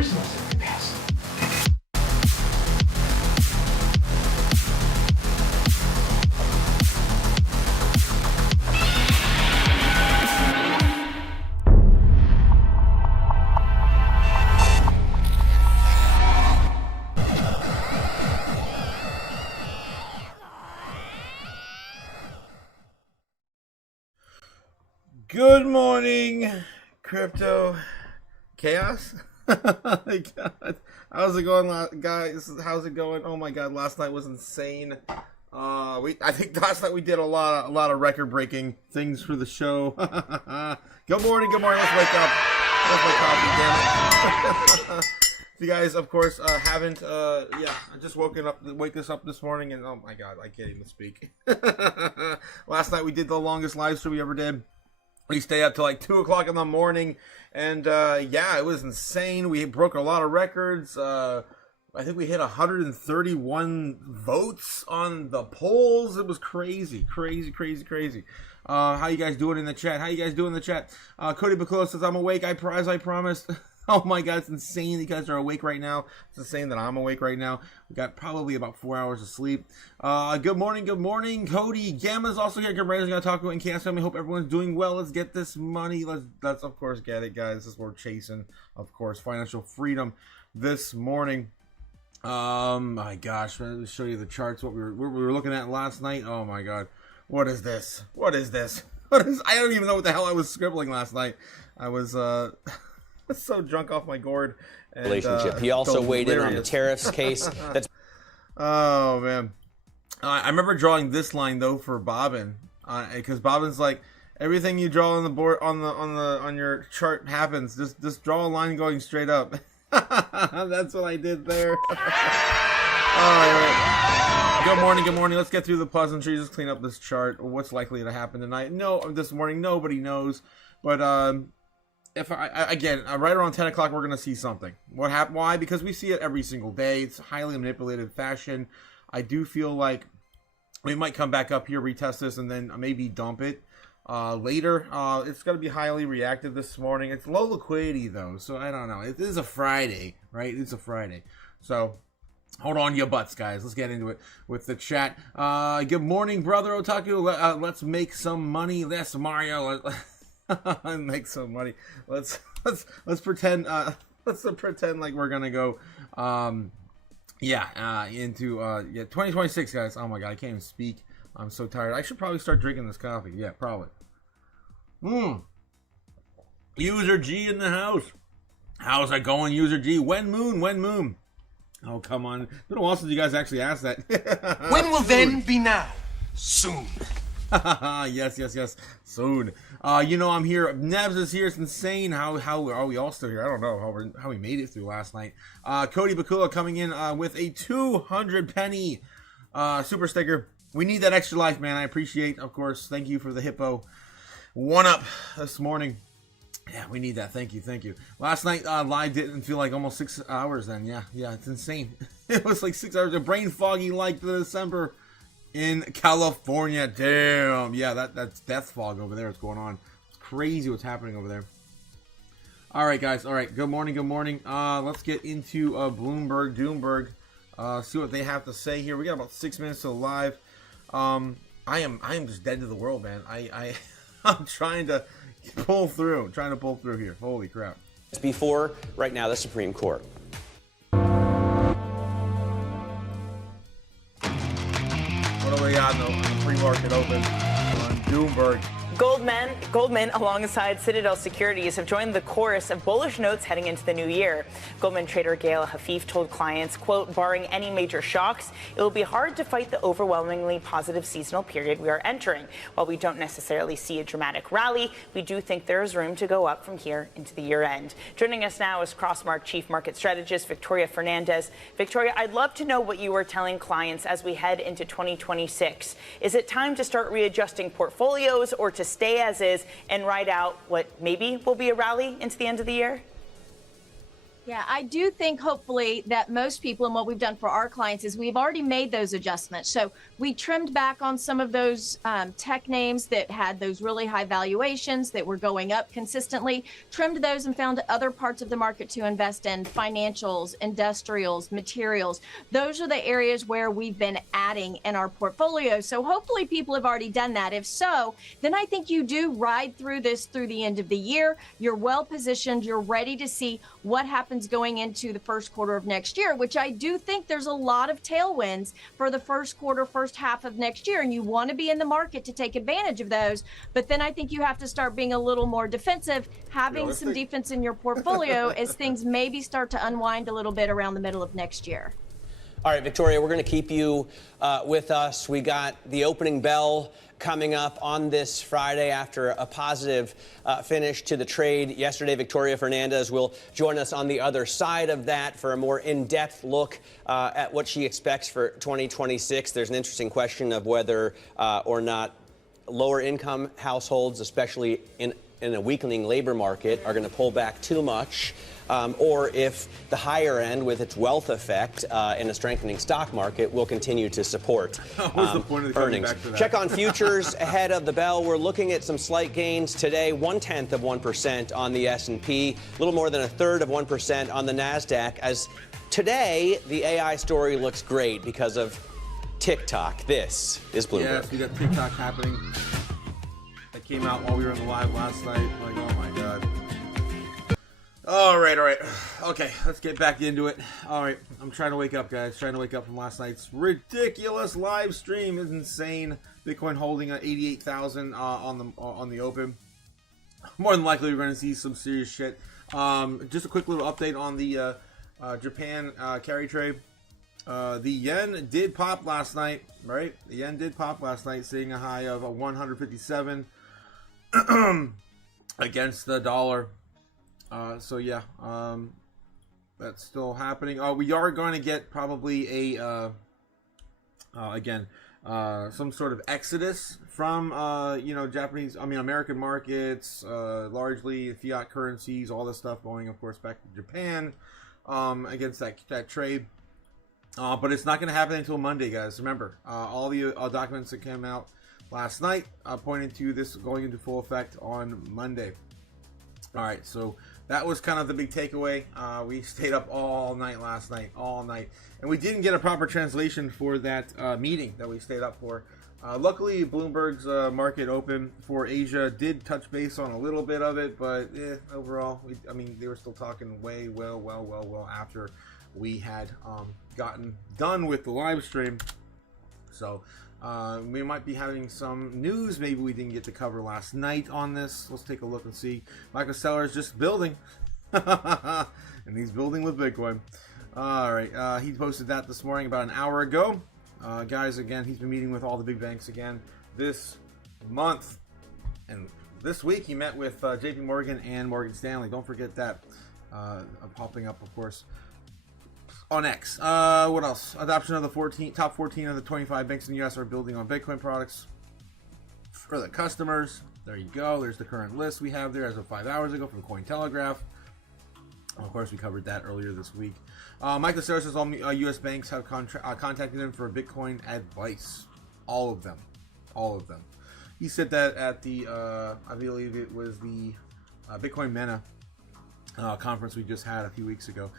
Christmas in the past. Good morning, Crypto Chaos. God. How's it going, guys? How's it going? Oh my God, last night was insane. I think last night we did a lot of record-breaking things for the show. Good morning. Let's wake up. Let's wake coffee, damn it. You guys, of course, haven't. I just wake us up this morning, and oh my God, I can't even speak. Last night we did the longest live stream we ever did. We stayed up till like 2 o'clock in the morning, and it was insane. We broke a lot of records. I think we hit 131 votes on the polls. It was crazy. How you guys doing in the chat? Cody Bacolo says, I'm awake, as I promised. Oh my God, it's insane that you guys are awake right now. It's insane that I'm awake right now. We got probably about 4 hours of sleep. Good morning. Cody Gamma's also here. Good morning, Otaku and Chaos Family. Hope everyone's doing well. Let's get this money. Let's of course get it, guys. This is what we're chasing. Of course, financial freedom this morning. My gosh, let me show you the charts. What we were looking at last night. Oh my God, what is this? I don't even know what the hell I was scribbling last night. I was so drunk off my gourd. And, relationship. He also weighed in on the tariffs case. That's oh man, I remember drawing this line though for Bobbin, because Bobbin's like, everything you draw on the board on your chart happens. Just draw a line going straight up. That's what I did there. All right. Good morning. Let's get through the pleasantries. Let's clean up this chart. What's likely to happen tonight? This morning nobody knows, but if right around 10 o'clock, we're going to see something. What happened? Why? Because we see it every single day. It's highly manipulated fashion. I do feel like we might come back up here, retest this, and then maybe dump it later. It's going to be highly reactive this morning. It's low liquidity, though, so I don't know. It is a Friday, right? It's a Friday. So hold on to your butts, guys. Let's get into it with the chat. Good morning, brother Otaku. Let's make some money. That's Mario. Make some money. Let's pretend like we're gonna go into 2026, guys. Oh my God, I can't even speak. I'm so tired. I should probably start drinking this coffee. Yeah, probably. User G in the house. How's it going, User G? When moon? Oh, come on. It's been a while since you guys actually asked that. When will then be now? Soon. Yes. Soon. I'm here. Nebs is here. It's insane. How are we all still here? I don't know how we made it through last night. Cody Bakula coming in with a 200 penny super sticker. We need that extra life, man. I appreciate, of course. Thank you for the hippo 1-up this morning. Yeah, we need that. Thank you. Last night live didn't feel like almost 6 hours. Then yeah, it's insane. It was like 6 hours. A brain foggy like the December in California. Damn. Yeah, that's death fog over there. What's going on? It's crazy what's happening over there. All right, guys. All right. Good morning. Let's get into Doomberg. See what they have to say here. We got about 6 minutes to the live. I am just dead to the world, man. I'm trying to pull through. Here. Holy crap. before right now the Supreme Court. What do we got on the pre-market open on Doomberg? Goldman, alongside Citadel Securities, have joined the chorus of bullish notes heading into the new year. Goldman trader Gail Hafif told clients, quote, barring any major shocks, it will be hard to fight the overwhelmingly positive seasonal period we are entering. While we don't necessarily see a dramatic rally, we do think there is room to go up from here into the year end. Joining us now is Crossmark Chief Market Strategist Victoria Fernandez. Victoria, I'd love to know what you are telling clients as we head into 2026. Is it time to start readjusting portfolios or to stay as is and ride out what maybe will be a rally into the end of the year? Yeah, I do think hopefully that most people, and what we've done for our clients is we've already made those adjustments. So we trimmed back on some of those tech names that had those really high valuations that were going up consistently, trimmed those and found other parts of the market to invest in: financials, industrials, materials. Those are the areas where we've been adding in our portfolio. So hopefully people have already done that. If so, then I think you do ride through this through the end of the year. You're well positioned. You're ready to see what happens going into the first quarter of next year, which I do think there's a lot of tailwinds for the first quarter, first half of next year, and you want to be in the market to take advantage of those. But then I think you have to start being a little more defensive, having some defense in your portfolio as things maybe start to unwind a little bit around the middle of next year. All right, Victoria, we're going to keep you with us. We got the opening bell coming up on this Friday after a positive finish to the trade yesterday. Victoria Fernandez will join us on the other side of that for a more in-depth look at what she expects for 2026. There's an interesting question of whether or not lower-income households, especially in a weakening labor market, are going to pull back too much. Or if the higher end, with its wealth effect in a strengthening stock market, will continue to support What's the point of earnings. Back to that? Check on futures ahead of the bell. We're looking at some slight gains today, 0.1% on the S&P, a little more than 1/3% on the NASDAQ, as today the AI story looks great because of TikTok. This is Bloomberg. Yes, we got TikTok happening. That came out while we were in the live last night. Like, oh my god. All right. Okay, let's get back into it. All right, I'm trying to wake up, guys. Trying to wake up from last night's ridiculous live stream. It's insane. Bitcoin holding at 88,000 on the open. More than likely, we're going to see some serious shit. Just a quick little update on the Japan carry trade. The yen did pop last night, right? The yen did pop last night, seeing a high of 157 against the dollar. So yeah, that's still happening. We are going to get probably a some sort of exodus from American markets, largely fiat currencies, all this stuff going, of course, back to Japan against that trade. But it's not going to happen until Monday, guys. Remember, all the documents that came out last night pointed to this going into full effect on Monday. All right, so that was kind of the big takeaway. We stayed up all night last night, and we didn't get a proper translation for that meeting that we stayed up for. Luckily, Bloomberg's market open for Asia did touch base on a little bit of it, but overall, they were still talking way well after we had gotten done with the live stream. So we might be having some news maybe we didn't get to cover last night on this. Let's take a look and see. Michael Saylor is just building. And he's building with Bitcoin. All right. He posted that this morning about an hour ago. Guys, again, he's been meeting with all the big banks again this month. And this week he met with JP Morgan and Morgan Stanley. Don't forget that. Popping up, of course, on X. What else? Adoption of the top 14 of the 25 banks in the U.S. are building on Bitcoin products for the customers. There you go. There's the current list we have there as of 5 hours ago from Cointelegraph. Of course, we covered that earlier this week. Michael Saylor says all U.S. banks have contacted him for Bitcoin advice. All of them. He said that at the, I believe it was the Bitcoin Mena conference we just had a few weeks ago.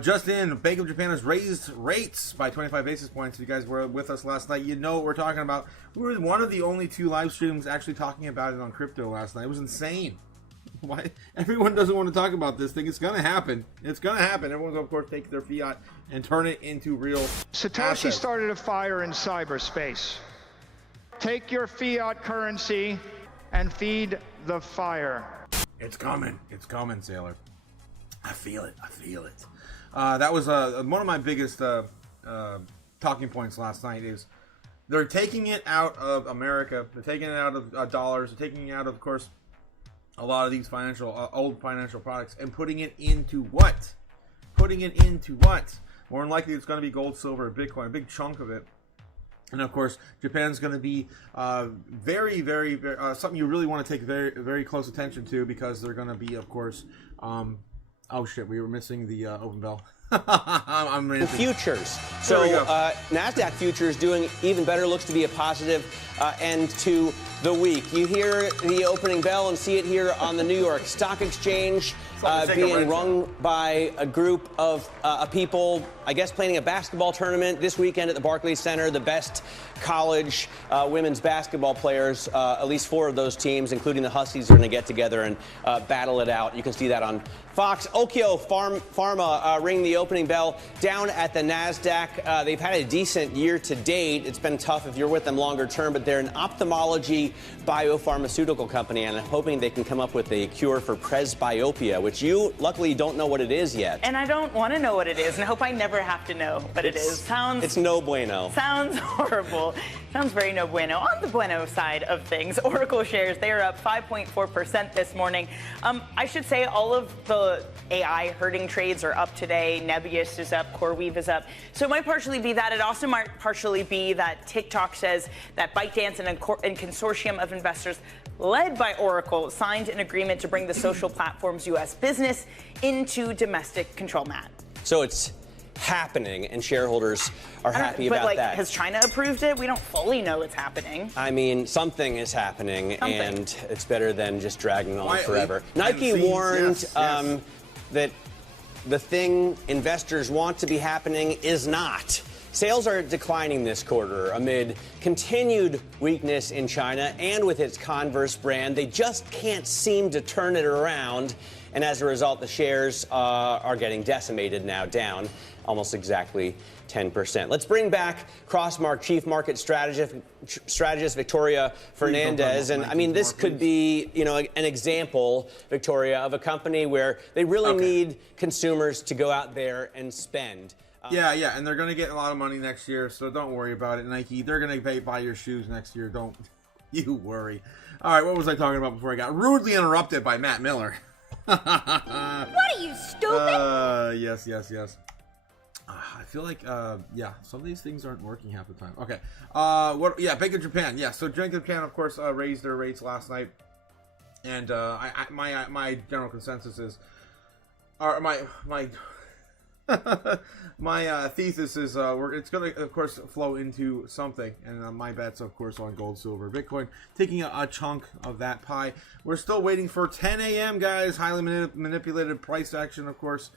Just in, Bank of Japan has raised rates by 25 basis points. If you guys were with us last night, you know what we're talking about. We were one of the only 2 live streams actually talking about it on crypto last night. It was insane. Why everyone doesn't want to talk about this thing? It's gonna happen. Everyone's, of course, take their fiat and turn it into real Satoshi assets. started a fire in cyberspace. Take your fiat currency and feed the fire. It's coming, Sailor. I feel it. That was one of my biggest talking points last night. Is they're taking it out of America. They're taking it out of dollars. They're taking it out of course, a lot of these old financial products, and putting it into what? More than likely, it's going to be gold, silver, Bitcoin, a big chunk of it. And of course, Japan's going to be very, something you really want to take very, very close attention to, because they're going to be, of course, Oh shit, we were missing the open bell. I'm ranting. Futures. So NASDAQ futures doing even better. Looks to be a positive end to the week. You hear the opening bell and see it here on the New York Stock Exchange being rung by a group of people, I guess, playing a basketball tournament this weekend at the Barclays Center. The best college women's basketball players, at least 4 of those teams, including the Huskies, are going to get together and battle it out. You can see that on Fox. Okio Pharma ring the opening bell down at the NASDAQ. They've had a decent year to date. It's been tough if you're with them longer term, but they're an ophthalmology biopharmaceutical company, and I'm hoping they can come up with a cure for presbyopia, which you luckily don't know what it is yet. And I don't want to know what it is, and I hope I never have to know what it is. It's no bueno. Sounds horrible. Sounds very no bueno. On the bueno side of things, Oracle shares, they are up 5.4% this morning. I should say all of the AI herding trades are up today. Nebius is up, CoreWeave is up. So it might partially be that. It also might partially be that TikTok says that ByteDance and a consortium of investors led by Oracle signed an agreement to bring the social platform's U.S. business into domestic control, Matt. So it's happening, and shareholders are happy about that. Has China approved it? We don't fully know it's happening. I mean, something is happening, and it's better than just dragging on forever. Nike warned that the thing investors want to be happening is not. Sales are declining this quarter amid continued weakness in China and with its Converse brand. They just can't seem to turn it around. And as a result, the shares are getting decimated now, down almost exactly 10%. Let's bring back Crossmark Chief Market Strategist Victoria Fernandez. And I mean, this could be, an example, Victoria, of a company where they really need consumers to go out there and spend. Yeah, and they're going to get a lot of money next year, so don't worry about it, Nike. They're going to buy your shoes next year. Don't you worry. All right, what was I talking about before I got rudely interrupted by Matt Miller? What are you, stupid? Yes. I feel like, some of these things aren't working half the time. Okay. Bank of Japan. Yeah, so Bank of Japan, of course, raised their rates last night. And my general consensus is, my thesis is it's going to, of course, flow into something. And my bet's, of course, on gold, silver, Bitcoin, taking a chunk of that pie. We're still waiting for 10 a.m., guys. Highly manipulated price action, of course.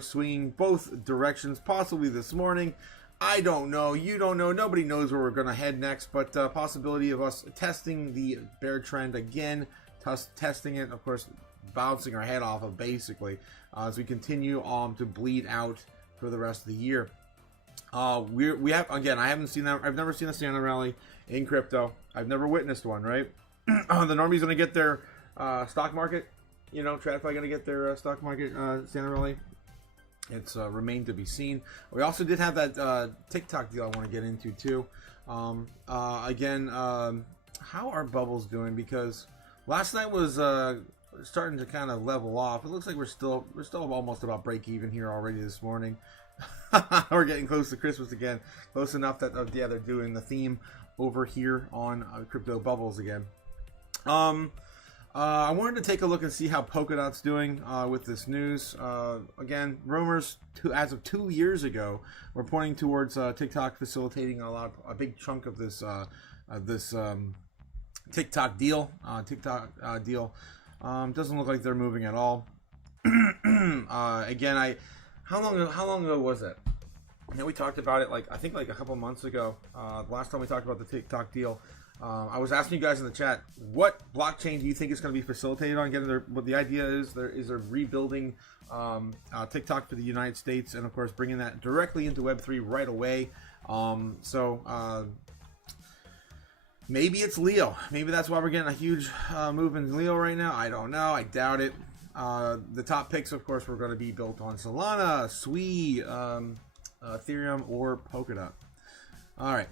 Swinging both directions, possibly this morning. I don't know. You don't know. Nobody knows where we're going to head next. But possibility of us testing the bear trend again, testing it, of course, bouncing our head off of basically as we continue to bleed out for the rest of the year. We have, again, I haven't seen that. I've never seen a standard rally in crypto. I've never witnessed one, right? The normies going to get their stock market, TradFi going to get their stock market standard rally. It's remained to be seen. We also did have that TikTok deal I want to get into too. How are bubbles doing? Because last night was starting to kind of level off. It looks like we're still almost about break even here already this morning. We're getting close to Christmas again, close enough that they're doing the theme over here on crypto bubbles again. I wanted to take a look and see how Polkadot's doing with this news. Again, rumors as of 2 years ago were pointing towards TikTok facilitating a big chunk of this TikTok deal. Doesn't look like they're moving at all. Again, how long ago was it? We talked about it I think a couple months ago. Last time we talked about the TikTok deal. I was asking you guys in the chat, what blockchain do you think is going to be facilitated on getting there? What the idea is, they're rebuilding TikTok for the United States, and of course bringing that directly into Web3 right away. Maybe it's Leo. Maybe that's why we're getting a huge move in Leo right now. I don't know. I doubt it. The top picks, of course, were going to be built on Solana, Sui, Ethereum, or Polkadot. All right.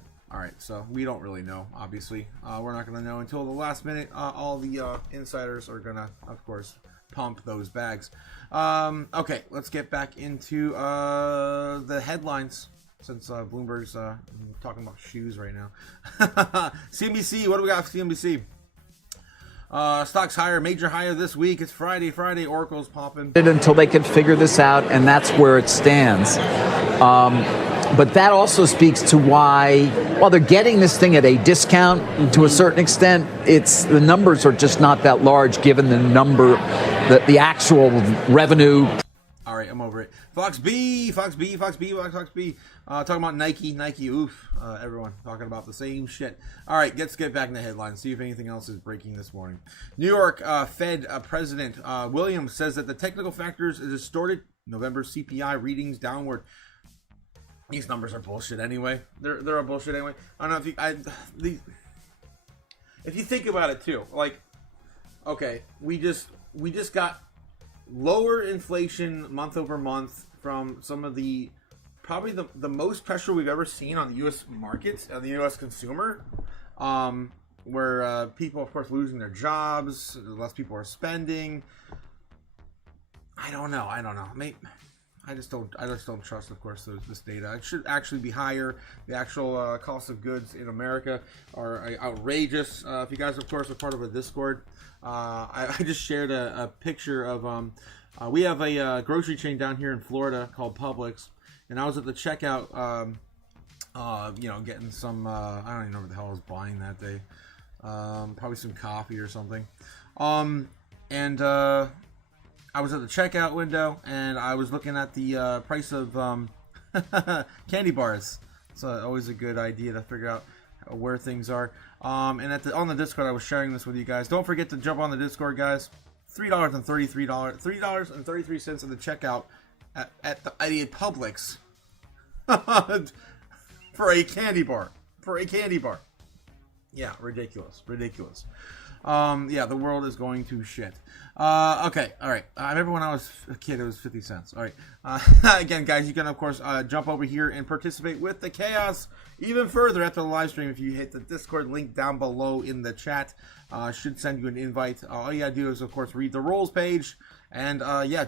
So we don't really know. Obviously, we're not going to know until the last minute. All the insiders are going to, of course, pump those bags. Okay, let's get back into the headlines. Since Bloomberg's talking about shoes right now. CNBC, what do we got for CNBC? Stocks higher, major higher this week. It's Friday. Oracle's popping. Until they can figure this out, and that's where it stands. But that also speaks to why, while they're getting this thing at a discount to a certain extent, the numbers are just not that large given the number, the actual revenue. All right, I'm over it. Fox B. Talking about Nike. Oof. Everyone talking about the same shit. All right, let's get back in the headlines. See if anything else is breaking this morning. New York Fed President Williams says that the technical factors is distorted November CPI readings downward. These numbers are bullshit anyway. They're a bullshit anyway. I don't know if you think about it too. Like, okay, we just got lower inflation month over month from some of the probably the most pressure we've ever seen on the U.S. markets, on the U.S. consumer, where people, of course, losing their jobs, less people are spending. I don't know. I just don't trust, of course, this data. It should actually be higher. The actual cost of goods in America are outrageous. If you guys, of course, are part of a Discord, I just shared a picture of we have a grocery chain down here in Florida called Publix, and I was at the checkout, getting some I don't even know what the hell I was buying that day, probably some coffee or something, and I was at the checkout window and I was looking at the price of candy bars. It's always a good idea to figure out where things are. And on the Discord, I was sharing this with you guys. Don't forget to jump on the Discord, guys. $3.33 at the checkout at the Publix for a candy bar. Yeah, ridiculous. The world is going to shit. Okay, all right. I remember when I was a kid, it was 50 cents. All right. Again, guys, you can, of course, jump over here and participate with the chaos even further after the live stream. If you hit the Discord link down below in the chat, should send you an invite. All you gotta do is, of course, read the rules page. And,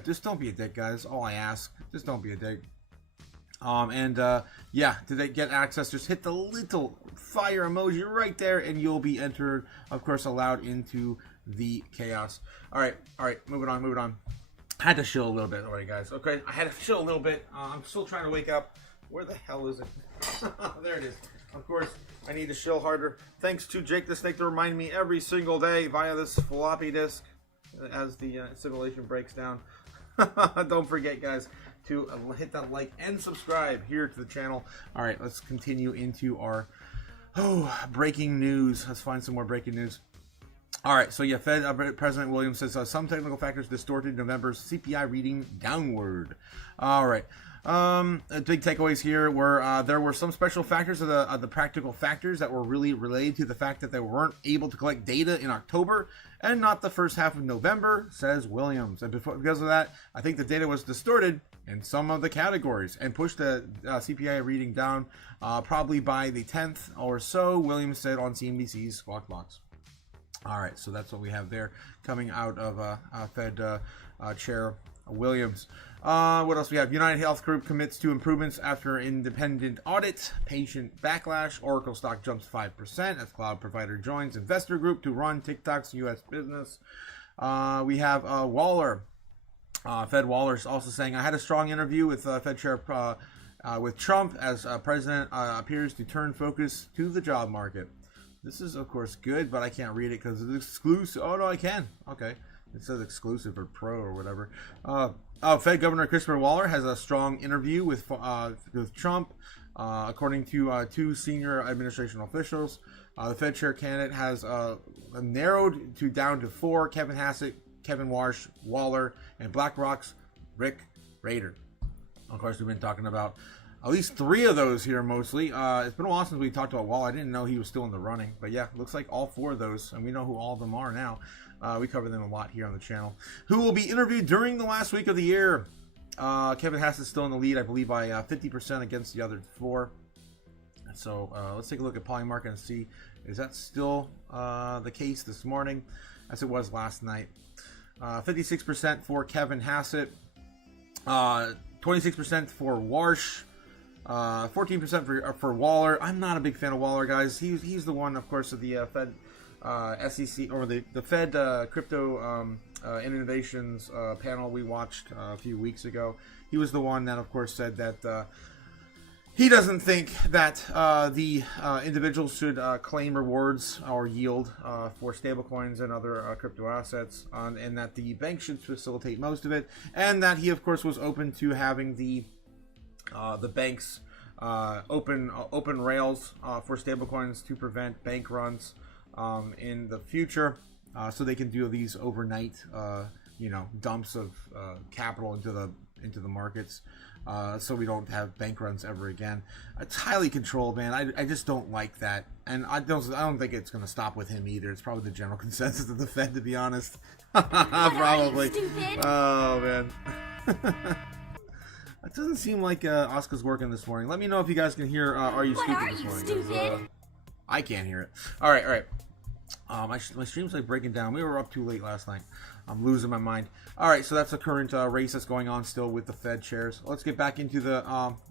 just don't be a dick, guys. All I ask. Just don't be a dick. To get access, just hit the little fire emoji right there, and you'll be entered, of course, allowed into the chaos. All right, moving on. I had to chill a little bit already, guys. Okay, I had to chill a little bit. I'm still trying to wake up. Where the hell is it? There it is. Of course, I need to chill harder. Thanks to Jake the Snake to remind me every single day via this floppy disk as the simulation breaks down. Don't forget, guys, to hit that like and subscribe here to the channel. All right, let's continue into our breaking news. Let's find some more breaking news. All right, so yeah, Fed President Williams says some technical factors distorted November's CPI reading downward. All right, big takeaways here were there were some special factors of the practical factors that were really related to the fact that they weren't able to collect data in October and not the first half of November, says Williams. And because of that, I think the data was distorted in some of the categories and pushed the CPI reading down probably by the 10th or so, Williams said on CNBC's Squawk Box. All right, so that's what we have there coming out of Fed Chair Williams. What else we have? United Health Group commits to improvements after independent audit. Patient backlash. Oracle stock jumps 5% as cloud provider joins investor group to run TikTok's U.S. business. We have Waller. Fed Waller's also saying, I had a strong interview with Fed Chair with Trump as president appears to turn focus to the job market. This is, of course, good, but I can't read it because it's exclusive. Oh, no, I can. Okay. It says exclusive or pro or whatever. Fed Governor Christopher Waller has a strong interview with Trump, according to two senior administration officials. The Fed chair candidate has narrowed down to 4: Kevin Hassett, Kevin Warsh, Waller, and BlackRock's Rick Rader. Of course, we've been talking about at least 3 of those here mostly. It's been a while since we talked about Waller. I didn't know he was still in the running. But yeah, looks like all 4 of those, and we know who all of them are now. We cover them a lot here on the channel. Who will be interviewed during the last week of the year? Kevin Hassett is still in the lead, I believe, by 50% against the other 4. So let's take a look at Polymarket and see, is that still the case this morning as it was last night? 56% for Kevin Hassett, 26% for Warsh, 14% for Waller. I'm not a big fan of Waller, guys. He's the one, of course, of the Fed SEC or the Fed crypto innovations panel we watched a few weeks ago. He was the one that, of course, said that he doesn't think that the individuals should claim rewards or yield for stablecoins and other crypto assets, and that the bank should facilitate most of it, and that he, of course, was open to having the banks open rails for stablecoins to prevent bank runs in the future, so they can do these overnight, dumps of capital into the markets. So we don't have bank runs ever again. It's highly controlled, man. I just don't like that, and I don't think it's going to stop with him either. It's probably the general consensus of the Fed, to be honest. Probably. Oh man. It doesn't seem like Oscar's working this morning. Let me know if you guys can hear "Are You Stupid" this morning. Stupid? I can't hear it. All right. My stream's like breaking down. We were up too late last night. I'm losing my mind. All right, so that's the current race that's going on still with the Fed chairs. Let's get back into the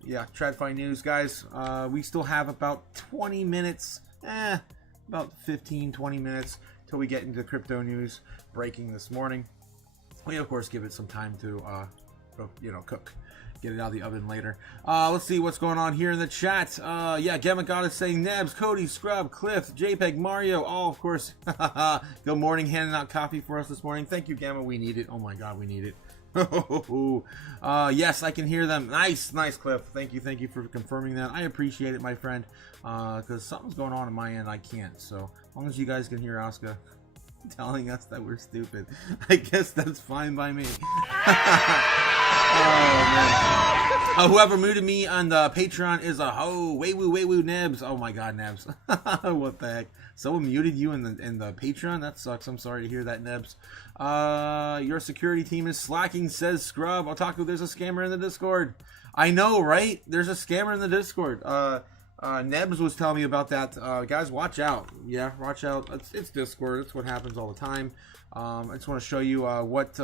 TradFi news, guys. We still have about 20 minutes, about 15-20 minutes till we get into the crypto news breaking this morning. We of course give it some time to cook. Get it out of the oven later. Let's see what's going on here in the chat. Gemma God is saying Nebs, Cody, Scrub, Cliff, JPEG, Mario, all of course. Good morning, handing out coffee for us this morning. Thank you, Gamma. We need it. Oh my God, we need it. Yes, I can hear them. Nice, Cliff. Thank you for confirming that. I appreciate it, my friend. Because something's going on my end, I can't. So as long as you guys can hear Oscar telling us that we're stupid, I guess that's fine by me. Oh, man. Whoever muted me on the Patreon is a hoe. Way woo, Nebs. Oh my God, Nebs. What the heck? Someone muted you in the Patreon? That sucks. I'm sorry to hear that, Nebs. Your security team is slacking, says Scrub. Otaku, there's a scammer in the Discord. I know, right? There's a scammer in the Discord. Nebs was telling me about that. Guys, watch out. Yeah, watch out. It's Discord. It's what happens all the time. I just want to show you what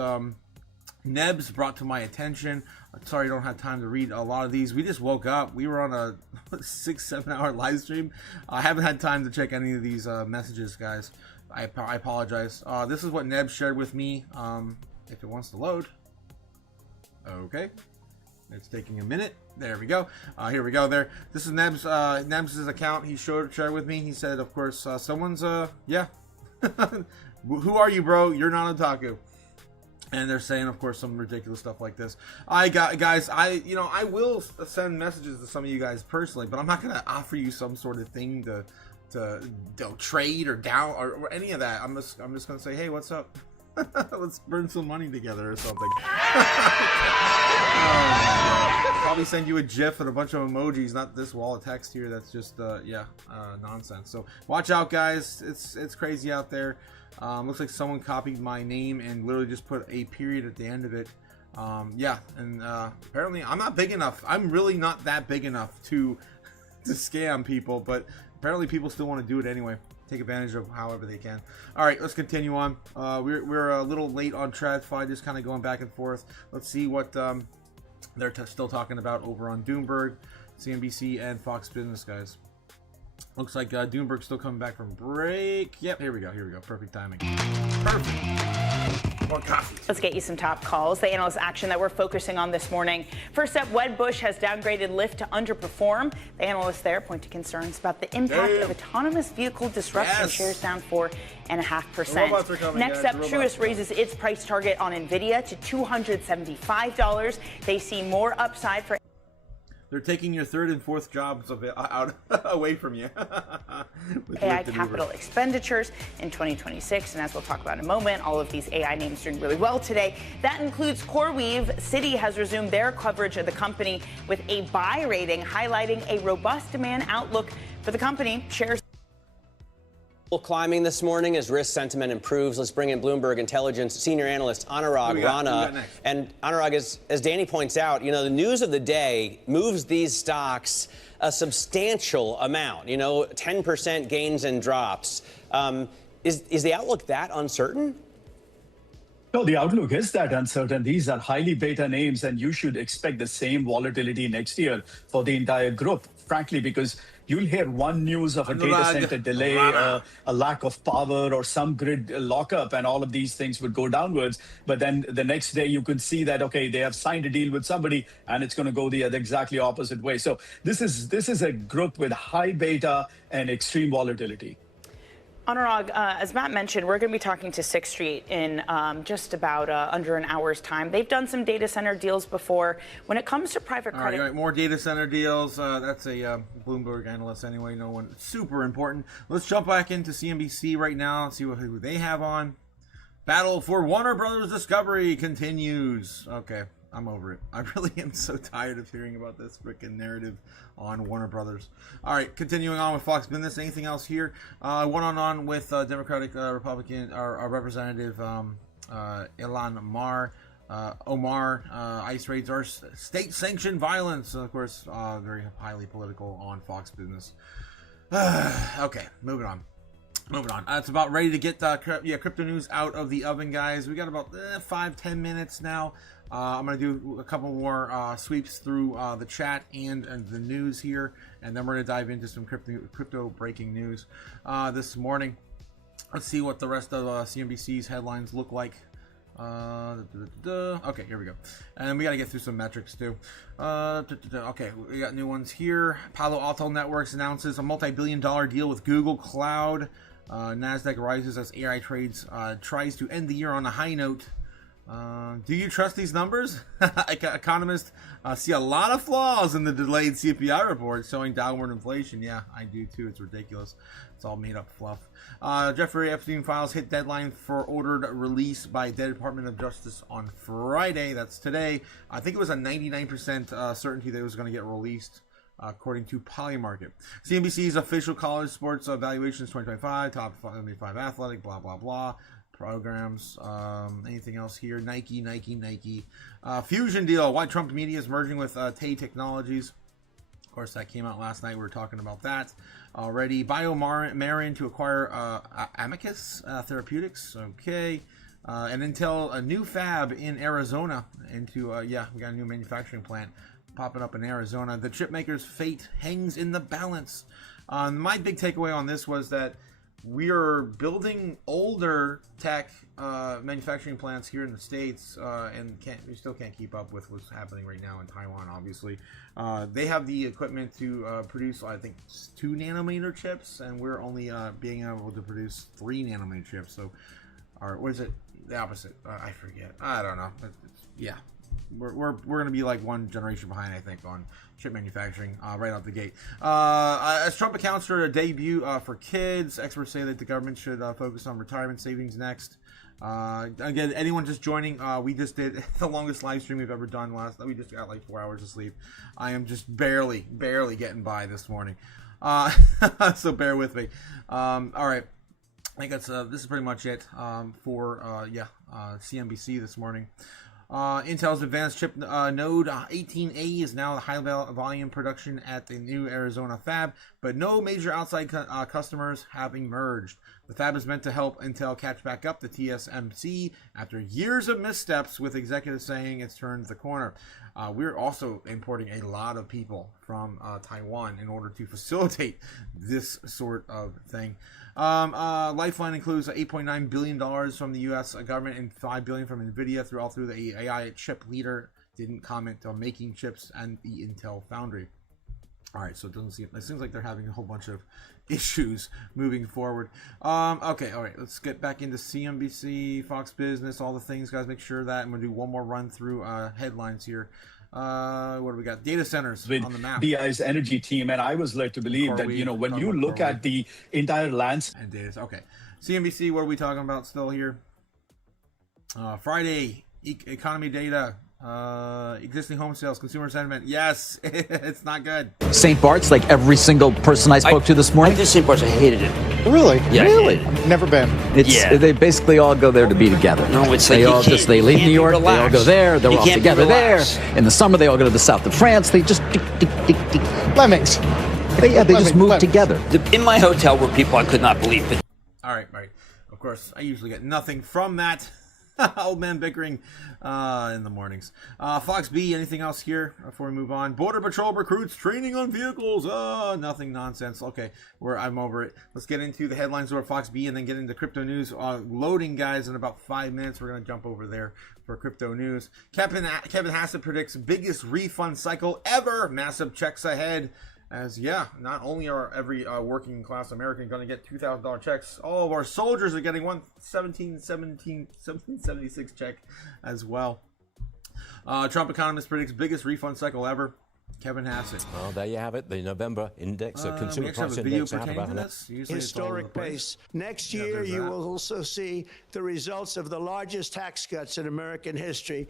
Nebs brought to my attention. Sorry I don't have time to read a lot of these. We just woke up. We were on a 6-7 hour live stream. I haven't had time to check any of these messages, guys. I apologize. This is what Nebs shared with me. If it wants to load. Okay. It's taking a minute. There we go. Here we go there. This is Nebs. Nebs' account. He shared with me. He said, of course, someone's, who are you, bro? You're not Otaku. And they're saying, of course, some ridiculous stuff like this. I will send messages to some of you guys personally, but I'm not going to offer you some sort of thing to trade or down or any of that. I'm just going to say, hey, what's up? Let's burn some money together or something. Probably send you a GIF and a bunch of emojis, not this wall of text here. That's just nonsense. So watch out, guys. It's crazy out there. Looks like someone copied my name and literally just put a period at the end of it. Apparently I'm not big enough. I'm really not that big enough to scam people, but apparently people still want to do it anyway. Take advantage of however they can. All right, let's continue on. We're a little late on TradFi, just kind of going back and forth. Let's see what they're still talking about over on Doomberg, CNBC, and Fox Business, guys. Looks like Doomberg's still coming back from break. Yep, here we go. Perfect timing. Perfect. More coffee. Let's get you some top calls. The analyst action that we're focusing on this morning. First up, Wedbush has downgraded Lyft to underperform. The analysts there point to concerns about the impact of autonomous vehicle disruption. Yes. Shares down 4.5%. Next up, Truist raises its price target on NVIDIA to $275. They see more upside for. They're taking your third and fourth jobs out away from you. AI capital expenditures in 2026. And as we'll talk about in a moment, all of these AI names doing really well today. That includes CoreWeave. Citi has resumed their coverage of the company with a buy rating, highlighting a robust demand outlook for the company. Shares climbing this morning as risk sentiment improves. Let's bring in Bloomberg Intelligence senior analyst Anurag Rana. And Anurag, as Danny points out, the news of the day moves these stocks a substantial amount. 10% gains and drops. Is the outlook that uncertain? No, the outlook is that uncertain. These are highly beta names, and you should expect the same volatility next year for the entire group, frankly, because you'll hear one news of a data center delay, a lack of power, or some grid lockup, and all of these things would go downwards. But then the next day you could see that, okay, they have signed a deal with somebody and it's going to go the exactly opposite way. So this is a group with high beta and extreme volatility. Anurag, as Matt mentioned, we're going to be talking to 6th Street in just about under an hour's time. They've done some data center deals before. When it comes to private credit... All right, more data center deals. That's a Bloomberg analyst anyway. No one super important. Let's jump back into CNBC right now and see who they have on. Battle for Warner Brothers Discovery continues. Okay, I'm over it. I really am so tired of hearing about this freaking narrative on Warner Brothers. All right, continuing on with Fox Business. Anything else here? One-on-one with Democratic Republican Representative Ilhan Omar. ICE raids are state-sanctioned violence. Of course, very highly political on Fox Business. Okay, moving on. It's about ready to get crypto news out of the oven, guys. We got about 5-10 minutes now. I'm going to do a couple more sweeps through the chat and the news here, and then we're going to dive into some crypto breaking news this morning. Let's see what the rest of CNBC's headlines look like. Okay, here we go. And we got to get through some metrics too. Okay, we got new ones here. Palo Alto Networks announces a multi-billion-dollar deal with Google Cloud. NASDAQ rises as AI trades tries to end the year on a high note. Do you trust these numbers? Economists see a lot of flaws in the delayed CPI report showing downward inflation. Yeah, I do too. It's ridiculous. It's all made up fluff. Jeffrey Epstein files hit deadline for ordered release by the Department of Justice on Friday. That's today. I think it was a 99% certainty that it was going to get released, according to Polymarket. CNBC's official college sports evaluations 2025, top 75 athletic, blah, blah, blah. Programs, anything else here? Nike. Fusion deal. Why Trump media is merging with Tay Technologies. Of course, that came out last night. We were talking about that already. BioMarin to acquire Amicus Therapeutics. Okay. And Intel, a new fab in Arizona. We got a new manufacturing plant popping up in Arizona. The chip maker's fate hangs in the balance. My big takeaway on this was that we are building older tech manufacturing plants here in the States, and we still can't keep up with what's happening right now in Taiwan, obviously. They have the equipment to produce, I think, 2 nanometer chips, and we're only being able to produce 3 nanometer chips. So, what is it? The opposite. I forget. I don't know. Yeah. We're going to be like one generation behind, I think, on chip manufacturing right out the gate. As Trump accounts for a debut for kids, experts say that the government should focus on retirement savings next. Again, anyone just joining, we just did the longest live stream we've ever done. We just got like 4 hours of sleep. I am just barely getting by this morning. So bear with me. All right. I think this is pretty much it for CNBC this morning. Intel's advanced chip node 18A is now the high volume production at the new Arizona fab, but no major outside customers have emerged. The fab is meant to help Intel catch back up to TSMC after years of missteps, with executives saying it's turned the corner. We're also importing a lot of people from Taiwan in order to facilitate this sort of thing. Lifeline includes $8.9 billion from the U.S. government and $5 billion from NVIDIA through the AI chip leader didn't comment on making chips and the Intel foundry. All right, so it seems like they're having a whole bunch of issues moving forward. Okay, all right, let's get back into CNBC, Fox Business, all the things, guys. Make sure that I'm going to do one more run through headlines here. What do we got? Data centers on the map. DI's energy team, and I was led to believe that, when you look at the entire landscape. And data. Okay. CNBC, what are we talking about still here? Friday, economy data. Existing home sales, consumer sentiment. Yes, it's not good. St. Bart's, like every single person I spoke to this morning. I did St. Bart's. I hated it. Really? Yeah, really? Never been. They basically all go there to be together. No, it's like they leave New York, they all go there, they're all together there. In the summer, they all go to the south of France. They just Lemmings. They just move together. In my hotel were people I could not believe. But all right. Of course, I usually get nothing from that. Old man bickering in the mornings. Fox B, anything else here before we move on? Border Patrol recruits training on vehicles. Nothing, nonsense. Okay, I'm over it. Let's get into the headlines over Fox B and then get into crypto news. Loading, guys, in about 5 minutes. We're going to jump over there for crypto news. Kevin Hassett predicts biggest refund cycle ever. Massive checks ahead. As not only are every working class American going to get $2,000 checks, all of our soldiers are getting 1776 check as well. Trump economist predicts biggest refund cycle ever. Kevin Hassett. Well, there you have it. The November index, consumer price index, out about historic pace. Next year, you will also see the results of the largest tax cuts in American history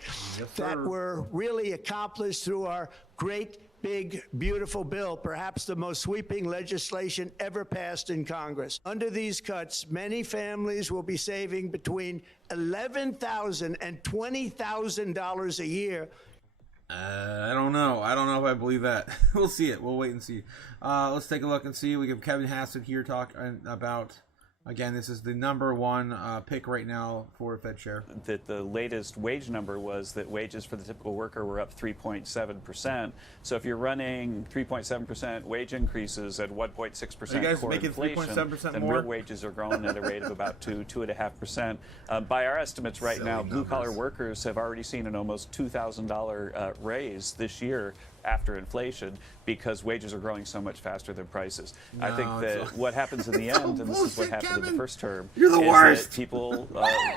that were really accomplished through our great, big, beautiful bill, perhaps the most sweeping legislation ever passed in Congress. Under these cuts, many families will be saving between $11,000 and $20,000 a year. I don't know. I don't know if I believe that. We'll see it. We'll wait and see. Let's take a look and see. We have Kevin Hassett here talking about. Again, this is the number one pick right now for Fed chair. That the latest wage number was that wages for the typical worker were up 3.7%. So if you're running 3.7% wage increases at 1.6% core inflation, then real wages are growing at a rate of about 2.5%. By our estimates right now, blue-collar workers have already seen an almost $2,000 raise this year after inflation because wages are growing so much faster than prices. I think that what happens in the end, and this is what happened in the first term, is that people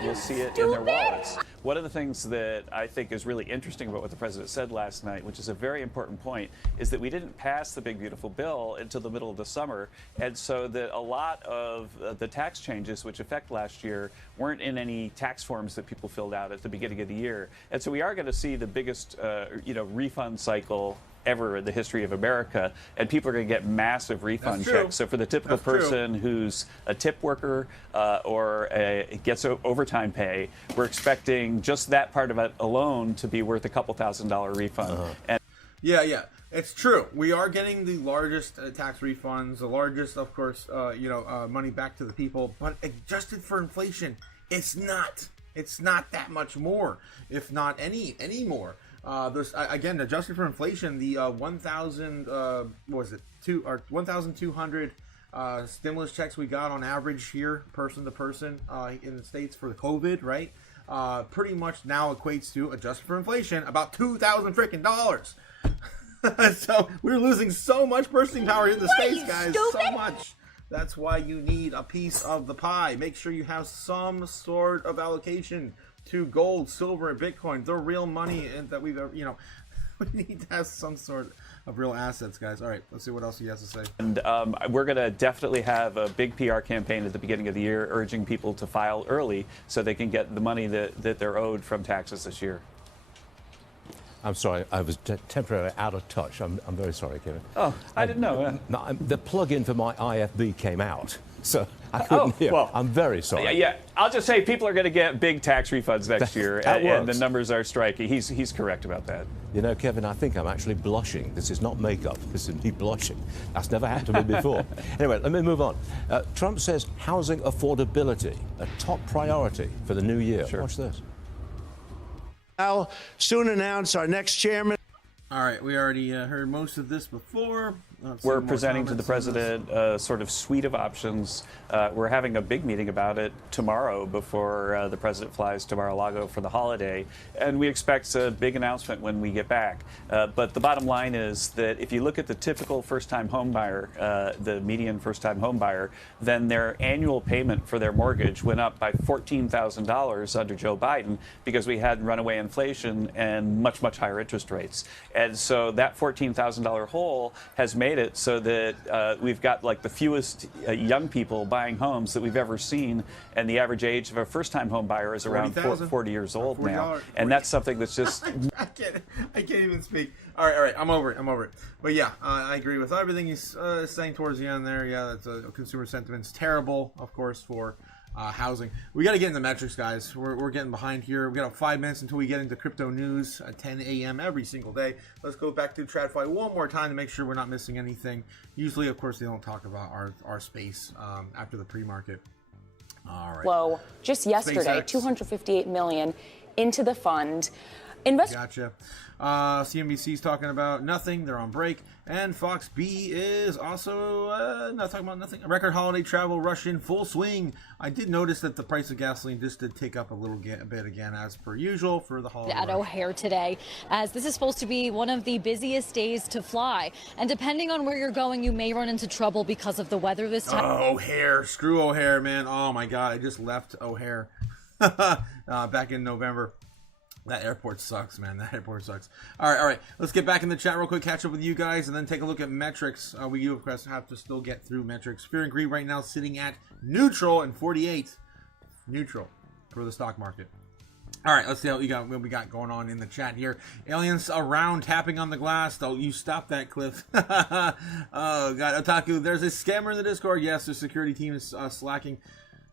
will see it in their wallets. One of the things that I think is really interesting about what the president said last night, which is a very important point, is that we didn't pass the big beautiful bill until the middle of the summer, and so that a lot of the tax changes which affect last year weren't in any tax forms that people filled out at the beginning of the year. And so we are going to see the biggest refund cycle ever in the history of America, and people are going to get massive refund checks. So for the typical person who's a tip worker or gets overtime pay, we're expecting just that part of it alone to be worth a couple $1,000 refund. And it's true. We are getting the largest tax refunds, the largest, of course, money back to the people, but adjusted for inflation, it's not that much more, if not any more. There's again, adjusted for inflation, the 1,200 stimulus checks we got on average here, person to person, in the States for the COVID, right? Pretty much now equates to, adjusted for inflation, about $2,000 freaking dollars. So we're losing so much purchasing power in the States, guys. Stupid? So much. That's why you need a piece of the pie. Make sure you have some sort of allocation to gold, silver, and Bitcoin. They're real money and that we've ever, we need to have some sort of real assets, guys. All right, let's see what else he has to say. And we're going to definitely have a big PR campaign at the beginning of the year urging people to file early so they can get the money that they're owed from taxes this year. I'm sorry, I was temporarily out of touch. I'm very sorry, Kevin. Oh, I didn't know. The plug-in for my IFB came out, so I couldn't hear. Well, I'm very sorry. Yeah, I'll just say people are going to get big tax refunds next year, and the numbers are striking. He's correct about that. You know, Kevin, I think I'm actually blushing. This is not makeup. This is me blushing. That's never happened to me before. Anyway, let me move on. Trump says housing affordability, a top priority for the new year. Sure. Watch this. I'll soon announce our next chairman. All right, we already heard most of this before. We're presenting to the president a sort of suite of options. We're having a big meeting about it tomorrow before the president flies to Mar-a-Lago for the holiday, and we expect a big announcement when we get back. But the bottom line is that if you look at the typical first-time home buyer, the median first-time home buyer, then their annual payment for their mortgage went up by $14,000 under Joe Biden because we had runaway inflation and much, much higher interest rates. And so that $14,000 hole has made it so that we've got like the fewest young people buying homes that we've ever seen, and the average age of a first-time home buyer is around 40 years old now, and that's something that's just I can't even speak. All right, I'm over it. But yeah, I agree with everything he's saying towards the end there. Yeah, that's consumer sentiment's terrible, of course, for housing. We got to get into metrics, guys. We're getting behind here. We got 5 minutes until we get into crypto news at 10 a.m. every single day. Let's go back to TradFi one more time to make sure we're not missing anything. Usually, of course, they don't talk about our space after the pre-market. All right. Flow just yesterday, SpaceX. 258 million into the fund. Gotcha. CNBC's talking about nothing. They're on break. And Fox B is also not talking about nothing. Record holiday travel rush in full swing. I did notice that the price of gasoline just did tick up a bit again, as per usual, for the holiday at rush. O'Hare today, as this is supposed to be one of the busiest days to fly. And depending on where you're going, you may run into trouble because of the weather this time. Oh, O'Hare. Screw O'Hare, man. Oh, my God. I just left O'Hare back in November. That airport sucks, man. That airport sucks. All right. Let's get back in the chat real quick, catch up with you guys, and then take a look at metrics. We do, of course, have to still get through metrics. Fear and greed right now sitting at neutral and 48. Neutral for the stock market. All right, let's see what we got going on in the chat here. Aliens around tapping on the glass. Oh, you stop that, Cliff. Oh, God. Otaku, there's a scammer in the Discord. Yes, the security team is slacking.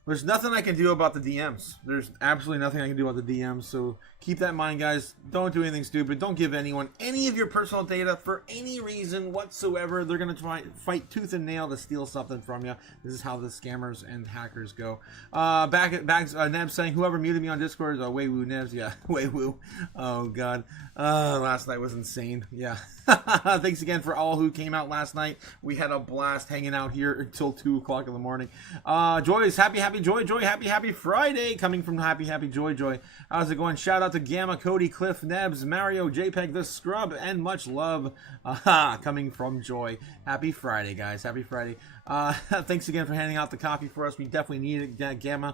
There's nothing I can do about the DMs. There's absolutely nothing I can do about the DMs. So keep that in mind, guys. Don't do anything stupid. Don't give anyone any of your personal data for any reason whatsoever. They're going to try fight tooth and nail to steal something from you. This is how the scammers and hackers go. Neb saying, whoever muted me on Discord is way woo Nebs. Yeah, way woo. Oh, God. Last night was insane. Yeah. Thanks again for all who came out last night. We had a blast hanging out here until 2 o'clock in the morning. Joyce, happy Joy, happy Friday, coming from happy Joy. How's it going? Shout out to Gamma, Cody, Cliff, Nebs, Mario, JPEG, the Scrub, and much love. Coming from Joy. Happy Friday, guys. Happy Friday. Thanks again for handing out the coffee for us. We definitely need it, Gamma,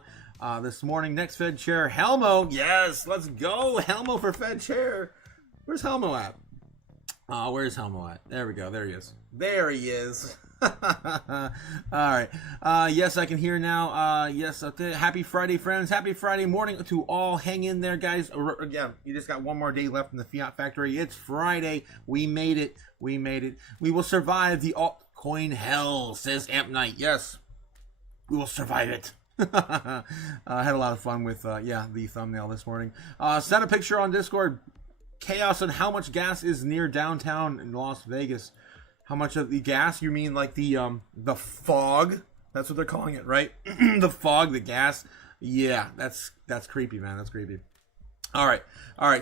this morning. Next Fed Chair, Helmo. Yes, let's go. Helmo for Fed Chair. Where's Helmo at? Where's Helmo at? There we go. There he is. There he is. All right. Yes, I can hear now. Yes. Okay. Happy Friday, friends. Happy Friday morning to all. Hang in there, guys. Again, you just got one more day left in the Fiat Factory. It's Friday. We made it. We will survive the altcoin hell, says Amp Knight. Yes, we will survive it. I had a lot of fun with the thumbnail this morning. Send a picture on Discord. Chaos on how much gas is near downtown in Las Vegas. How much of the gas? You mean like the fog? That's what they're calling it, right? The fog, the gas. Yeah, that's creepy, man. That's creepy. All right.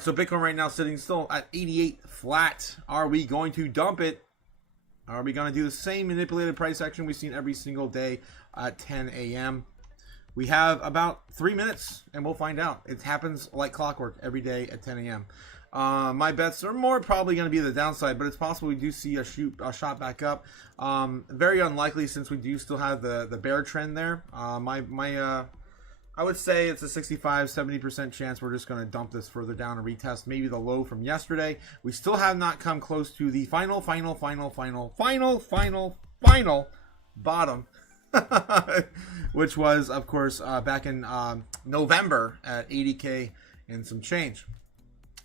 So Bitcoin right now sitting still at 88 flat. Are we going to dump it? Are we going to do the same manipulated price action we've seen every single day at 10 a.m.? We have about 3 minutes, and we'll find out. It happens like clockwork every day at 10 a.m. My bets are more probably going to be the downside, but it's possible we do see a shot back up. Very unlikely since we do still have the bear trend there. I would say it's a 65-70% chance we're just going to dump this further down and retest maybe the low from yesterday. We still have not come close to the final bottom, which was, of course, back in November at 80K and some change.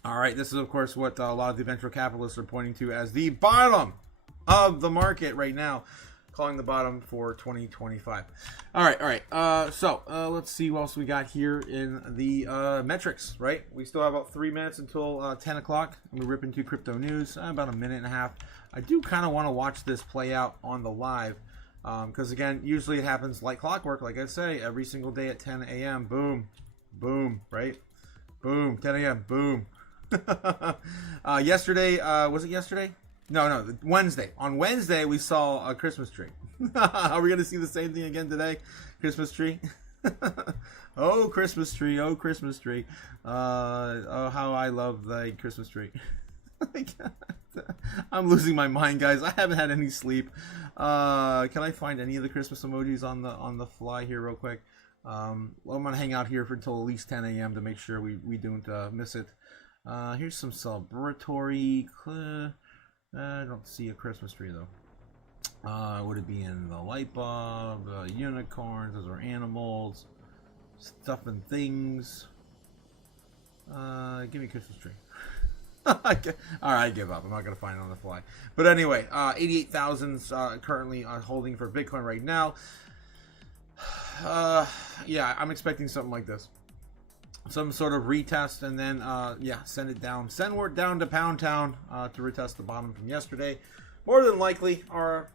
All right, this is, of course, what a lot of the venture capitalists are pointing to as the bottom of the market right now, calling the bottom for 2025. All right. So let's see what else we got here in the metrics, right? We still have about 3 minutes until 10 o'clock. We rip into crypto news, about a minute and a half. I do kind of want to watch this play out on the live because, again, usually it happens like clockwork, like I say, every single day at 10 a.m. Boom, right? Boom, 10 a.m., boom. Yesterday, was it yesterday? No, Wednesday. On Wednesday, we saw a Christmas tree. Are we going to see the same thing again today? Christmas tree? Oh, Christmas tree. Oh, how I love the Christmas tree. I'm losing my mind, guys. I haven't had any sleep. Can I find any of the Christmas emojis on the fly here real quick? I'm going to hang out here for until at least 10 a.m. to make sure we don't miss it. Here's some celebratory. I don't see a Christmas tree though. Would it be in the light bulb, unicorns? Those are animals, stuff and things. Give me a Christmas tree. All right, I give up. I'm not gonna find it on the fly. But anyway, 88,000's currently holding for Bitcoin right now. Yeah, I'm expecting something like this. Some sort of retest and then send it down to Pound Town to retest the bottom from yesterday. More than likely, we're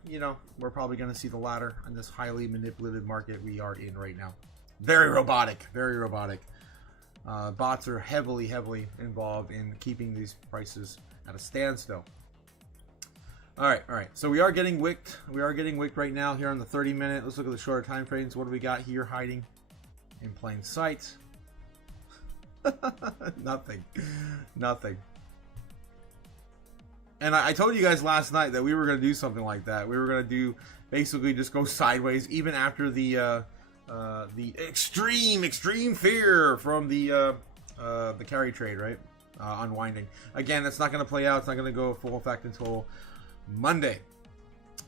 probably going to see the latter in this highly manipulated market we are in right now. Very robotic. Very robotic. Bots are heavily involved in keeping these prices at a standstill. All right. So we are getting wicked. We are getting wicked right now here on the 30-minute. Let's look at the shorter time frames. What do we got here hiding in plain sight? Nothing. And I told you guys last night that we were going to do something like that. We were going to do basically just go sideways even after the extreme fear from the carry trade, right? Unwinding. Again, it's not going to play out. It's not going to go full effect until Monday.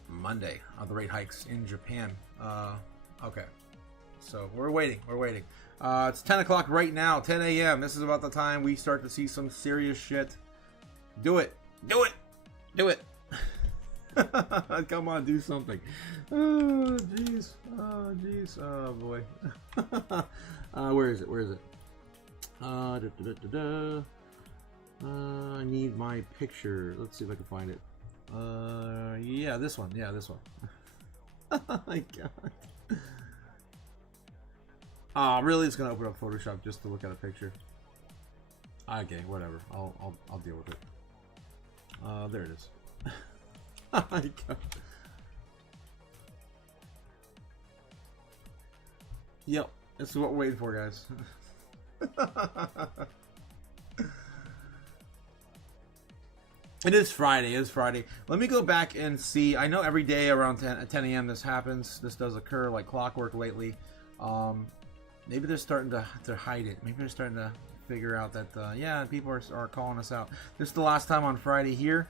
The rate hikes in Japan. Okay. So we're waiting. It's 10 o'clock right now, 10 a.m. This is about the time we start to see some serious shit. Do it. Come on, do something. Oh, jeez. Oh, boy. Where is it? I need my picture. Let's see if I can find it. Yeah, this one. Oh, my God. Oh, really? It's gonna open up Photoshop just to look at a picture. Okay, whatever. I'll deal with it. There it is. Oh my God. Yep, this is what we're waiting for, guys. It is Friday. Let me go back and see. I know every day around 10 a.m. this happens. This does occur like clockwork lately. Maybe they're starting to hide it. Maybe they're starting to figure out that, yeah, people are calling us out. This is the last time on Friday here,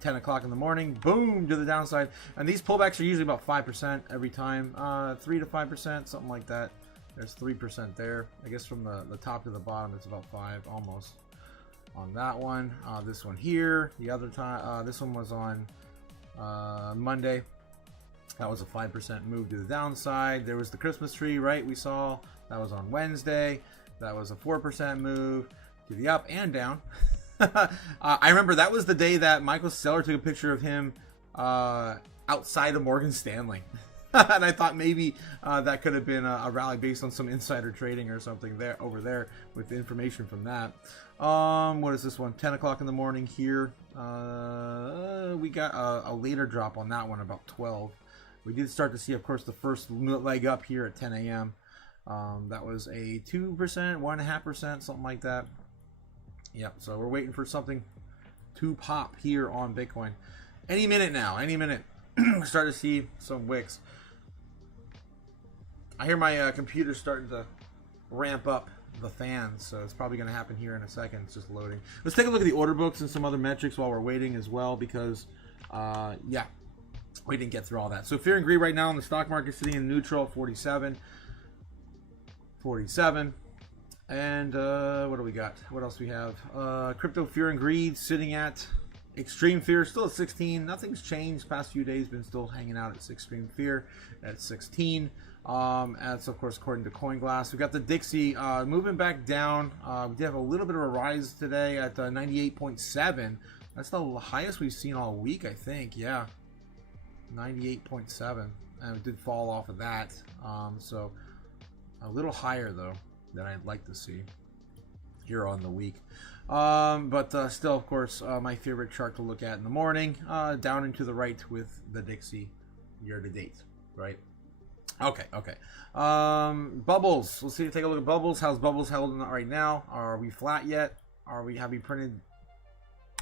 10 o'clock in the morning. Boom, to the downside. And these pullbacks are usually about 5% every time. 3 to 5%, something like that. There's 3% there. I guess from the top to the bottom, it's about 5 almost on that one. This one here, the other time, this one was on Monday. That was a 5% move to the downside. There was the Christmas tree, right? We saw that was on Wednesday. That was a 4% move to the up and down. I remember that was the day that Michael Saylor took a picture of him outside of Morgan Stanley. And I thought maybe that could have been a rally based on some insider trading or something there over there with information from that. What is this one? 10 o'clock in the morning here. We got a later drop on that one, about 12. We did start to see, of course, the first leg up here at 10 a.m. That was a 2%, 1.5%, something like that. Yep, so we're waiting for something to pop here on Bitcoin. Any minute now, any minute. We're starting to see some wicks. I hear my computer starting to ramp up the fans, so it's probably going to happen here in a second. It's just loading. Let's take a look at the order books and some other metrics while we're waiting as well, because, yeah, we didn't get through all that. So fear and greed right now in the stock market sitting in neutral, 47. And what do we got? What else we have? Crypto fear and greed sitting at extreme fear, still at 16. Nothing's changed past few days, been still hanging out at extreme fear at 16. That's of course according to CoinGlass. We got the Dixie moving back down. We did have a little bit of a rise today at 98.7. That's the highest we've seen all week, I think. Yeah, 98.7, and it did fall off of that. So a little higher though than I'd like to see here on the week. But still, of course, my favorite chart to look at in the morning, down and to the right with the Dixie year to date, right? Okay. Bubbles. Let's see. Take a look at Bubbles. How's Bubbles held right now? Are we flat yet? Have we printed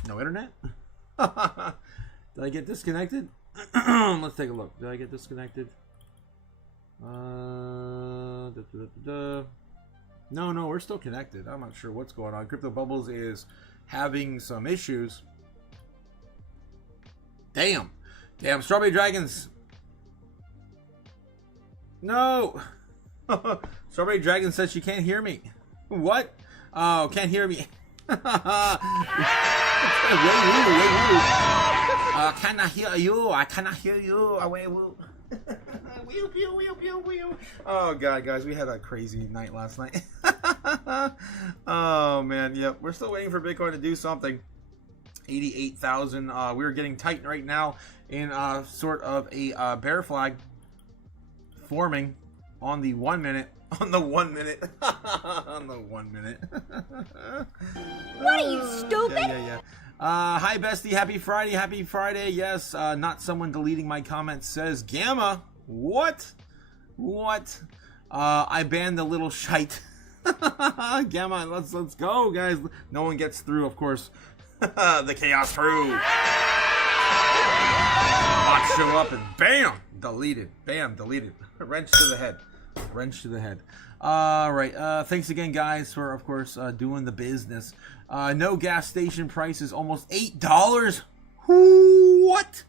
no internet? Did I get disconnected? Let's take a look. Did I get disconnected? No, we're still connected. I'm not sure what's going on. Crypto Bubbles is having some issues. Damn, Strawberry Dragons. No. Strawberry Dragon says she can't hear me. What? Oh, can't hear me. Can I hear you? I cannot hear you. Oh god, guys, we had a crazy night last night. Oh man, yep. We're still waiting for Bitcoin to do something. 88,000. We're getting tight right now in sort of a bear flag forming on the 1 minute On the 1 minute. On the 1 minute. What are you, stupid? Yeah. Hi, bestie. Happy Friday. Happy Friday. Yes, not someone deleting my comments says, Gamma, what? What? I banned the little shite. Gamma, let's go, guys. No one gets through, of course. The chaos crew. Bots show up and bam, deleted. Bam, deleted. Wrench to the head. Wrench to the head. All right. Thanks again, guys, for, of course, doing the business. No gas station prices almost $8. What?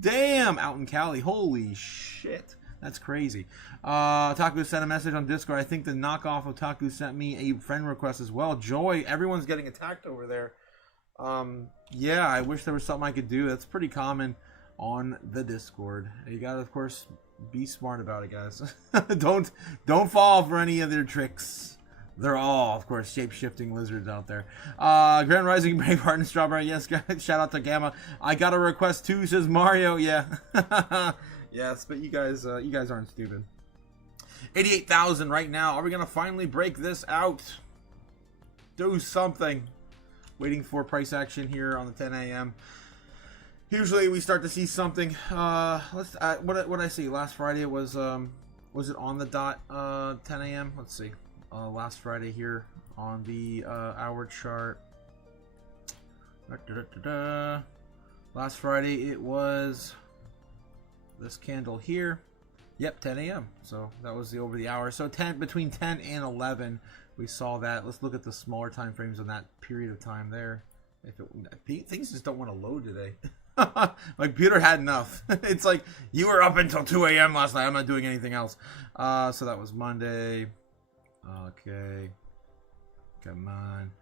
Damn, out in Cali. Holy shit. That's crazy. Otaku sent a message on Discord. I think the knockoff Otaku sent me a friend request as well. Joy, everyone's getting attacked over there. Yeah, I wish there was something I could do. That's pretty common on the Discord. You gotta, of course, be smart about it, guys. Don't fall for any of their tricks. They're all, of course, shape-shifting lizards out there. Grand Rising, Braveheart, and Strawberry. Yes, shout out to Gamma. I got a request too, says Mario. Yeah. Yes, but you guys aren't stupid. 88,000 right now. Are we gonna finally break this out? Do something. Waiting for price action here on the 10 a.m. Usually we start to see something. What I see last Friday was it on the dot 10 a.m. Let's see. Last Friday here on the hour chart. Last Friday it was this candle here. Yep, 10 a.m. So that was over the hour. So between 10 and 11, we saw that. Let's look at the smaller time frames on that period of time there. Things just don't want to load today. My computer had enough. It's like, you were up until 2 a.m. last night. I'm not doing anything else. So that was Monday. Okay. Come on.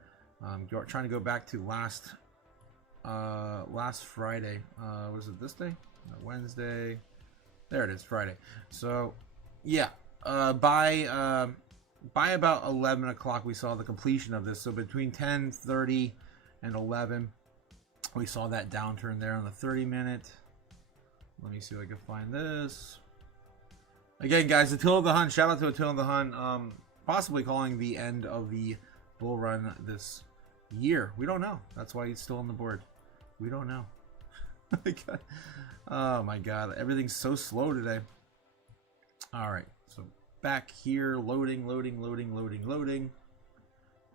Trying to go back to last Friday. Was it this day? No, Wednesday. There it is, Friday. So, yeah. By about 11 o'clock, we saw the completion of this. So between 10:30 and 11, we saw that downturn there on the 30-minute. Let me see if I can find this. Again, guys, Attila the Hun. Shout out to Attila the Hun. Possibly calling the end of the bull run this year. We don't know. That's why he's still on the board. We don't know. Oh my god, everything's so slow today. All right, so back here, loading.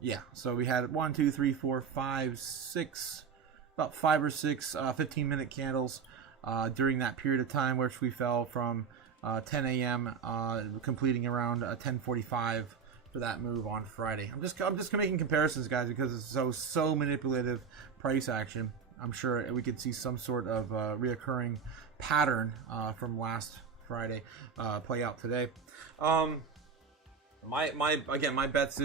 Yeah, so we had 1, 2, 3, 4, 5, 6, about 5 or 6 15-minute candles during that period of time, which we fell from 10 a.m. Completing around 10:45 for that move on Friday. I'm just making comparisons, guys, because it's so manipulative price action. I'm sure we could see some sort of reoccurring pattern from last Friday play out today. My bets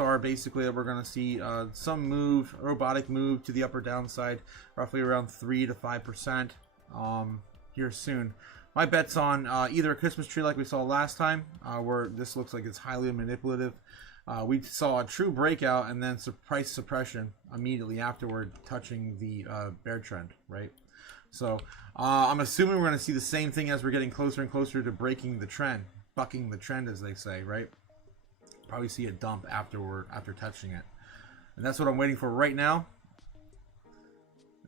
are basically that we're going to see some robotic move to the upper downside, roughly around 3 to 5% here soon. My bet's on either a Christmas tree like we saw last time, where this looks like it's highly manipulative. We saw a true breakout and then price suppression immediately afterward, touching the bear trend, right? So I'm assuming we're going to see the same thing as we're getting closer and closer to breaking the trend, bucking the trend, as they say, right? Probably see a dump after touching it. And that's what I'm waiting for right now.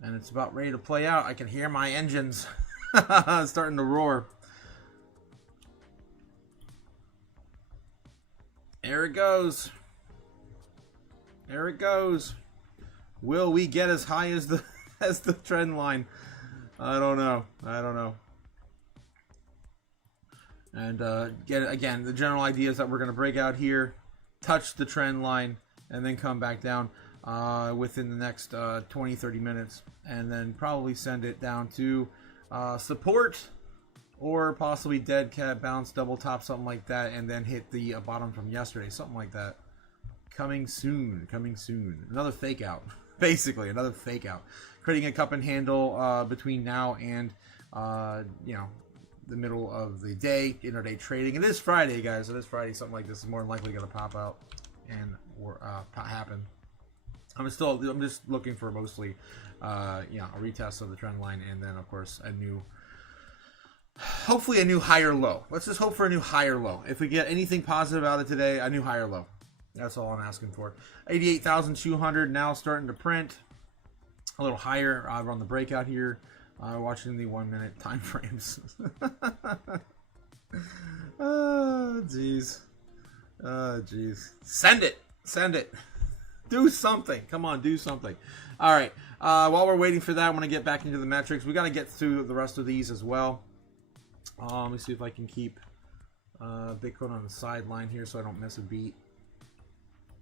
And it's about ready to play out. I can hear my engines starting to roar. There it goes. There it goes. Will we get as high as the trend line? I don't know. And again, the general idea is that we're going to break out here, touch the trend line, and then come back down within the next 20-30 minutes, and then probably send it down to support, or possibly dead cat bounce, double top, something like that, and then hit the bottom from yesterday, something like that. Coming soon. Another fake out, basically, another fake out. Creating a cup and handle between now and the middle of the day, intraday trading. It is Friday, guys. It is Friday. Something like this is more than likely going to pop out and happen. I'm just looking for mostly, a retest of the trend line, and then of course a new hopefully a new higher low. Let's just hope for a new higher low. If we get anything positive out of it today, a new higher low. That's all I'm asking for. 88,200 now starting to print. A little higher on the breakout here. Watching the 1 minute time frames. Oh, jeez. Oh, jeez. Send it. Send it. Do something. Come on, do something. All right. While we're waiting for that, I want to get back into the metrics. We got to get through the rest of these as well. Let me see if I can keep Bitcoin on the sideline here so I don't miss a beat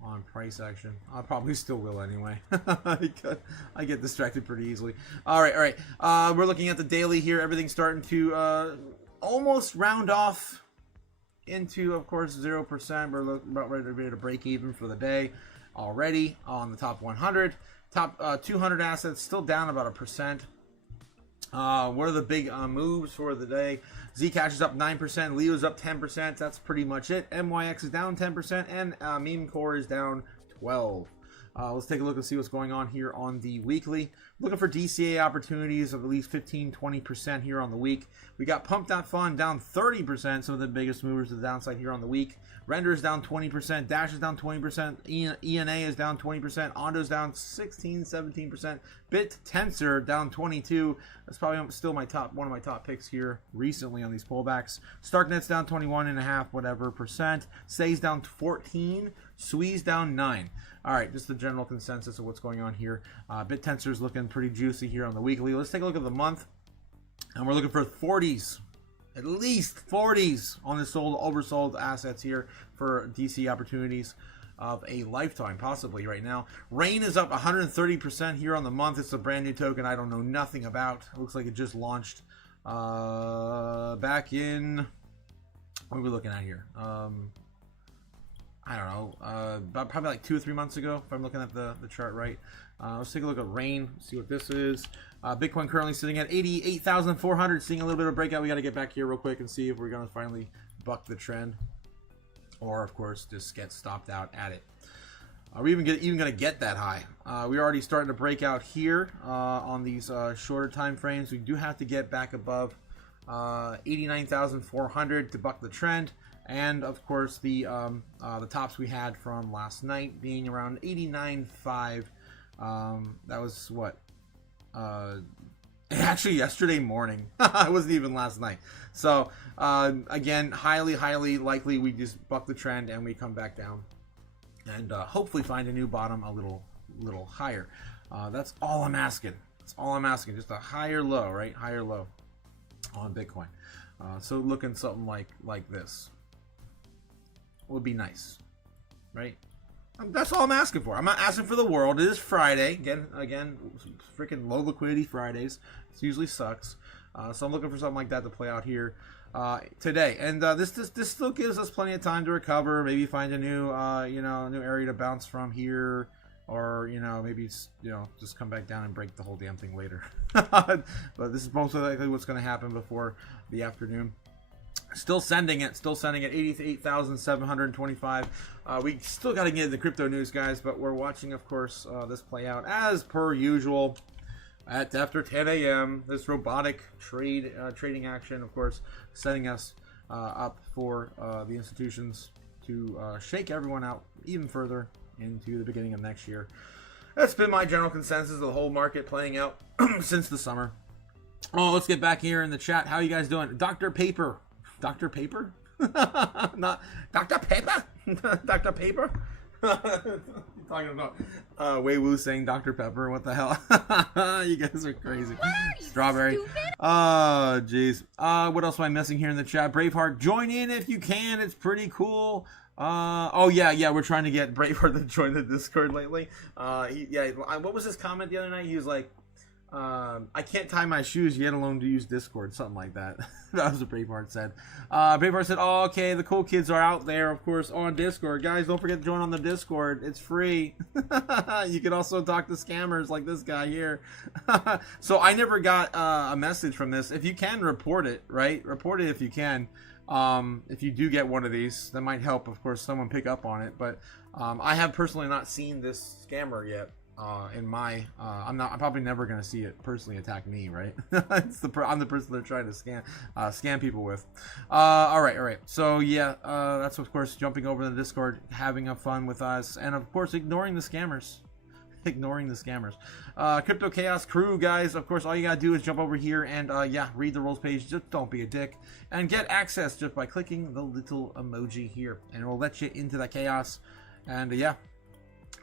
on price action. I probably still will anyway. I get distracted pretty easily. All right. We're looking at the daily here. Everything's starting to almost round off into, of course, 0%. We're about ready to break even for the day already on the top 100. Top 200 assets still down about 1%. What are the big moves for the day? Zcash is up 9%, Leo's up 10%. That's pretty much it. MYX is down 10%, and Meme Core is down 12%. Let's take a look and see what's going on here on the weekly. Looking for DCA opportunities of at least 15-20% here on the week. We got Pump.Fun down 30%, some of the biggest movers to the downside here on the week. Render is down 20%, Dash is down 20%, ENA is down 20%, Ondo's down 16-17%, Bit Tensor down 22%. That's probably still one of my top picks here recently on these pullbacks. Starknet's down 21.5% Say's down 14%, Swee's down 9%. All right, just the general consensus of what's going on here. Bit Tensor is looking pretty juicy here on the weekly. Let's take a look at the month, and we're looking for 40s. At least 40s on the oversold assets here for DC opportunities of a lifetime, possibly right now. Rain is up 130% here on the month. It's a brand new token I don't know nothing about. It looks like it just launched back in, what are we looking at here? I don't know, probably like 2 or 3 months ago, if I'm looking at the chart right. Let's take a look at Rain, see what this is. Bitcoin currently sitting at 88,400, seeing a little bit of a breakout. We got to get back here real quick and see if we're going to finally buck the trend, or of course just get stopped out at it. Are we even going to get that high? We're already starting to break out here on these shorter time frames. We do have to get back above 89,400 to buck the trend. And of course the tops we had from last night being around 89.5. That was what? Actually yesterday morning. It wasn't even last night. So again, highly likely we just buck the trend and we come back down and hopefully find a new bottom a little higher. That's all I'm asking. That's all I'm asking. Just a higher low, right? Higher low on Bitcoin. So looking something like this would be nice, right? That's all I'm asking for. I'm not asking for the world. It is Friday. Again, freaking low liquidity Fridays. It usually sucks. So I'm looking for something like that to play out here today. And this still gives us plenty of time to recover. Maybe find a new new area to bounce from here, or maybe just come back down and break the whole damn thing later. But this is most likely what's going to happen before the afternoon. Still sending it 88,725. We still got to get the crypto news, guys, but we're watching, of course, this play out as per usual after 10 a.m. This robotic trading action, of course, setting us up for the institutions to shake everyone out even further into the beginning of next year. That's been my general consensus of the whole market playing out since the summer. Oh, let's get back here in the chat. How are you guys doing? Dr. Paper. Dr. Paper? Not Dr. Paper? Dr. Paper? You're talking about Wei Wu saying Dr. Pepper. What the hell? You guys are crazy. Strawberry. Oh, jeez. What else am I missing here in the chat? Braveheart, join in if you can. It's pretty cool. Oh yeah, we're trying to get Braveheart to join the Discord lately. What was his comment the other night? He was like, I can't tie my shoes, yet alone to use Discord, something like that. That was what Braveheart said. Braveheart said, oh, okay, the cool kids are out there, of course, on Discord. Guys, don't forget to join on the Discord. It's free. You can also talk to scammers like this guy here. So I never got a message from this. If you can, report it, right? Report it if you can. If you do get one of these, that might help, of course, someone pick up on it. But I have personally not seen this scammer yet. in my, I'm probably never going to see it personally attack me, right? I'm the person they're trying to scam people with. All right. So yeah, that's of course jumping over to the Discord, having a fun with us, and of course ignoring the scammers. Crypto Chaos crew, guys, of course all you gotta do is jump over here and yeah, read the rules page. Just don't be a dick and get access just by clicking the little emoji here, and it will let you into the chaos. And yeah,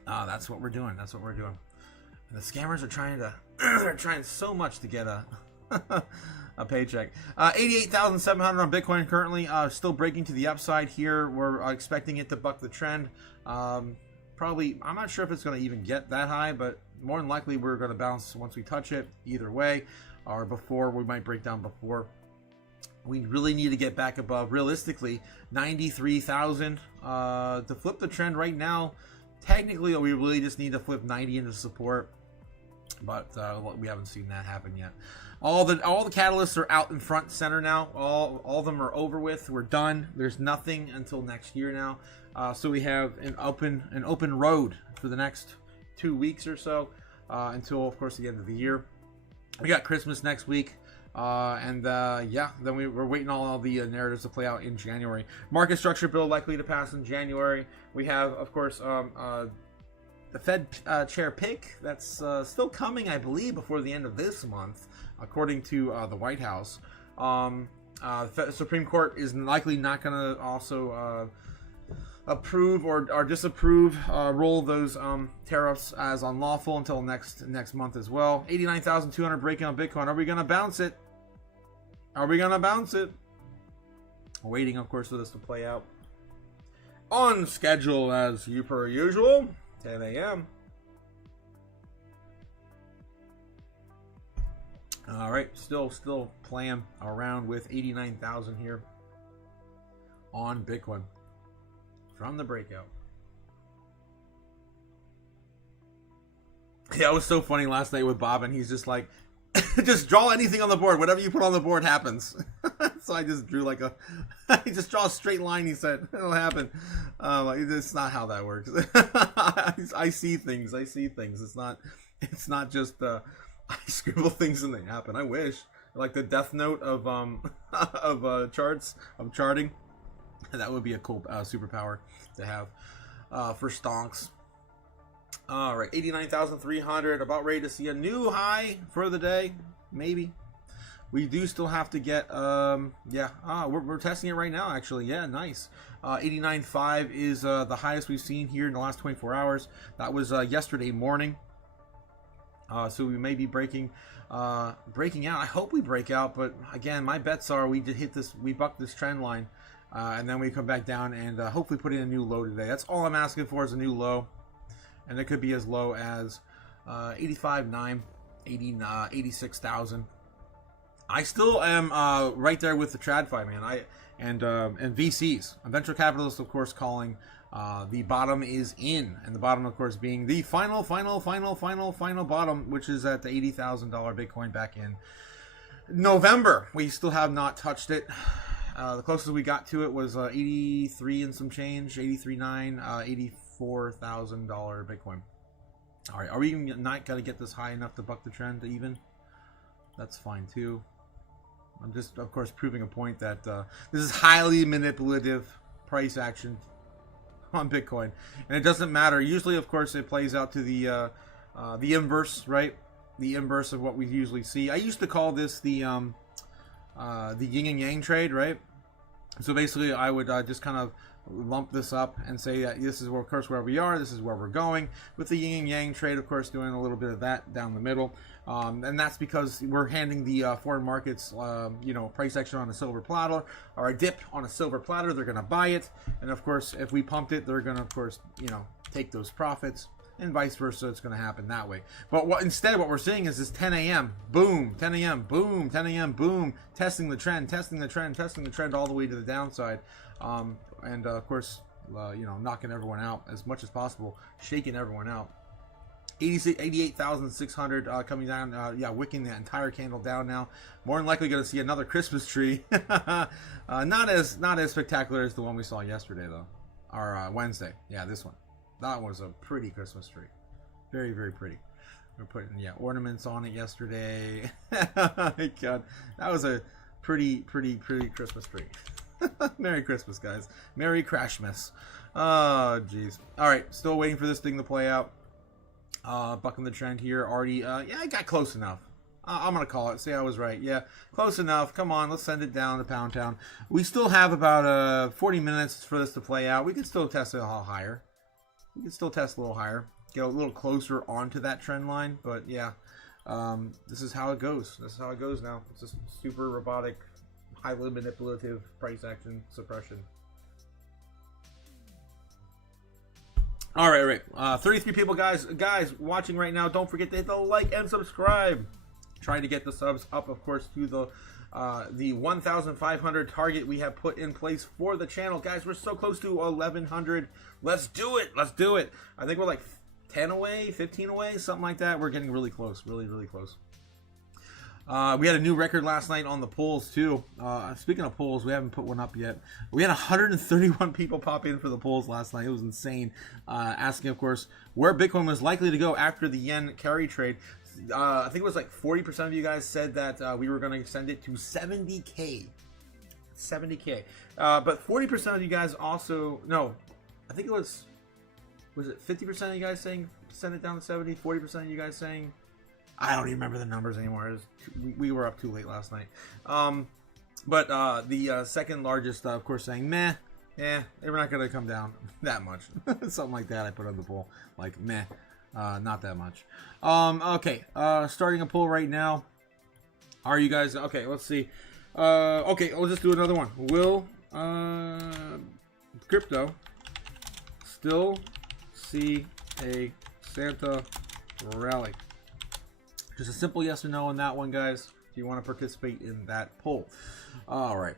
that's what we're doing. And the scammers are trying to they're trying so much to get a a paycheck. 88,700 on Bitcoin currently, still breaking to the upside here. We're expecting it to buck the trend. Probably, I'm not sure if it's going to even get that high, but more than likely we're going to bounce once we touch it, either way, or before. We might break down before. We really need to get back above, realistically, 93,000 to flip the trend right now. Technically, we really just need to flip 90 into support, but we haven't seen that happen yet. All the catalysts are out in front center now. All of them are over with. We're done. There's nothing until next year now. So we have an open road for the next 2 weeks or so, until of course the end of the year. We got Christmas next week, and yeah, then we're waiting on all the narratives to play out in January. Market structure bill likely to pass in January. We have, of course, the Fed chair pick that's still coming, I believe, before the end of this month, according to the White House. The Supreme Court is likely not going to also approve or disapprove, roll those tariffs as unlawful until next month as well. 89,200 breaking on Bitcoin. Are we gonna bounce it? Waiting, of course, for this to play out on schedule as per usual. 10 a.m. All right, still playing around with 89,000 here on Bitcoin from the breakout. Yeah, it was so funny last night with Bob, and he's just like, just draw anything on the board. Whatever you put on the board happens. So I just drew I just draw a straight line. He said it'll happen. It's not how that works. I see things. It's not just I scribble things and they happen. I wish, like the Death Note of charts, of charting. That would be a cool superpower to have for stonks. All right, 89,300. About ready to see a new high for the day. Maybe. We do still have to get, we're testing it right now, actually. Yeah, nice. 89.5 is the highest we've seen here in the last 24 hours. That was yesterday morning. So we may be breaking out. I hope we break out, but again, my bets are we buck this trend line. And then we come back down and hopefully put in a new low today. That's all I'm asking for, is a new low. And it could be as low as 85.9, 86,000. I still am right there with the TradFi, man. And VCs, venture capitalists, of course, calling the bottom is in, and the bottom, of course, being the final bottom, which is at the $80,000 Bitcoin back in November. We still have not touched it. The closest we got to it was 83 and some change, 83.9, $84,000 Bitcoin. All right, are we even not going to get this high enough to buck the trend to even? That's fine too. I'm just, of course, proving a point that this is highly manipulative price action on Bitcoin, and it doesn't matter. Usually, of course, it plays out to the inverse, right? The inverse of what we usually see. I used to call this the yin and yang trade, right? So basically, I would just kind of lump this up and say that this is, of course, where we are. This is where we're going with the yin and yang trade, of course, doing a little bit of that down the middle. And that's because we're handing the foreign markets, price action on a silver platter, or a dip on a silver platter. They're going to buy it. And of course, if we pumped it, they're going to, of course, take those profits, and vice versa. It's going to happen that way. But instead, what we're seeing is this 10 a.m. boom, 10 a.m. boom, 10 a.m. boom, testing the trend all the way to the downside. And of course, knocking everyone out as much as possible, shaking everyone out. 88,600 coming down, wicking the entire candle down now. More than likely going to see another Christmas tree. Not as spectacular as the one we saw yesterday, though, or Wednesday. Yeah, this one. That was a pretty Christmas tree. Very, very pretty. We're putting ornaments on it yesterday. My God, that was a pretty Christmas tree. Merry Christmas, guys. Merry Crashmas. Oh, jeez. All right, still waiting for this thing to play out. Bucking the trend here. Already, I got close enough. I'm going to call it. Say I was right. Yeah, close enough. Come on, let's send it down to Pound Town. We still have about 40 minutes for this to play out. We can still test it a little higher. We can still test a little higher. Get a little closer onto that trend line. But, yeah, this is how it goes. This is how it goes now. It's just super robotic, highly manipulative price action suppression. All right. 33 people, guys watching right now. Don't forget to hit the like and subscribe. Trying to get the subs up, of course, to the 1,500 target we have put in place for the channel, guys. We're so close to 1,100. Let's do it. I think we're like 10 away, 15 away, something like that. We're getting really close, really close. We had a new record last night on the polls too. Speaking of polls, we haven't put one up yet. We had 131 people pop in for the polls last night. It was insane. Asking, of course, where Bitcoin was likely to go after the yen carry trade. I think it was like 40% of you guys said that we were going to extend it to 70K. 70K. But 40% of you guys also, no, I think it was it 50% of you guys saying send it down to 70? 40% of you guys saying, I don't even remember the numbers anymore. We were up too late last night. But the second largest, of course, saying, meh, yeah, we're not going to come down that much. Something like that I put on the poll. Like, meh, not that much. Okay, starting a poll right now. Are you guys, okay, let's see. Okay, I'll just do another one. Will crypto still see a Santa rally? Just a simple yes or no on that one, guys. If you want to participate in that poll. All right.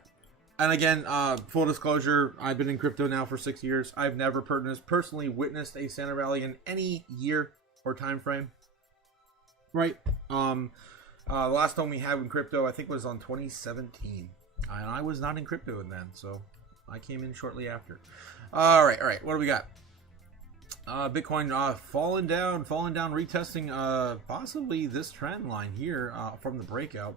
And again, full disclosure, I've been in crypto now for 6 years. I've never personally witnessed a Santa rally in any year or time frame. Right. The last time we had in crypto, I think, was on 2017. And I was not in crypto then, so I came in shortly after. All right. What do we got? Bitcoin falling down, retesting possibly this trend line here from the breakout.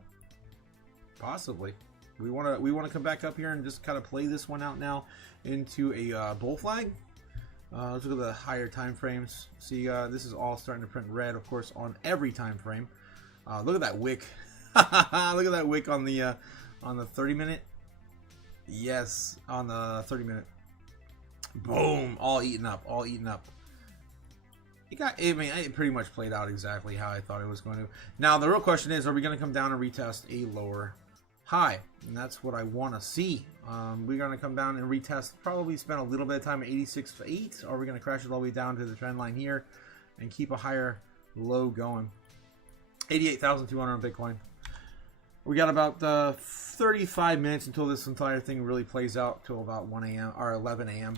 Possibly. We want to come back up here and just kind of play this one out now into a bull flag. Let's look at the higher time frames. See, this is all starting to print red, of course, on every time frame. Look at that wick. Look at that wick on the 30-minute. Yes, on the 30-minute. Boom! All eaten up. It pretty much played out exactly how I thought it was going to. Now, the real question is, are we going to come down and retest a lower high? And that's what I want to see. We're going to come down and retest, probably spend a little bit of time at 86.8, or we're going to crash it all the way down to the trend line here and keep a higher low going. 88,200 on Bitcoin. We got about 35 minutes until this entire thing really plays out till about 1 a.m. or 11 a.m.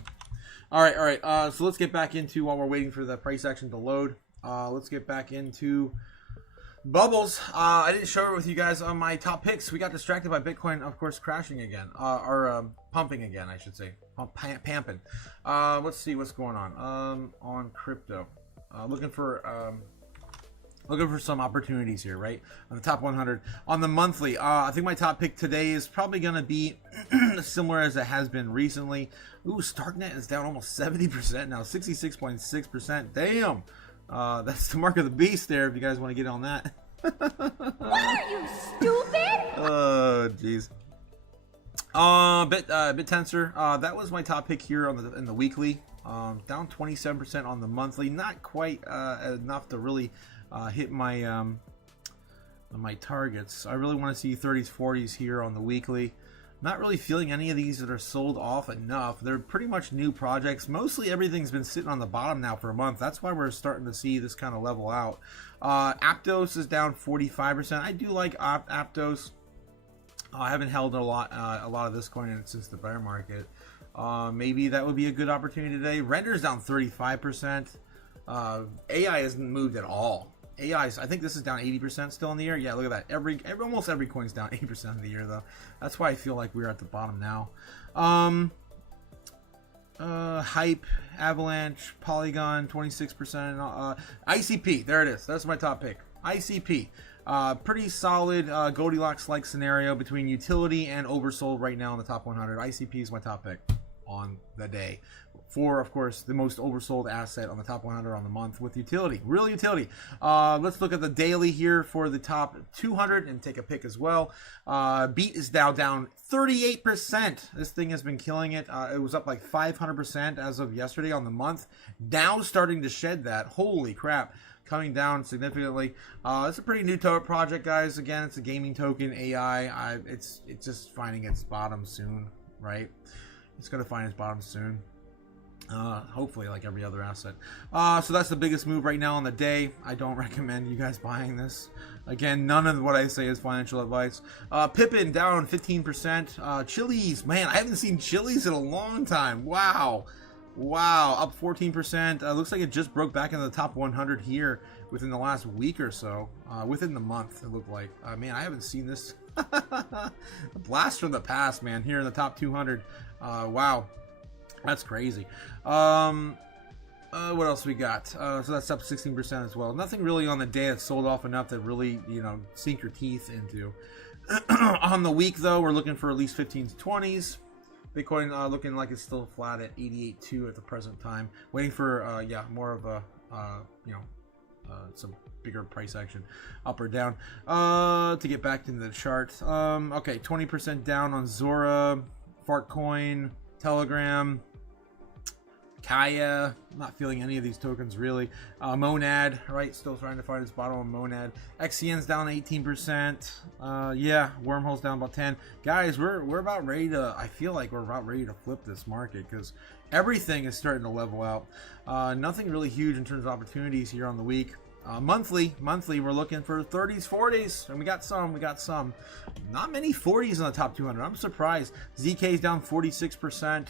All right. So let's get back into, while we're waiting for the price action to load, let's get back into bubbles. I didn't share it with you guys on my top picks. We got distracted by Bitcoin, of course, crashing again, or pumping again, I should say, pamping. Let's see what's going on crypto. Looking for some opportunities here, right? On the top 100. On the monthly, I think my top pick today is probably going to be similar as it has been recently. Ooh, StarkNet is down almost 70% now, 66.6%. Damn! That's the mark of the beast there, if you guys want to get on that. What are you, stupid? Oh, jeez. BitTensor, that was my top pick here in the weekly. Down 27% on the monthly. Not quite enough to really hit my my targets. I really want to see 30s, 40s here on the weekly. Not really feeling any of these that are sold off enough. They're pretty much new projects. Mostly everything's been sitting on the bottom now for a month. That's why we're starting to see this kind of level out. Aptos is down 45%. I do like Aptos. I haven't held a lot of this coin since the bear market. Maybe that would be a good opportunity today. Render's down 35%. AI hasn't moved at all. I think this is down 80% still in the year. Yeah, look at that. Almost every coin's down 80% of the year, though. That's why I feel like we're at the bottom now. Hype, Avalanche, Polygon, 26%. ICP, there it is. That's my top pick. ICP. Pretty solid Goldilocks-like scenario between utility and oversold right now in the top 100. ICP is my top pick on the day. For, of course, the most oversold asset on the top 100 on the month with utility. Real utility. Let's look at the daily here for the top 200 and take a pick as well. Beat is now down 38%. This thing has been killing it. It was up like 500% as of yesterday on the month. Now starting to shed that. Holy crap. Coming down significantly. It's a pretty new project, guys. Again, it's a gaming token, AI. It's just finding its bottom soon, right? It's going to find its bottom soon. Hopefully, like every other asset. So that's the biggest move right now on the day. I don't recommend you guys buying this. Again, none of what I say is financial advice. Pippin down 15%. Chili's, man, I haven't seen Chili's in a long time. Wow. Wow, up 14%. Looks like it just broke back into the top 100 here within the last week or so. Within the month, it looked like. Man, I haven't seen this. A blast from the past, man, here in the top 200. Wow. That's crazy. What else we got? So that's up 16% as well. Nothing really on the day that sold off enough that really, sink your teeth into. On the week, though, we're looking for at least 15s to 20s. Bitcoin looking like it's still flat at 88.2 at the present time. Waiting for, more of a, some bigger price action up or down to get back into the chart. Okay, 20% down on Zora, Fartcoin, Telegram, Kaya. I'm not feeling any of these tokens really. Monad, right? Still trying to find its bottom on Monad. XCN's down 18%. Wormhole's down about 10. Guys, we're about ready to. I feel like we're about ready to flip this market because everything is starting to level out. Nothing really huge in terms of opportunities here on the week. Monthly, we're looking for 30s, 40s, and we got some. Not many 40s in the top 200. I'm surprised. ZK's down 46%.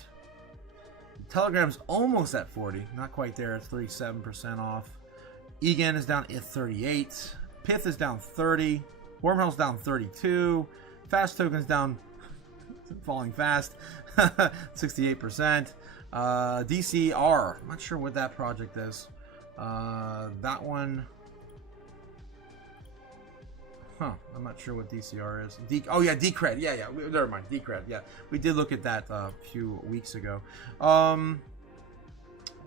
Telegram's almost at 40, not quite there. It's 37% off. EGAN is down at 38. Pith is down 30. Wormhole's down 32. Fast Token's down, falling fast, 68%. DCR, I'm not sure what that project is. That one, I'm not sure what DCR is. Decred. Yeah. Never mind. Decred. Yeah, we did look at that a few weeks ago. What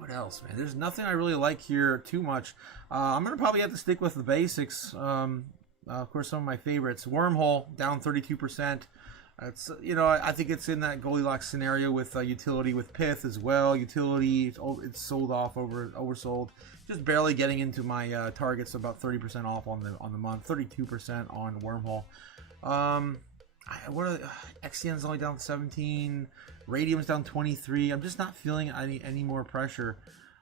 else, man? There's nothing I really like here too much. I'm gonna probably have to stick with the basics. Of course, some of my favorites. Wormhole down 32%. It's I think it's in that Goldilocks scenario with utility with Pith as well. Utility, it's sold off, oversold. Just barely getting into my targets, about 30% off on the month, 32% on Wormhole. XCN's only down 17, Radium's down 23. I'm just not feeling any more pressure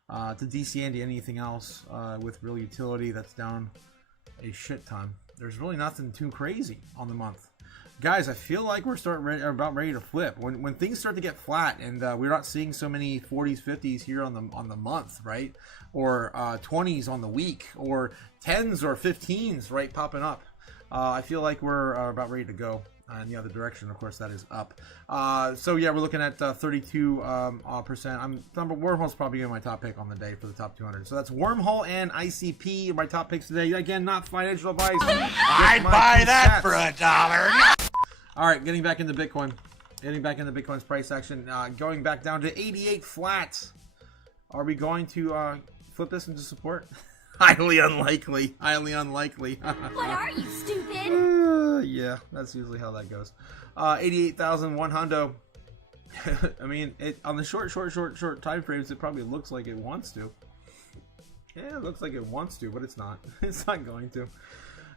to DC into anything else with real utility. That's down a shit ton. There's really nothing too crazy on the month. Guys, I feel like we're about ready to flip. When things start to get flat and we're not seeing so many 40s, 50s here on the month, right? Or 20s on the week, or 10s or 15s, right, popping up. I feel like we're about ready to go in the other direction. Of course, that is up. So yeah, we're looking at 32%. Wormhole's probably going to be my top pick on the day for the top 200. So that's Wormhole and ICP, my top picks today. Again, not financial advice. I'd buy that for $1. All right, getting back into Bitcoin. Getting back into Bitcoin's price action. Going back down to 88 flat. Are we going to flip this into support? Highly unlikely. Highly unlikely. What are you, stupid? Yeah, that's usually how that goes. 88,100. I mean, on the short time frames, it probably looks like it wants to. Yeah, it looks like it wants to, but it's not. It's not going to.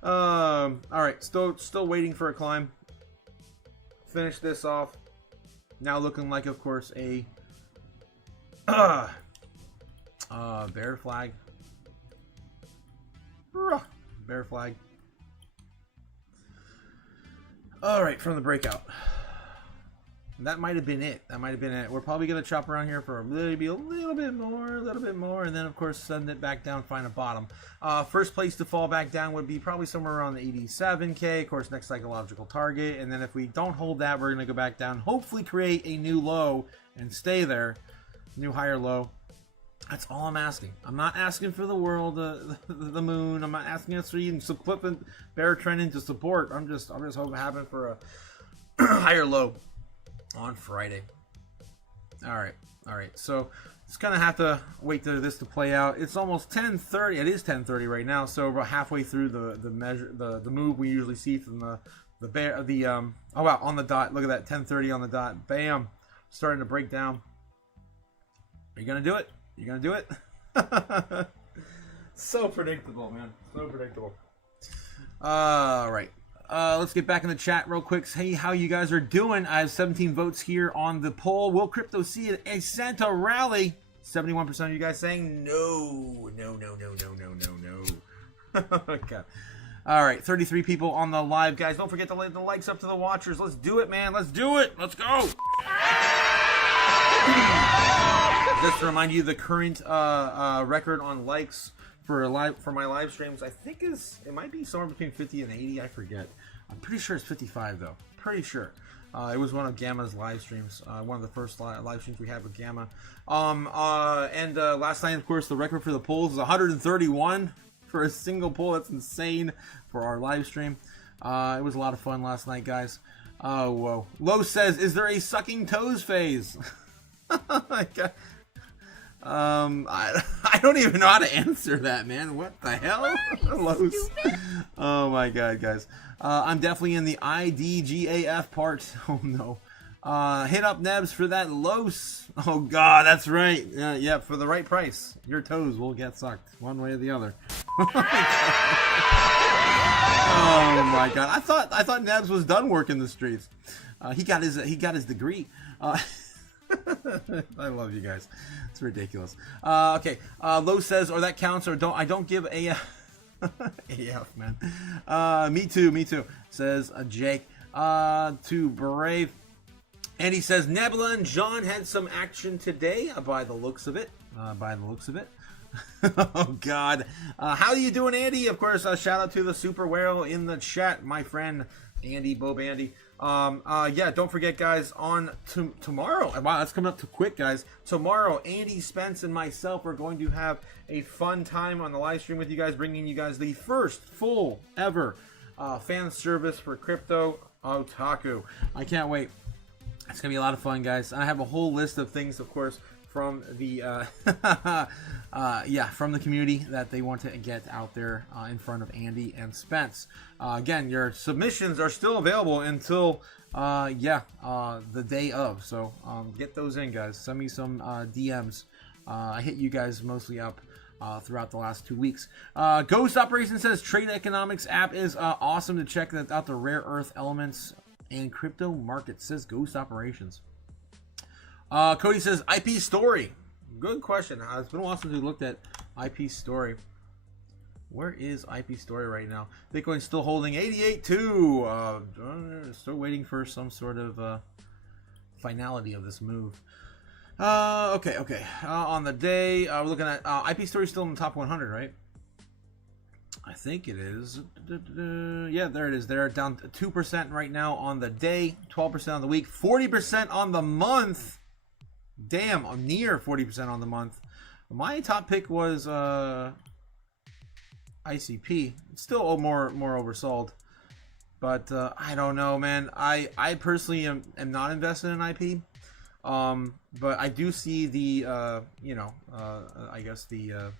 All right, still waiting for a climb. Finish this off. Now looking like, of course, a bear flag. Bear flag. All right, from the breakout. That might have been it. We're probably going to chop around here for maybe a little bit more, and then, of course, send it back down, find a bottom. First place to fall back down would be probably somewhere around the 87K, of course, next psychological target, and then if we don't hold that, we're going to go back down, hopefully create a new low and stay there. New higher low. That's all I'm asking. I'm not asking for the world, the moon. I'm not asking us for even flipping bear trend into support. I'm just hoping to happen for a higher low on Friday. All right. So just gonna have to wait for this to play out. It's almost 10:30. It is 10:30 right now. So we're halfway through the move we usually see from the bear. Oh wow, on the dot. Look at that, 10:30 on the dot. Bam, starting to break down. Are you gonna do it? You gonna do it? So predictable, man. So predictable. All right. Let's get back in the chat real quick. Hey, how you guys are doing? I have 17 votes here on the poll. Will crypto see a Santa rally? 71% of you guys saying no. Okay. All right, 33 people on the live, guys. Don't forget to let the likes up to the watchers. Let's do it, man. Let's do it. Let's go. Just to remind you, the current record on likes for my live streams, I think it might be somewhere between 50 and 80. I forget. I'm pretty sure it's 55 though. Pretty sure. It was one of Gamma's live streams. One of the first live streams we had with Gamma. And last night, of course, the record for the polls is 131 for a single poll. That's insane for our live stream. It was a lot of fun last night, guys. Oh, whoa. Low says, is there a sucking toes phase? I don't even know how to answer that, man. What the hell? Lows. Oh my god, guys. I'm definitely in the IDGAF part. Oh no. Hit up Nebs for that Los. Oh god, that's right. Yeah, for the right price, your toes will get sucked one way or the other. Oh my god. I thought Nebs was done working the streets. He got his degree. I love you guys. It's ridiculous. Okay. Low says, or that counts, or I don't give a AF, man. Me too. Says Jake. To Brave. And he says, Nebula and John had some action today, by the looks of it. Oh god. How are you doing, Andy? Of course, shout out to the super whale in the chat, my friend Andy, Bob Andy. Yeah, don't forget, guys, on tomorrow. Wow, that's coming up too quick, guys. Tomorrow, Andy, Spence, and myself are going to have a fun time on the live stream with you guys, bringing you guys the first full ever fan service for Crypto Otaku. I can't wait. It's gonna be a lot of fun, guys. I have a whole list of things, of course, from the from the community that they want to get out there in front of Andy and Spence. Again, your submissions are still available until the day of. So get those in, guys. Send me some DMs. I hit you guys mostly up throughout the last 2 weeks. Ghost Operation says Trade Economics app is awesome to check out the rare earth elements and crypto markets, says Ghost Operations. Cody says IP Story. Good question. It's been a while since we looked at IP Story. Where is IP Story right now? Bitcoin's still holding 88.2. Still waiting for some sort of finality of this move. Okay. On the day, we're looking at IP Story still in the top 100, right? I think it is. Yeah, there it is. They're down 2% right now on the day, 12% on the week, 40% on the month. Damn, I'm near 40% on the month. My top pick was ICP. It's still more oversold, but I don't know, man. I personally am not invested in IP, but I do see the I guess the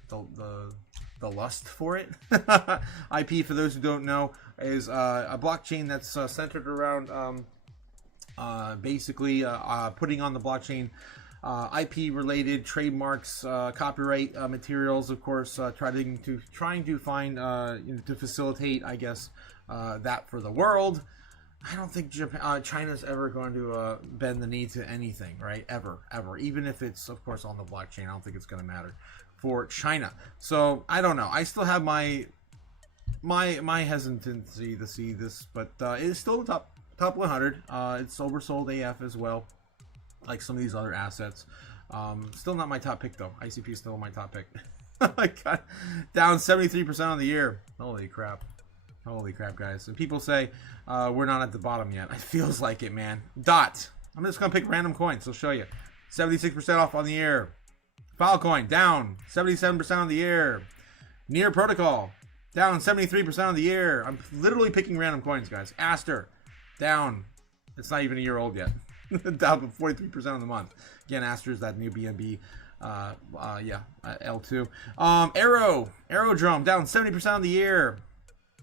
lust for it. IP, for those who don't know, is a blockchain that's centered around basically putting on the blockchain IP related trademarks, copyright materials, of course, trying to find to facilitate, I guess, that for the world. I don't think China's ever going to bend the knee to anything, right? Ever. Even if it's, of course, on the blockchain, I don't think it's going to matter for China. So I don't know. I still have my hesitancy to see this, but it is still the top 100. It's oversold AF as well, like some of these other assets. Still not my top pick though. ICP is still my top pick. God, down 73% on the year. Holy crap, guys. And people say we're not at the bottom yet. It feels like it, man. Dot. I'm just gonna pick random coins. I'll show you. 76% off on the year. Filecoin down 77% on the year. Near Protocol down 73% on the year. I'm literally picking random coins, guys. Aster down. It's not even a year old yet. Down 43% on the month. Again, Aster is that new BNB. L2. Aerodrome down 70% on the year.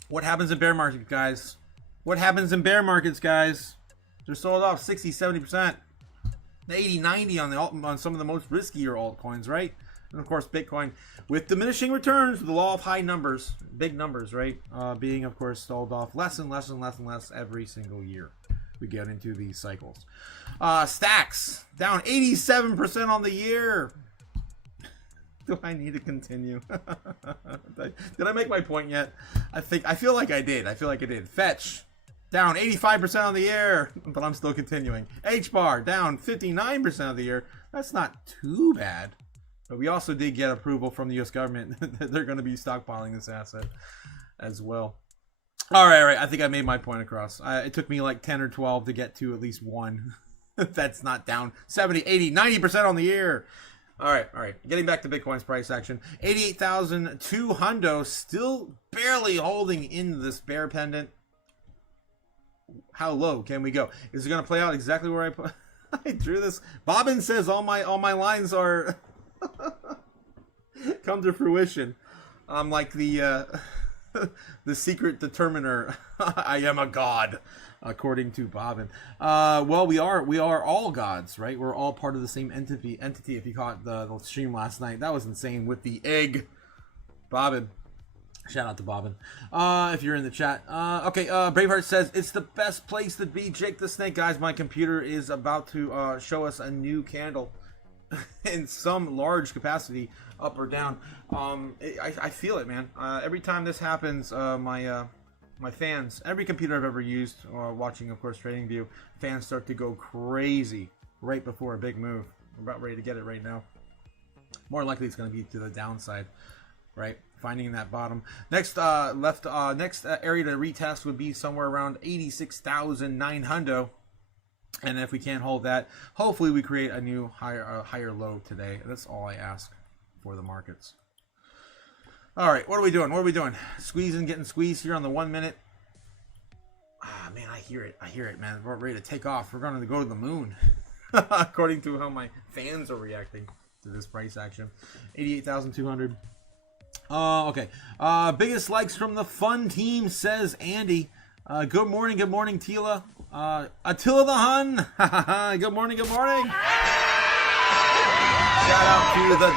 What happens in bear markets, guys? What happens in bear markets, guys? They're sold off 60, 70%. 80, 90 on some of the most riskier altcoins, right? And of course, Bitcoin with diminishing returns, the law of high numbers, big numbers, right? Being, of course, sold off less and less and less and less every single year. We get into these cycles. Stacks down 87% on the year. Do I need to continue? Did I make my point yet? I feel like I did. Fetch down 85% on the year, but I'm still continuing. HBAR down 59% of the year. That's not too bad. But we also did get approval from the US government that they're going to be stockpiling this asset as well. All right. I think I made my point across. It took me like 10 or 12 to get to at least one. That's not down 70, 80, 90% on the year. All right. Getting back to Bitcoin's price action. 88,200, still barely holding in this bear pendant. How low can we go? Is it going to play out exactly where I drew this? Bobbin says all my lines are come to fruition. I'm like the secret determiner. I am a god, according to Bobbin. Well, we are all gods, right? We're all part of the same entity. If you caught the stream last night, that was insane with the egg. Bobbin. Shout out to Bobbin. If you're in the chat. Okay, Braveheart says, it's the best place to be. Jake the Snake. Guys, my computer is about to show us a new candle in some large capacity, up or down. I feel it, man. Every time this happens, my fans, every computer I've ever used, watching, of course, TradingView, fans start to go crazy right before a big move. I'm about ready to get it right now. More likely it's going to be to the downside, right? Finding that bottom. Next area to retest would be somewhere around 86,900. And if we can't hold that, hopefully we create a new higher low today. That's all I ask for the markets. All right, what are we doing? Getting squeezed here on the 1 minute. Man, I hear it, man. We're ready to take off. We're going to go to the moon, according to how my fans are reacting to this price action. 88,200. Okay. Biggest likes from the fun team, says Andy. Good morning, Tila. Attila the Hun. Good morning. Shout out to the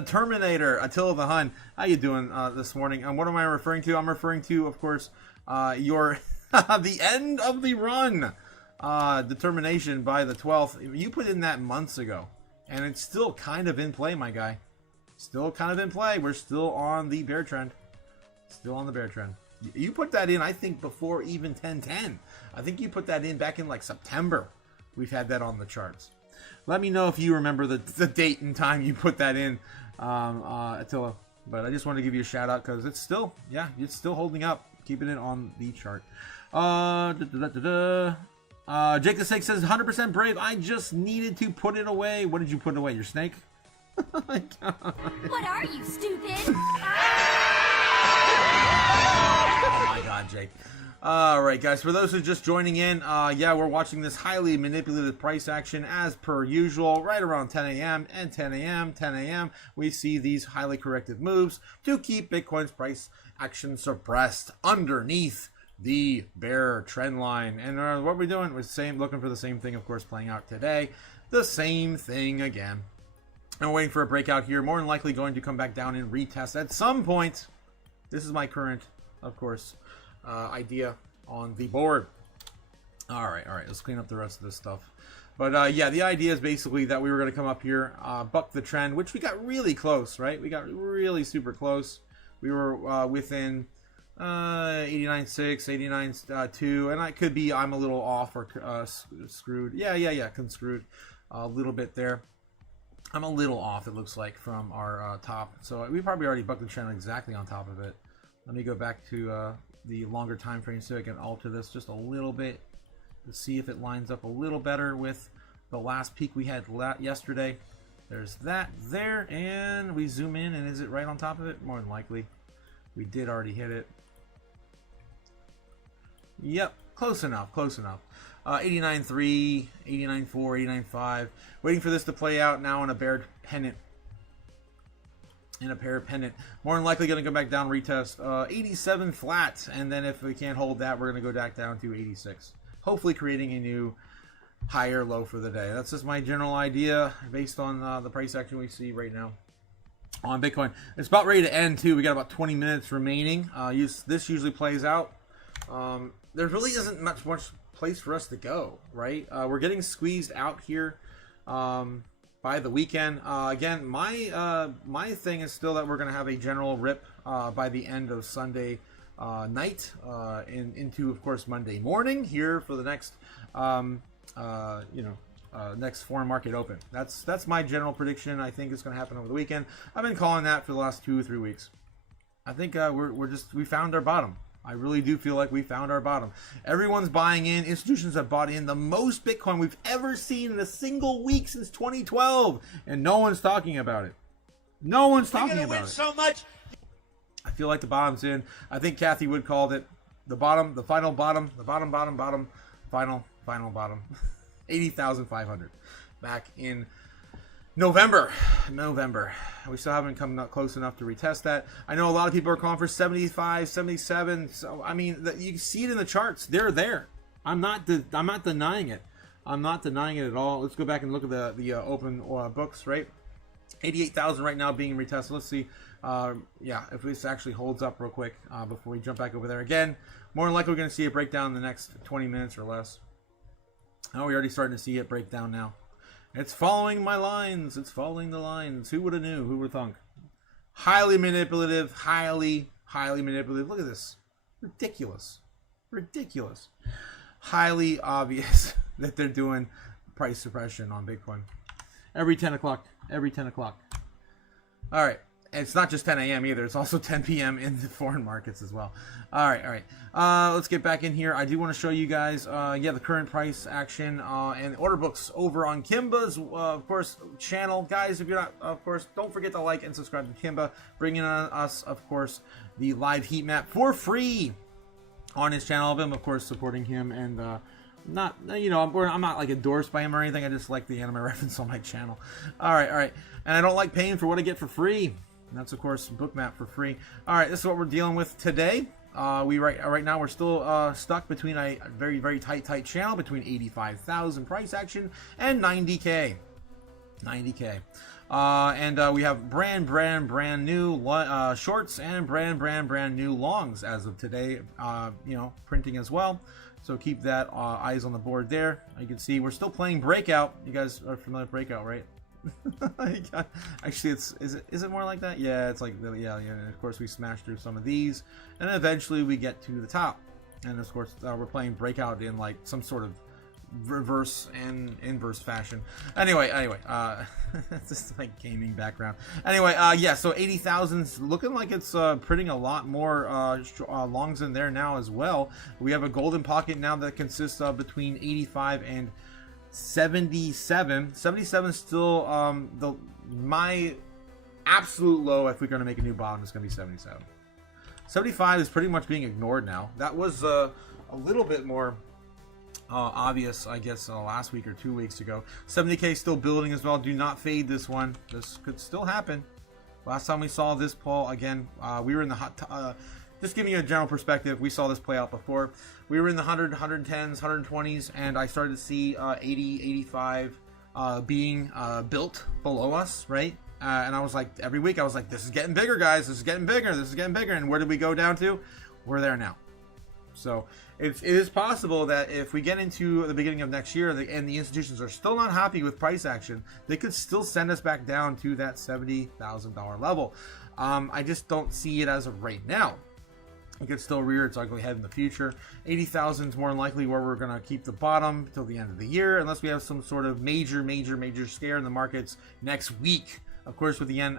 Determinator, Attila the Hun. How you doing this morning? What am I referring to? I'm referring to, of course, your the end of the run determination by the 12th. You put in that months ago, and it's still kind of in play, my guy. Still kind of in play. We're still on the bear trend. You put that in, I think, before even 1010. I think you put that in back in like September. We've had that on the charts. Let me know if you remember the date and time you put that in, Attila. But I just wanted to give you a shout out because it's still holding up, keeping it on the chart. Jake the Snake says 100% brave. I just needed to put it away. What did you put away? Your snake? Oh my God. What are you, stupid? Oh my God, Jake. All right, guys, for those who are just joining in, we're watching this highly manipulated price action as per usual, right around 10 a.m. and 10 a.m. We see these highly corrective moves to keep Bitcoin's price action suppressed underneath the bear trend line. And what are we doing? We're looking for the same thing, of course, playing out today. The same thing again. And we're waiting for a breakout here. More than likely going to come back down and retest at some point. This is my current, of course, idea on the board. All right, let's clean up the rest of this stuff. But the idea is basically that we were going to come up here, buck the trend, which we got really close, right? We got really super close. We were within 89.6, 89.2, and I could be I'm a little off or screwed. Conscrewed a little bit there. I'm a little off, it looks like, from our top. So we probably already bucked the trend exactly on top of it. Let me go back to the longer time frame so I can alter this just a little bit to see if it lines up a little better with the last peak we had yesterday. There's that there, and we zoom in, and is it right on top of it? More than likely. We did already hit it. Yep, close enough, close enough. 89.3, 89.4, 89.5. Waiting for this to play out now in a bear pennant. In a pair pennant. More than likely going to go back down, retest 87 flat, and then if we can't hold that, we're going to go back down to 86. Hopefully creating a new higher low for the day. That's just my general idea based on the price action we see right now on Bitcoin. It's about ready to end too. We got about 20 minutes remaining. This usually plays out. There really isn't much place for us to go, right? We're getting squeezed out here by the weekend. Again, my thing is still that we're going to have a general rip by the end of Sunday night into, of course, Monday morning here for the next next foreign market open. That's my general prediction. I think it's going to happen over the weekend. I've been calling that for the last 2 or 3 weeks. I think we found our bottom. I really do feel like we found our bottom. Everyone's buying in. Institutions have bought in the most Bitcoin we've ever seen in a single week since 2012, and no one's talking about it. No one's talking about it. So much. I feel like the bottom's in. I think Kathy Wood called it the bottom, the final bottom, the bottom, final bottom. 80,500 back in November. We still haven't come up close enough to retest that. I know a lot of people are calling for 75, 77. So I mean, you see it in the charts. They're there. I'm not denying it. I'm not denying it at all. Let's go back and look at the open books, right? 88,000 right now being retested. Let's see. If this actually holds up real quick before we jump back over there again. More than likely, we're going to see it break down in the next 20 minutes or less. Oh, we're already starting to see it break down now. It's following my lines. It's following the lines. Who would have knew? Who would have thunk? Highly manipulative. Highly manipulative. Look at this. Ridiculous. Highly obvious that they're doing price suppression on Bitcoin. Every 10 o'clock. All right. And it's not just 10 a.m. either. It's also 10 p.m. in the foreign markets as well. All right. Let's get back in here. I do want to show you guys, the current price action and order books over on Kimba's, of course, channel. Guys, if you're not, of course, don't forget to like and subscribe to Kimba. Bringing on us, of course, the live heat map for free on his channel. I've been, of course, supporting him and I'm not like endorsed by him or anything. I just like the anime reference on my channel. All right. And I don't like paying for what I get for free. And that's, of course, book map for free. All right, this is what we're dealing with today. Right now we're still stuck between a very, very tight channel between 85,000 price action and 90K. And we have brand new shorts and brand new longs as of today. Printing as well. So keep that eyes on the board there. You can see we're still playing Breakout. You guys are familiar with Breakout, right? Actually, is it more like that? Yeah, it's like yeah. And of course, we smash through some of these, and eventually we get to the top. And of course, we're playing Breakout in like some sort of reverse and inverse fashion. Anyway, it's just like gaming background. Anyway, so 80,000's looking like it's printing a lot more longs in there now as well. We have a golden pocket now that consists of between 85 and 77. 77 is still my absolute low. If we're going to make a new bottom, it's going to be 77. 75 is pretty much being ignored now. That was a little bit more obvious, I guess, last week or 2 weeks ago. 70K still building as well. Do not fade this one. This could still happen. Last time we saw this, Paul, again, we were in the just giving you a general perspective, we saw this play out before. We were in the 100, 110s, 120s, and I started to see 80, 85 being built below us, right? And I was like, every week I was like, this is getting bigger, guys. This is getting bigger. And where did we go down to? We're there now. So it is possible that if we get into the beginning of next year and the institutions are still not happy with price action, they could still send us back down to that $70,000 level. I just don't see it as of right now. It could still rear its ugly head in the future. 80,000 is more than likely where we're going to keep the bottom till the end of the year, unless we have some sort of major scare in the markets next week. Of course, with the yen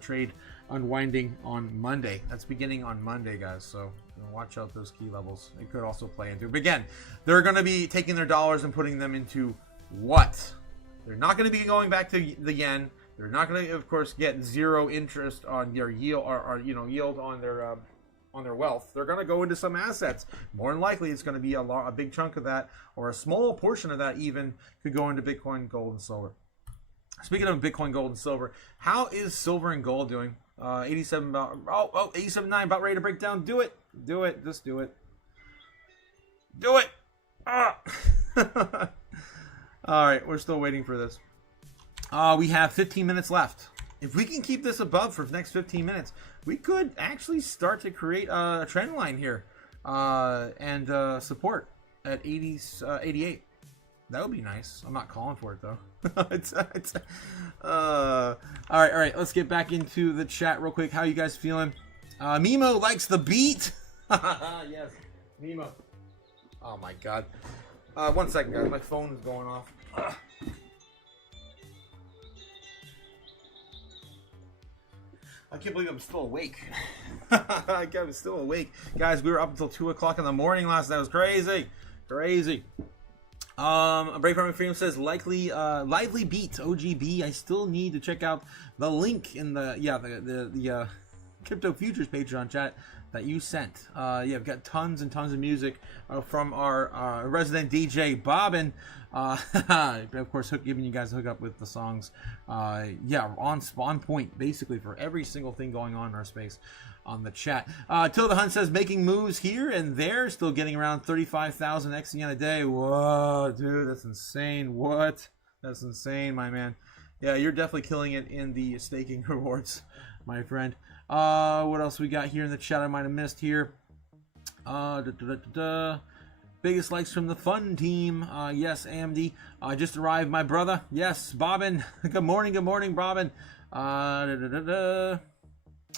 trade unwinding on Monday. That's beginning on Monday, guys. So watch out those key levels. It could also play into. But again, they're going to be taking their dollars and putting them into what? They're not going to be going back to the yen. They're not going to, of course, get zero interest on their yield or yield on their wealth. They're going to go into some assets. More than likely, it's going to be a big chunk of that, or a small portion of that even could go into Bitcoin, gold, and silver. Speaking of Bitcoin, gold, and silver, how is silver and gold doing? 87.9, about ready to break down. Do it. Do it. Just do it. Do it. Ah. All right, we're still waiting for this. We have 15 minutes left. If we can keep this above for the next 15 minutes, we could actually start to create a trend line here and support at 88. That would be nice. I'm not calling for it, though. All right. Let's get back into the chat real quick. How you guys feeling? Mimo likes the beat. Yes, Mimo. Oh, my God. 1 second, guys. My phone is going off. I can't believe I'm still awake. I'm still awake. Guys, we were up until 2 o'clock in the morning last night. It was crazy. Crazy. Brave Farming Freedom says, lively beat, OGB. I still need to check out the link in the Crypto Futures Patreon chat that you sent. I've got tons and tons of music from our resident DJ Bobbin. Of course, giving you guys a hookup with the songs. On point basically for every single thing going on in our space on the chat. Till the Hunt says, making moves here and there, still getting around 35,000 XCN a day. Whoa, dude, that's insane. What? That's insane, my man. Yeah, you're definitely killing it in the staking rewards, my friend. What else we got here in the chat I might have missed here? Biggest likes from the fun team. Yes, AMD. Just arrived, my brother. Yes, Bobbin. Good morning, Bobbin.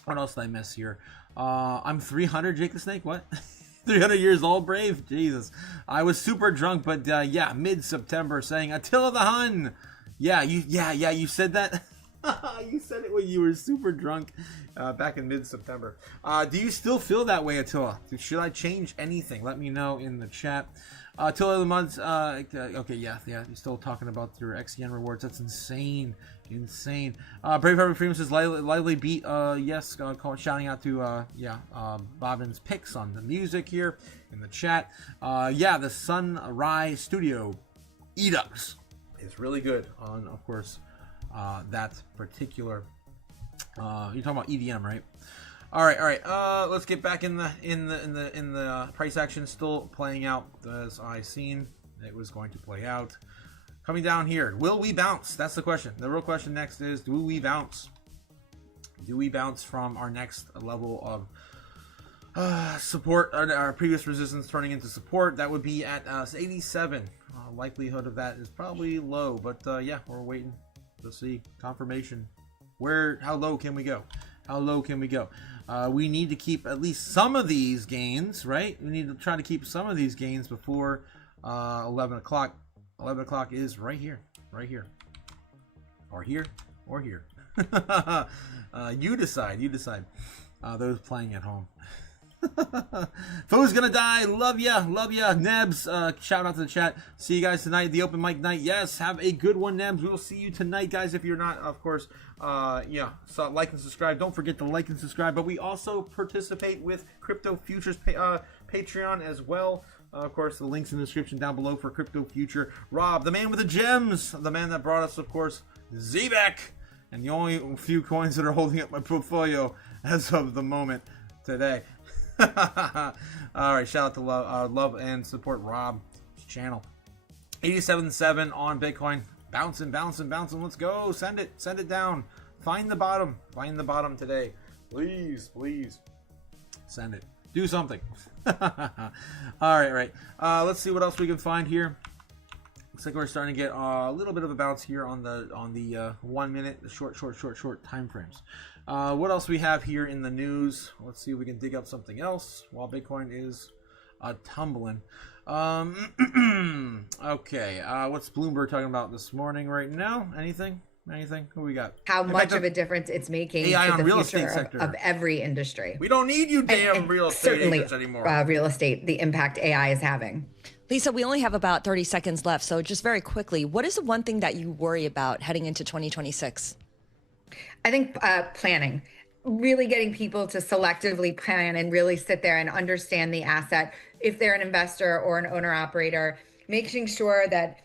What else did I miss here? I'm 300, Jake the Snake. What? 300 years old, Brave? Jesus. I was super drunk, but mid-September, saying Attila the Hun. You said that. You said it when you were super drunk back in mid-September. Do you still feel that way, Attila? Should I change anything? Let me know in the chat. Attila the Month, you're still talking about your XCN rewards. That's insane. Brave Harvey Freeman says, lively beat. Yes, shouting out to Bobbin's picks on the music here in the chat. The Sunrise Studio Edux is really good on, of course, that particular you're talking about EVM, right? All right. Let's get back in the price action. Still playing out as I seen it was going to play out. Coming down here, will we bounce? That's the question. The real question next is, do we bounce? Do we bounce from our next level of support, our previous resistance turning into support? That would be at 87. Likelihood of that is probably low, but we're waiting to see confirmation. How low can we go? We need to keep at least some of these gains, right? We need to try to keep some of these gains before 11 o'clock. 11 o'clock is right here. Or here. You decide. Those playing at home. Foe's gonna die. Love ya. Nebs, shout out to the chat. See you guys tonight, the open mic night. Yes, have a good one, Nebs. We'll see you tonight, guys. If you're not, of course, so like and subscribe. Don't forget to like and subscribe. But we also participate with Crypto Futures Patreon as well. Of course, the link's in the description down below for Crypto Future. Rob, the man with the gems, the man that brought us, of course, Zebek, and the only few coins that are holding up my portfolio as of the moment today. All right, shout out to love and support Rob's channel. 87.7 on Bitcoin, bouncing. Let's go. Send it down. Find the bottom today, please. Send it. Do something. All right. Let's see what else we can find here. Looks like we're starting to get a little bit of a bounce here on the 1 minute, the short time frames. What else we have here in the news? Let's see if we can dig up something else while Bitcoin is tumbling. Okay, what's Bloomberg talking about this morning right now? Anything? Anything? Who we got? How much of a difference it's making AI to on the real future estate sector. of every industry. We don't need you damn real estate certainly, agents anymore. Real estate, the impact AI is having. Lisa, we only have about 30 seconds left. So just very quickly, what is the one thing that you worry about heading into 2026? I think planning. Really getting people to selectively plan and really sit there and understand the asset. If they're an investor or an owner operator, making sure that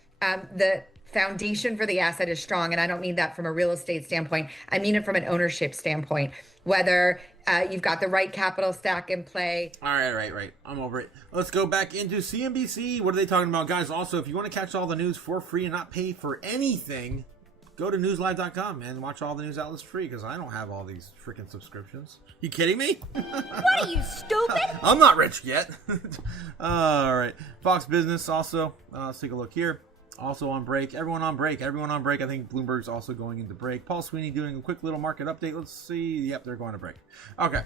the foundation for the asset is strong. And I don't mean that from a real estate standpoint. I mean it from an ownership standpoint, whether you've got the right capital stack in play. All right. I'm over it. Let's go back into CNBC. What are they talking about? Guys, also, if you want to catch all the news for free and not pay for anything, go to newslive.com and watch all the news outlets free, because I don't have all these freaking subscriptions. You kidding me? What are you, stupid? I'm not rich yet. All right. Fox Business also. Let's take a look here. Also on break. Everyone on break. I think Bloomberg's also going into break. Paul Sweeney doing a quick little market update. Let's see. Yep, they're going to break. Okay.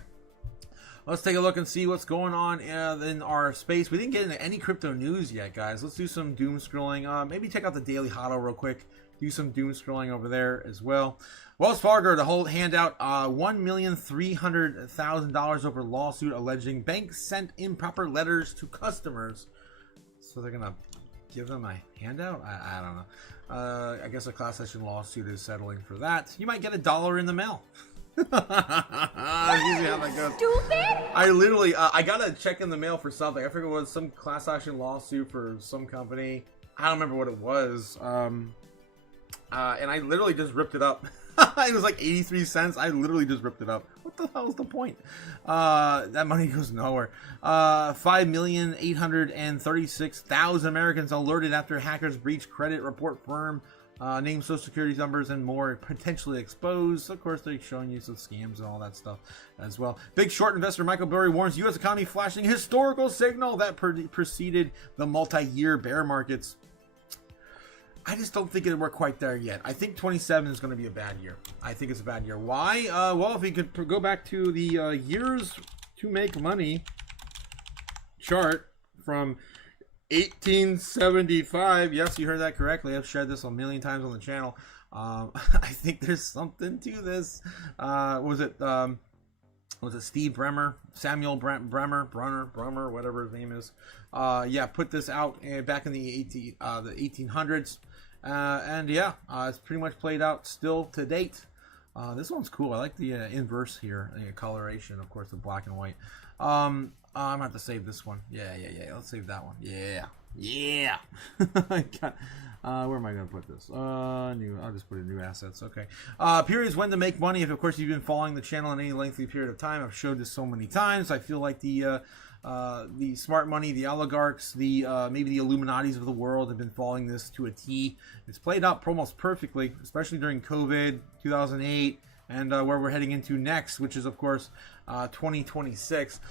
Let's take a look and see what's going on in our space. We didn't get into any crypto news yet, guys. Let's do some doom scrolling. Maybe check out the Daily Hodl real quick. Do some doom scrolling over there as well. Wells Fargo to hold handout $1,300,000 over lawsuit alleging banks sent improper letters to customers. So they're gonna give them a handout? I don't know. I guess a class action lawsuit is settling for that. You might get $1 in the mail. Usually how that goes. Stupid! I literally, I got a check in the mail for something. I forget what it was, some class action lawsuit for some company. I don't remember what it was. And I literally just ripped it up. It was like 83 cents. I literally just ripped it up. What the hell is the point? That money goes nowhere. 5,836,000 Americans alerted after hackers breached credit report firm. Name, social security numbers, and more potentially exposed. Of course, they're showing you some scams and all that stuff as well. Big short investor Michael Burry warns U.S. economy flashing historical signal that preceded the multi-year bear markets. I just don't think we're quite there yet. I think 27 is going to be a bad year. I think it's a bad year. Why? Well, if we could go back to the years to make money chart from 1875. Yes, you heard that correctly. I've shared this a million times on the channel. I think there's something to this. Was it Steve Bremer, Samuel Brunner, whatever his name is? Yeah, put this out back in the 1800s. And yeah, it's pretty much played out still to date. This one's cool. I like the inverse here, the coloration, of course, the black and white. I'm gonna have to save this one. Yeah. Let's save that one. Yeah. Where am I gonna put this? I'll just put in new assets. Okay. Periods when to make money. If of course you've been following the channel in any lengthy period of time, I've showed this so many times. I feel like the smart money, the oligarchs, maybe the Illuminatis of the world have been following this to a T. It's played out almost perfectly, especially during COVID, 2008, and where we're heading into next, which is of course 2026.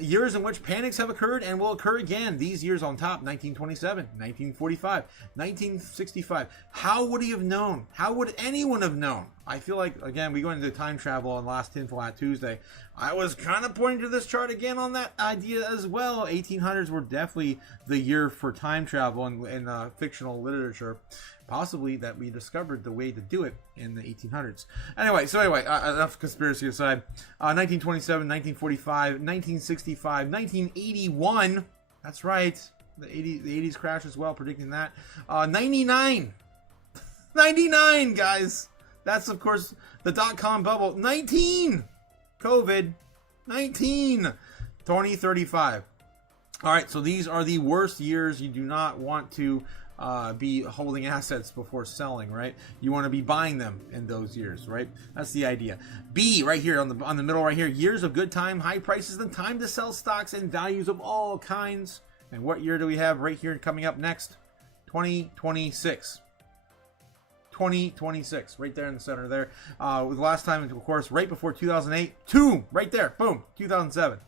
Years in which panics have occurred and will occur again. These years on top: 1927, 1945, 1965. How would he have known? How would anyone have known? I feel like, again, we go into time travel on last Tinfoil Hat Tuesday. I was kind of pointing to this chart again on that idea as well. 1800s were definitely the year for time travel in fictional literature. Possibly that we discovered the way to do it in the 1800s. Anyway, enough conspiracy aside. 1927, 1945, 1965, 1981. That's right. The 80s crash as well, predicting that. 99, guys. That's, of course, the dot-com bubble. 19. COVID. 19. 2035. All right, so these are the worst years. You do not want to be holding assets before selling, right? You want to be buying them in those years, right? That's the idea. B, right here on the middle right here. Years of good time, high prices, and time to sell stocks and values of all kinds. And what year do we have right here coming up next? 2026. 2026, right there in the center there. The last time, of course, right before 2008. Right there, boom, 2007.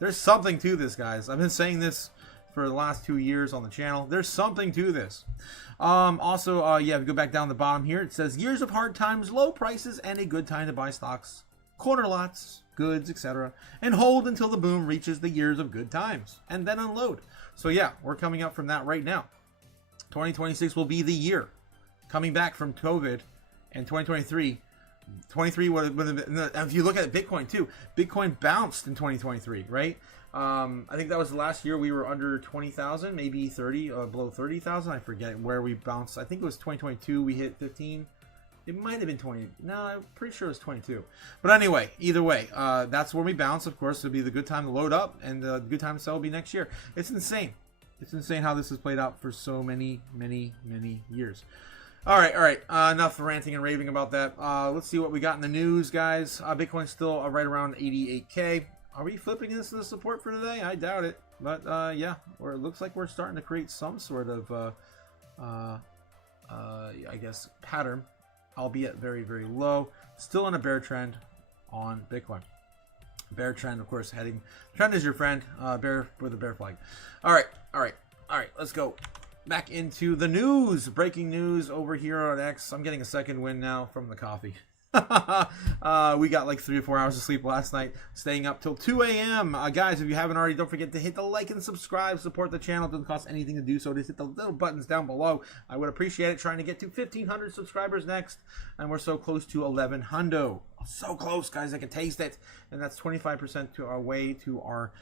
There's something to this, guys. I've been saying this for the last 2 years on the channel. There's something to this. Also, if you go back down the bottom here, it says years of hard times, low prices, and a good time to buy stocks, corner lots, goods, etc., and hold until the boom reaches the years of good times, and then unload. So yeah, we're coming up from that right now. 2026 will be the year. Coming back from COVID, and 2023. 23 would have been, if you look at Bitcoin too, Bitcoin bounced in 2023, right? I think that was the last year we were under 20,000, maybe 30, below 30,000. I forget where we bounced. I think it was 2022 we hit 15. It might have been 20. No, I'm pretty sure it was 22. But anyway, either way, that's where we bounce. Of course, it'll be the good time to load up, and the good time to sell will be next year. It's insane. It's insane how this has played out for so many years. All right. Enough ranting and raving about that. Let's see what we got in the news, guys. Bitcoin's still right around 88K. Are we flipping this into support for today? I doubt it. But yeah, or it looks like we're starting to create some sort of, I guess, pattern, albeit very low. Still in a bear trend on Bitcoin. Bear trend, of course, heading. Trend is your friend. Bear with a bear flag. All right. Let's go back into the news. Breaking news over here on X. I'm getting a second win now from the coffee. We got like 3 or 4 hours of sleep last night, staying up till 2 a.m. Guys, if you haven't already, don't forget to hit the like and subscribe. Support the channel. It doesn't cost anything to do so. Just hit the little buttons down below. I would appreciate it. Trying to get to 1,500 subscribers next, and we're so close to 1,100. So close, guys. I can taste it, and that's 25% to our way to our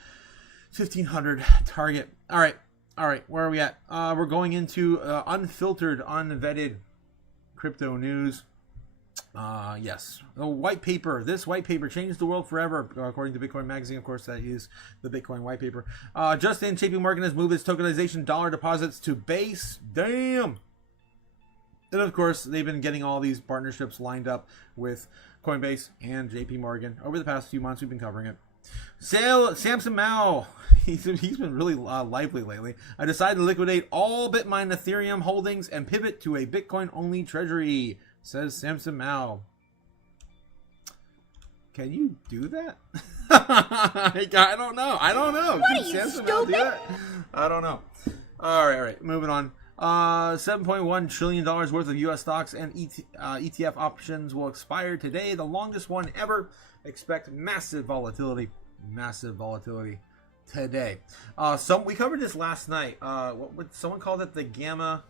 1,500 target. All right. Where are we at? We're going into unfiltered, unvetted crypto news. Yes, the white paper. This white paper changed the world forever, according to Bitcoin Magazine. Of course, that is the Bitcoin white paper. Just in, JP Morgan has moved its tokenization dollar deposits to Base. Damn. And of course, they've been getting all these partnerships lined up with Coinbase and JP Morgan over the past few months. We've been covering it. Samson Mao, he's been really lively lately. I decided to liquidate all Bitmine Ethereum holdings and pivot to a Bitcoin-only treasury, says Samson Mao. Can you do that? I don't know. What are you, stupid? I don't know. All right. Moving on. $7.1 trillion worth of U.S. stocks and ETF options will expire today, the longest one ever. Expect massive volatility today. We covered this last night. What would someone call it? The gamma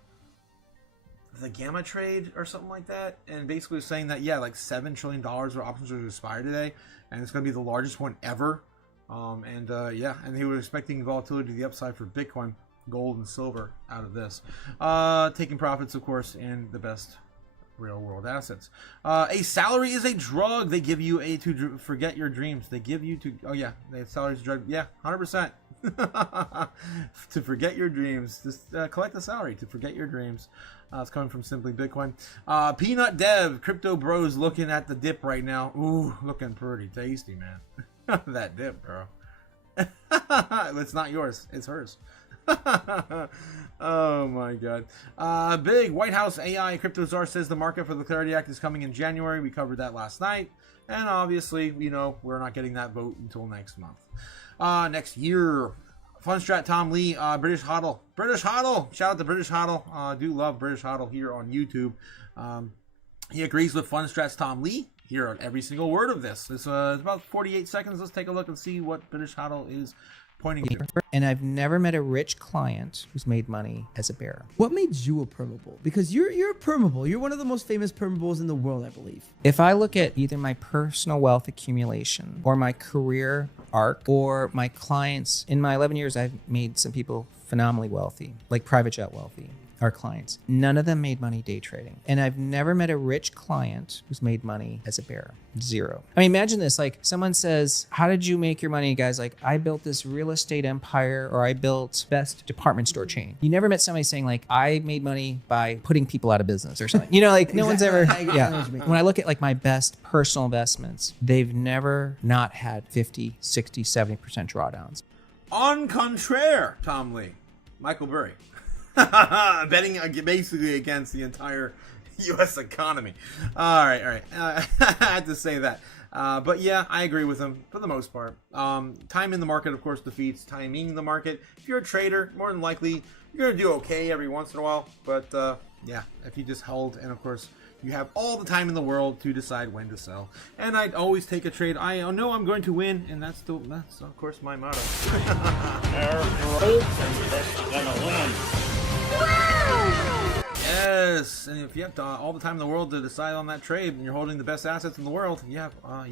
trade or something like that, and basically saying that like $7 trillion of options will expire today, and it's going to be the largest one ever. And they were expecting volatility to the upside for Bitcoin, gold, and silver out of this. Taking profits, of course, and the best real world assets. A salary is a drug. They give you to forget your dreams. They give you to the salary is a drug. Yeah, 100%. To forget your dreams. Just collect a salary to forget your dreams. It's coming from Simply Bitcoin. Peanut Dev, Crypto Bros looking at the dip right now. Ooh, looking pretty tasty, man. That dip, bro. It's not yours. It's hers. Oh my god. Big White House AI crypto czar says the market for the Clarity Act is coming in January. We covered that last night, and obviously we're not getting that vote until next month, next year. Fundstrat Tom Lee, British Hodl, shout out to British Hodl. Do love British Hodl here on YouTube. He agrees with Fundstrat's Tom Lee here on every single word of this. It's about 48 seconds. Let's take a look and see what British Hodl is pointing to. And I've never met a rich client who's made money as a bear. What made you a permabull? Because you're a permabull. You're one of the most famous permabulls in the world, I believe. If I look at either my personal wealth accumulation or my career arc or my clients, in my 11 years, I've made some people phenomenally wealthy, like private jet wealthy. Our clients, none of them made money day trading. And I've never met a rich client who's made money as a bear. Zero. I mean, imagine this, like someone says, how did you make your money? Guys, like I built this real estate empire, or I built best department store chain. You never met somebody saying like, I made money by putting people out of business or something. Like no one's ever, When I look at like my best personal investments, they've never not had 50, 60, 70% drawdowns. En contraire, Tom Lee, Michael Burry. Betting basically against the entire U.S. economy. All right. I had to say that. But yeah, I agree with him for the most part. Time in the market, of course, defeats timing the market. If you're a trader, more than likely, you're going to do okay every once in a while. But yeah, if you just hold, and of course, you have all the time in the world to decide when to sell. And I'd always take a trade. I know I'm going to win, and that's of course my motto. They're broke and just gonna win. Yes, and if you have all the time in the world to decide on that trade, and you're holding the best assets in the world, you have, a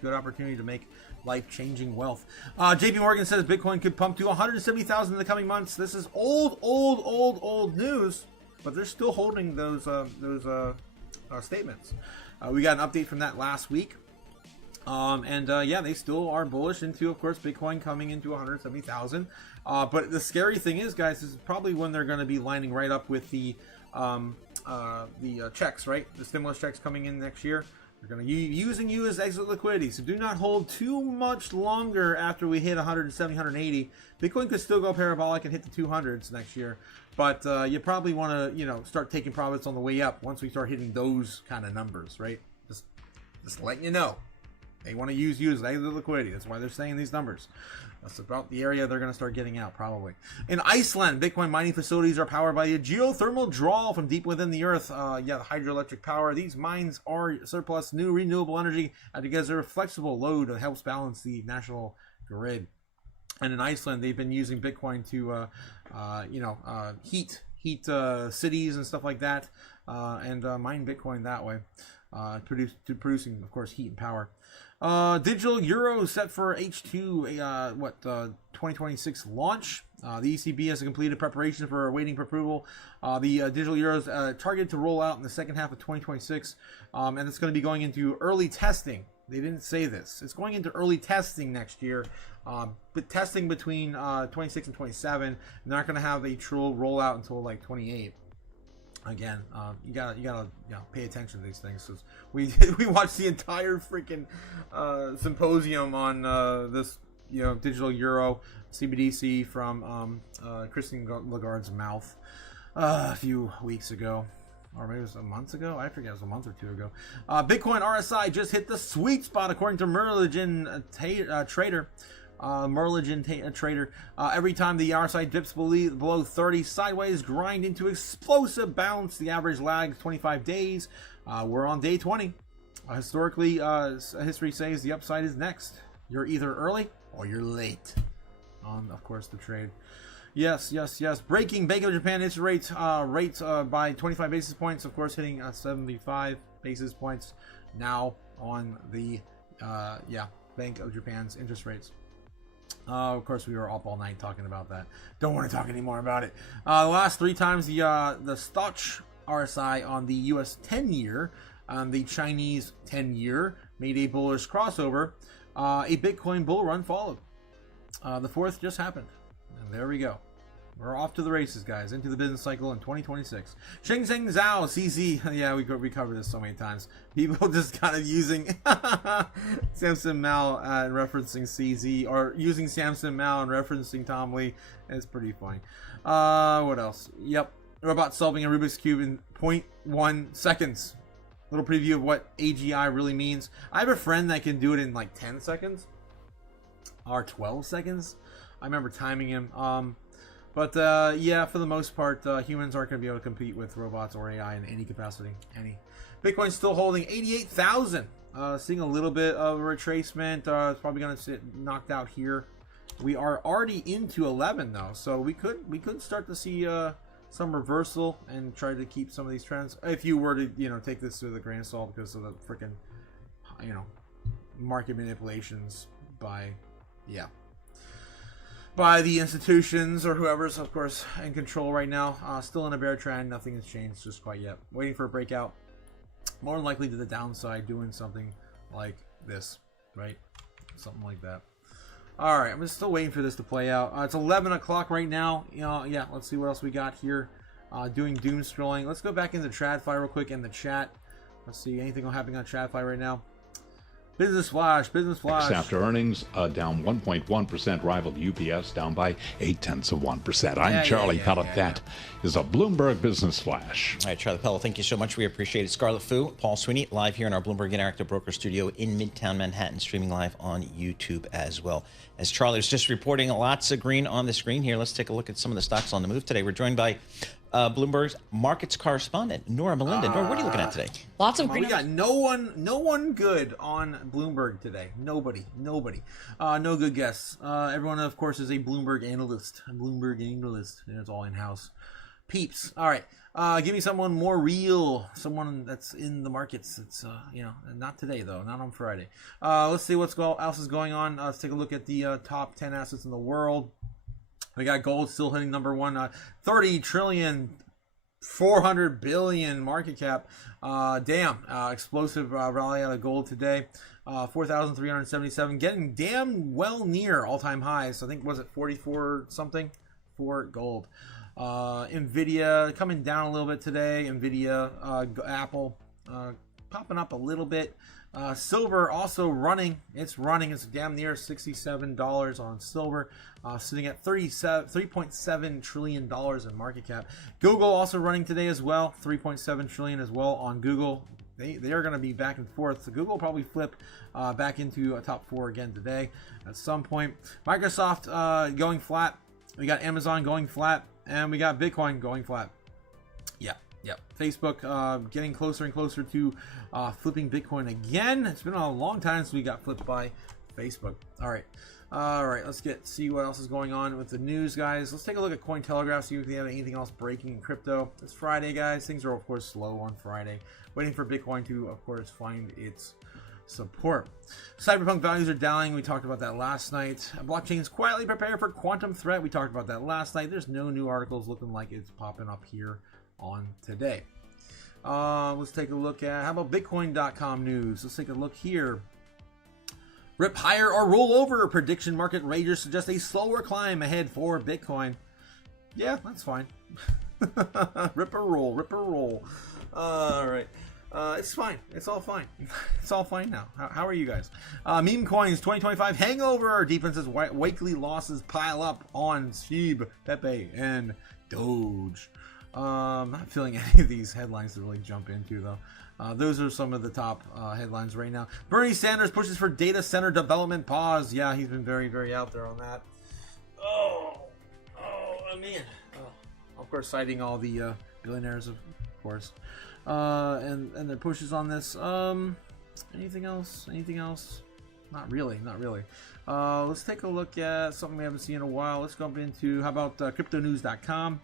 good opportunity to make life-changing wealth. JP Morgan says Bitcoin could pump to 170,000 in the coming months. This is old news, but they're still holding those statements. We got an update from that last week. They still are bullish into, of course, Bitcoin coming into 170,000. But the scary thing is, guys, this is probably when they're going to be lining right up with the checks, right? The stimulus checks coming in next year. They're going to be using you as exit liquidity. So do not hold too much longer after we hit 170, 180. Bitcoin could still go parabolic and hit the 200s next year. But you probably want to, start taking profits on the way up once we start hitting those kind of numbers, right? Just letting you know. They want to use you as exit liquidity. That's why they're saying these numbers. That's about the area they're going to start getting out, probably. In Iceland, Bitcoin mining facilities are powered by a geothermal draw from deep within the earth. The hydroelectric power. These mines are surplus new renewable energy because they're a flexible load that helps balance the national grid. And in Iceland, they've been using Bitcoin to, heat cities and stuff like that, and mine Bitcoin that way, producing, of course, heat and power. Digital euro set for H2 2026 launch. The ECB has completed preparation for waiting for approval. The digital euro is targeted to roll out in the second half of 2026, and it's going to be going into early testing. They didn't say this. It's going into early testing next year, but testing between 26 and 27. They're not going to have a true rollout until like 28. Again, you gotta pay attention to these things. Cause we watched the entire freaking symposium on this digital euro CBDC from Christine Lagarde's mouth a few weeks ago, or maybe it was a month ago. I forget, it was a month or two ago. Bitcoin RSI just hit the sweet spot according to Merlin Trader. Trader. Every time the RSI dips below 30 sideways, grind into explosive bounce. The average lag is 25 days. We're on day 20. Historically, history says the upside is next. You're either early or you're late on, of course, the trade. Yes. Breaking Bank of Japan interest rates by 25 basis points. Of course, hitting 75 basis points now on the Bank of Japan's interest rates. Of course, we were up all night talking about that. Don't want to talk anymore about it. The last three times the Stoch RSI on the US 10-year, the Chinese 10-year made a bullish crossover. A Bitcoin bull run followed. The fourth just happened. And there we go. We're off to the races, guys. Into the business cycle in 2026. Sheng Sheng Zhao, CZ. Yeah, we covered this so many times. People just kind of using Samson Mao and referencing CZ, or using Samson Mao and referencing Tom Lee. It's pretty funny. What else? Yep. Robot solving a Rubik's Cube in 0.1 seconds. Little preview of what AGI really means. I have a friend that can do it in like 10 seconds. Or 12 seconds. I remember timing him. But for the most part, humans aren't going to be able to compete with robots or AI in any capacity. Bitcoin's still holding 88,000. Seeing a little bit of a retracement. It's probably going to sit knocked out here. We are already into 11 though, so we could start to see some reversal and try to keep some of these trends. If you were to take this with a grain of salt because of the freaking market manipulations by the institutions or whoever's, of course, in control right now. Still in a bear trend. Nothing has changed just quite yet. Waiting for a breakout. More than likely to the downside, doing something like this, right? Something like that. All right, I'm still waiting for this to play out. It's 11 o'clock right now. Let's see what else we got here. Doing doom scrolling. Let's go back into TradFi real quick in the chat. Let's see anything happening on TradFi right now. Business Flash. After earnings, down 1.1%, rival UPS down by 0.8%. I'm Charlie Pellet. That is a Bloomberg Business Flash. All right, Charlie Pellet, thank you so much. We appreciate it. Scarlet Fu, Paul Sweeney, live here in our Bloomberg Interactive Broker Studio in Midtown Manhattan, streaming live on YouTube as well. As Charlie was just reporting, lots of green on the screen here. Let's take a look at some of the stocks on the move today. We're joined by Bloomberg's markets correspondent, Nora Melinda. Nora, what are you looking at today? Lots of green. We got no one good on Bloomberg today. Nobody. No good guests. Everyone, of course, is a Bloomberg analyst. And it's all in-house. peeps. All right. Give me someone more real, someone that's in the markets. It's you know, not today though, not on Friday. Let's see what's else is going on. Let's take a look at the top 10 assets in the world. We got gold still hitting number one. 30 trillion, 400 billion market cap. Damn, explosive rally out of gold today. 4,377, getting damn well near all-time highs. I think was it 44 something for gold. Nvidia coming down a little bit today. Nvidia, Apple popping up a little bit. Silver also running. It's damn near $67 on silver, sitting at $3.7 trillion in market cap. Google also running today as well, 3.7 trillion as well on Google. They are going to be back and forth. So Google will probably flip back into a top 4 again today at some point. Microsoft going flat. We got Amazon going flat, and we got Bitcoin going flat. Yeah. Facebook getting closer and closer to flipping Bitcoin again. It's been a long time since we got flipped by Facebook. All right. Let's see what else is going on with the news, guys. Let's take a look at Cointelegraph, see if they have anything else breaking in crypto. It's Friday, guys. Things are of course slow on Friday, waiting for Bitcoin to of course find its support. Cyberpunk values are down. We talked about that last night. Blockchains quietly prepare for quantum threat. We talked about that last night. There's no new articles looking like it's popping up here on today. Let's take a look at, how about Bitcoin.com news? Let's take a look here. Rip higher or roll over. Prediction market ragers suggest a slower climb ahead for Bitcoin. Yeah, that's fine. Rip or roll. All right. It's fine. It's all fine. It's all fine now. How are you guys? Meme coins 2025 hangover deepens as weekly losses pile up on SHIB, Pepe, and Doge. Not feeling any of these headlines to really jump into though. Those are some of the top headlines right now. Bernie Sanders pushes for data center development pause. Yeah, he's been very, very out there on that. Man. Of course, citing all the billionaires, of course. And the pushes on this. Anything else? Not really. Let's take a look at something we haven't seen in a while. Let's jump into, how about cryptonews.com.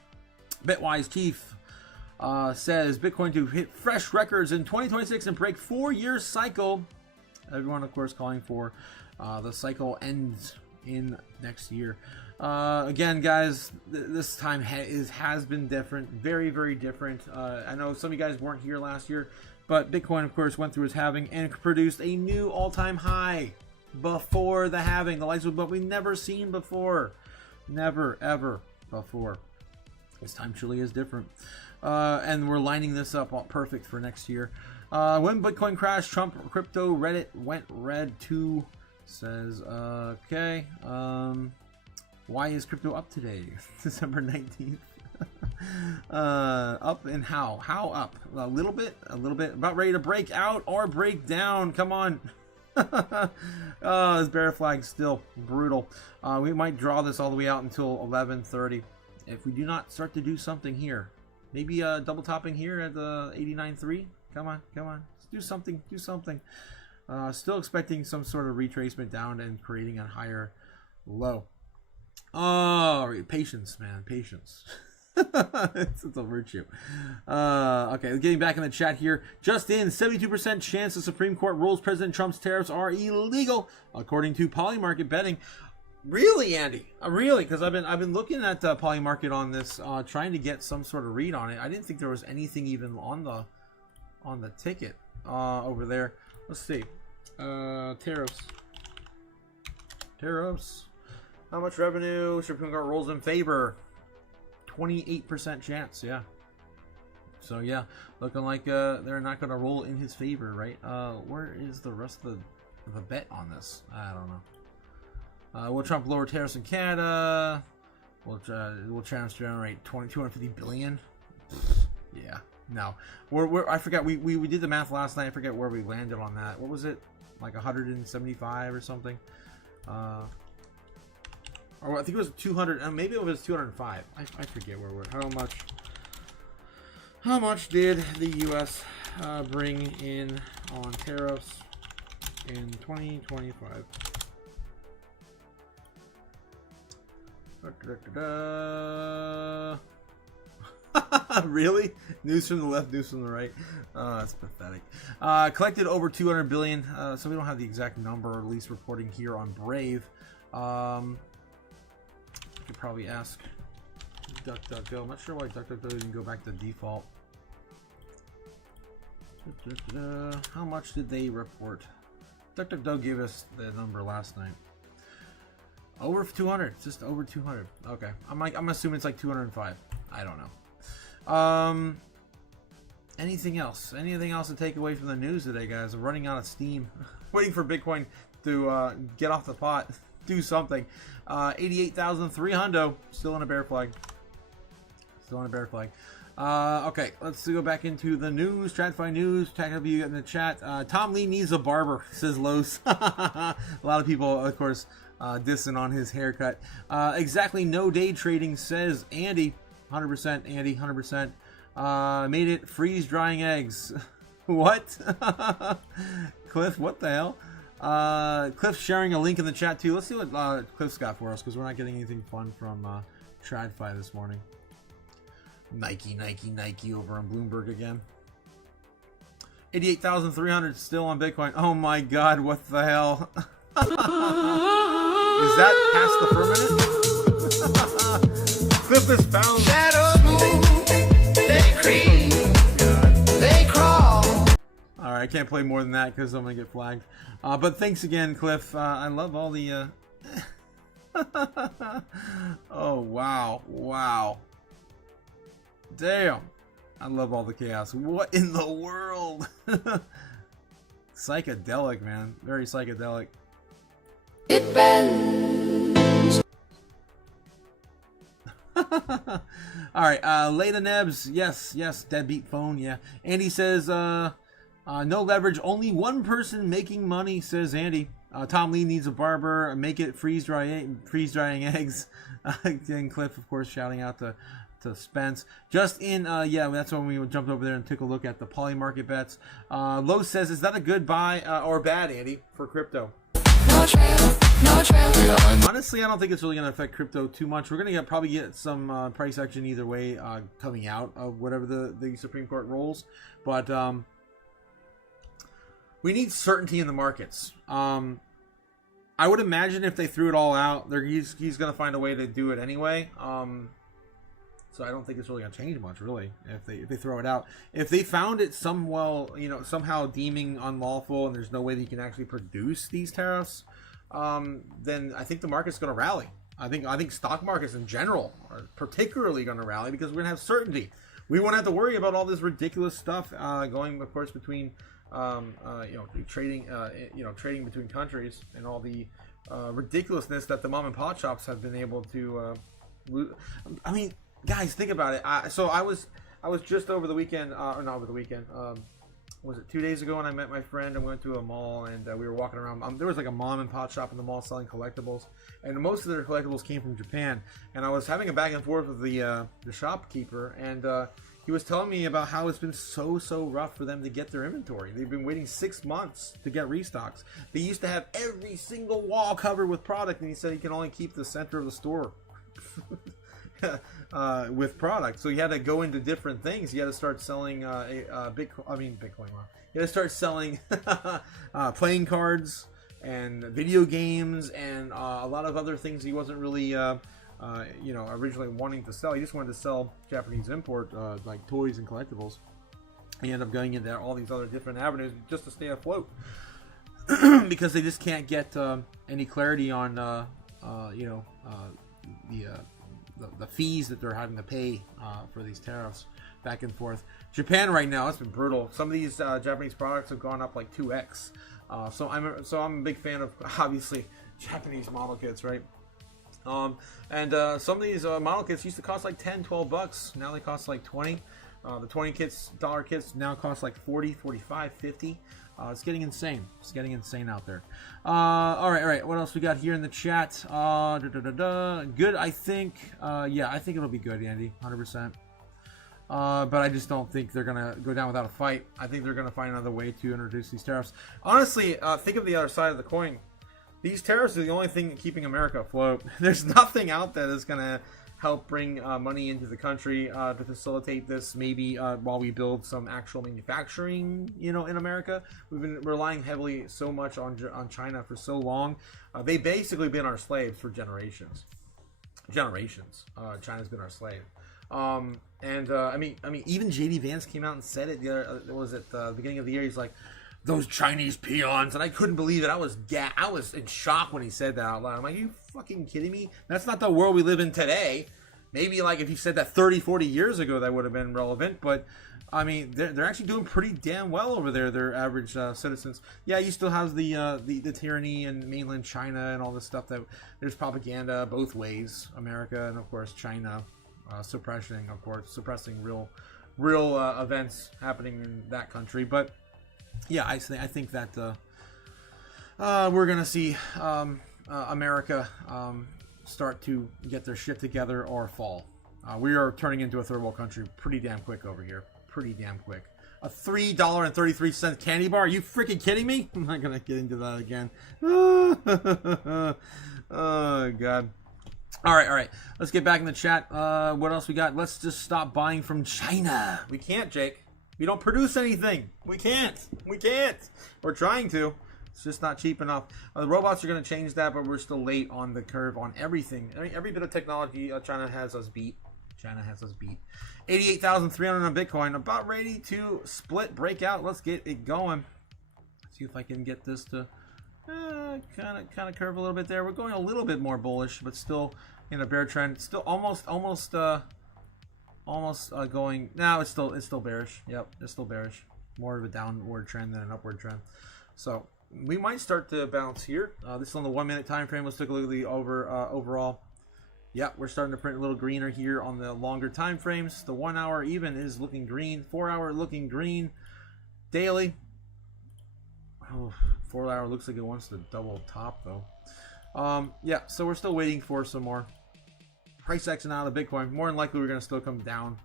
Bitwise chief says Bitcoin to hit fresh records in 2026 and break 4-year cycle. Everyone, of course, calling for the cycle ends in next year. Again, guys, this time has been different, very, very different. I know some of you guys weren't here last year, but Bitcoin, of course, went through its halving and produced a new all-time high before the halving. The likes of what we've never seen before, never ever before. This time truly is different, and we're lining this up all perfect for next year. When Bitcoin crashed, Trump crypto Reddit went red too. Says okay. Why is crypto up today? December 19th. Up and how? How up? A little bit. About ready to break out or break down. Come on. This bear flag still brutal. We might draw this all the way out until 11:30. If we do not start to do something here, maybe double topping here at the 89.3. Come on. Let's do something. Still expecting some sort of retracement down and creating a higher low. Oh, patience, man, patience. it's a virtue. Okay, getting back in the chat here. Just in, 72% chance the Supreme Court rules President Trump's tariffs are illegal, according to Polymarket Betting. Really, Andy? Really? Because I've been looking at Polymarket on this, trying to get some sort of read on it. I didn't think there was anything even on the ticket over there. Let's see. Tariffs. How much revenue? Supreme Court rules in favor. 28% chance. Yeah. So yeah, looking like they're not going to roll in his favor, right? Where is the rest of the bet on this? I don't know. Will Trump lower tariffs in Canada? Will tariffs generate 250 billion? Yeah, no. I forgot. We did the math last night. I forget where we landed on that. What was it? Like 175 or something? Or I think it was 200. Maybe it was 205. I forget where we're. How much did the U.S. Bring in on tariffs in 2025? Really? News from the left, news from the right. That's pathetic. Collected over 200 billion. So we don't have the exact number, at least reporting here on Brave. I could probably ask DuckDuckGo. I'm not sure why DuckDuckGo didn't go back to default. How much did they report? DuckDuckGo gave us the number last night. Over 200. Just over 200. Okay. I'm assuming it's like 205. I don't know. Anything else? Anything else to take away from the news today, guys? I'm running out of steam. Waiting for Bitcoin to get off the pot. Do something. 88,300. Still on a bear flag. Still on a bear flag. Okay, let's go back into the news. TradFi news. Tag of you in the chat. Tom Lee needs a barber, says Los. A lot of people, of course, dissing on his haircut. Exactly no day trading, says Andy. 100% Andy, 100%. Made it freeze drying eggs. What? Cliff, what the hell? Cliff's sharing a link in the chat too. Let's see what Cliff's got for us, because we're not getting anything fun from TradFi this morning. Nike over on Bloomberg again. 88,300 still on Bitcoin. Oh my god, what the hell? Is that past the firmament? Cliff has found they creep, they crawl. Alright, I can't play more than that because I'm gonna get flagged. But thanks again, Cliff. I love all the oh wow. Damn. I love all the chaos. What in the world? Psychedelic, man. Very psychedelic. It bends. Alright, Leda Nebs. Yes, deadbeat phone, yeah. Andy says, no leverage, only one person making money, says Andy. Tom Lee needs a barber. Make it freeze drying eggs. Again, Cliff, of course, shouting out to Spence. Just in, yeah, that's when we jumped over there and took a look at the poly market bets. Lowe says, is that a good buy or bad, Andy, for crypto? Honestly, I don't think it's really going to affect crypto too much. We're going to probably get some price action either way coming out of whatever the Supreme Court rules. But we need certainty in the markets. I would imagine if they threw it all out, he's going to find a way to do it anyway. So I don't think it's really going to change much, really, if they throw it out. If they found it somehow deeming unlawful, and there's no way that you can actually produce these tariffs, then I think the market's going to rally. I think stock markets in general are particularly going to rally because we're going to have certainty. We won't have to worry about all this ridiculous stuff going, of course, between trading between countries, and all the ridiculousness that the mom and pop shops have been able to. I mean, guys, think about it. So I was just over the weekend, or not over the weekend. Was it 2 days ago? And I met my friend and went to a mall, and we were walking around. There was like a mom and pop shop in the mall selling collectibles, and most of their collectibles came from Japan. And I was having a back and forth with the shopkeeper, and he was telling me about how it's been so rough for them to get their inventory. They've been waiting 6 months to get restocks. They used to have every single wall covered with product, and he said he can only keep the center of the store with product. So he had to go into different things. He had to start selling Bitcoin. He had to start selling playing cards and video games and a lot of other things he wasn't really originally wanting to sell. He just wanted to sell Japanese import like toys and collectibles. He ended up going into all these other different avenues just to stay afloat because they just can't get any clarity on the fees that they're having to pay for these tariffs back and forth. Japan right now, it's been brutal. Some of these Japanese products have gone up like 2x. So I'm a big fan of, obviously, Japanese model kits, right? And some of these model kits used to cost like $10-12. Now they cost like 20. The $20 kits now cost like 40, 45, 50. It's getting insane. It's getting insane out there. All right. What else we got here in the chat? Good, I think. Yeah, I think it'll be good, Andy. 100%. But I just don't think they're going to go down without a fight. I think they're going to find another way to introduce these tariffs. Honestly, think of the other side of the coin. These tariffs are the only thing keeping America afloat. There's nothing out there that's going to help bring money into the country to facilitate this, maybe while we build some actual manufacturing, in America. We've been relying heavily so much on China for so long. They've basically been our slaves for generations. China's been our slave. I mean, even JD Vance came out and said it. Was at the beginning of the year. He's like, those Chinese peons, and I couldn't believe it. I was in shock when he said that out loud. I'm like, are you fucking kidding me? That's not the world we live in today. Maybe like if you said that 30, 40 years ago, that would have been relevant. But I mean, they're actually doing pretty damn well over there. They're average citizens. Yeah, you still have the tyranny in mainland China and all this stuff. That there's propaganda both ways. America and of course China suppressing real events happening in that country. But yeah, I think that we're gonna see America start to get their shit together or fall. We are turning into a third world country pretty damn quick over here. Pretty damn quick. A $3.33 candy bar? Are you freaking kidding me? I'm not gonna get into that again. Oh god. All right. Let's get back in the chat. What else we got? Let's just stop buying from China. We can't, Jake. We don't produce anything. We can't. We're trying to. It's just not cheap enough. The robots are going to change that, but we're still late on the curve on everything. I mean, every bit of technology, China has us beat. 88,300 on Bitcoin. About ready to break out. Let's get it going. See if I can get this to kind of curve a little bit there. We're going a little bit more bullish, but still in a bear trend. Still almost going. Now it's still bearish. Yep, it's still bearish. More of a downward trend than an upward trend. So we might start to bounce here. This is on the 1 minute time frame. Let's take a look at the overall. Yeah, we're starting to print a little greener here on the longer time frames. The 1 hour even is looking green. 4 hour looking green. Daily. Oh, 4 hour looks like it wants to double top though. Yeah, so we're still waiting for some more price action out of Bitcoin. More than likely, we're going to still come down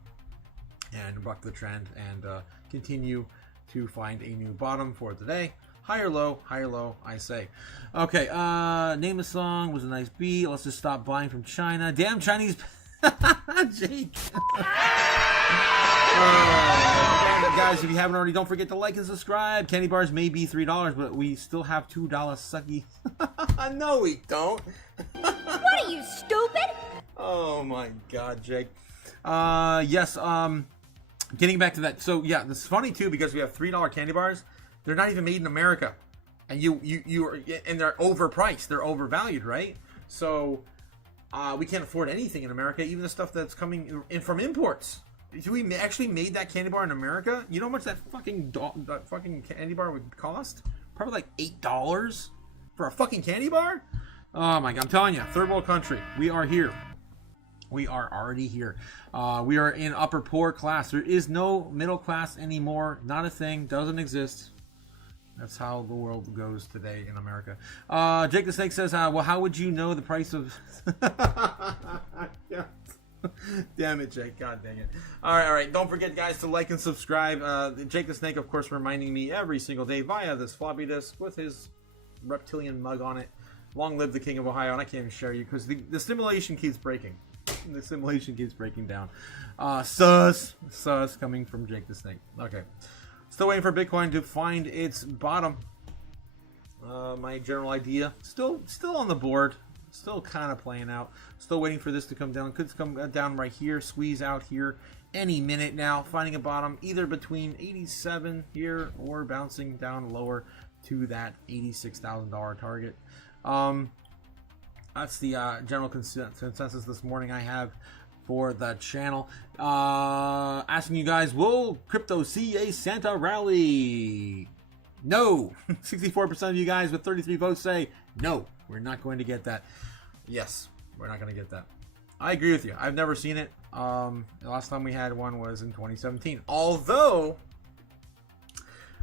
and buck the trend and continue to find a new bottom for today. Higher low, I say. Okay, name the song was a nice beat. Let's just stop buying from China. Damn Chinese. Jake. Guys, if you haven't already, don't forget to like and subscribe. Candy bars may be $3, but we still have $2 sucky. No, we don't. What are you, stupid? Oh my god, Jake. Yes, getting back to that. So yeah, this is funny too because we have $3 candy bars. They're not even made in America, and and they're overpriced. They're overvalued, right? So we can't afford anything in America, even the stuff that's coming in from imports. If we actually made that candy bar in America, you know how much that fucking candy bar would cost? Probably like $8 for a fucking candy bar. Oh my god, I'm telling you, third world country. We are here. We are already here. We are in upper poor class. There is no middle class anymore. Not a thing. Doesn't exist. That's how the world goes today in America. Jake the Snake says, well, how would you know the price of... Damn it, Jake. God dang it. All right. Don't forget, guys, to like and subscribe. Jake the Snake, of course, reminding me every single day via this floppy disk with his reptilian mug on it. Long live the King of Ohio. And I can't even share you because the simulation keeps breaking. The simulation keeps breaking down. Sus coming from Jake the Snake. Okay. Still waiting for Bitcoin to find its bottom. My general idea still on the board, still kind of playing out. Still waiting for this to come down. Could come down right here, squeeze out here any minute now. Finding a bottom either between 87 here or bouncing down lower to that $86,000 target. That's the general consensus this morning I have for the channel. Asking you guys, will crypto see a Santa rally? No. 64% of you guys with 33 votes say no, we're not going to get that. Yes, we're not going to get that. I agree with you. I've never seen it. The last time we had one was in 2017. Although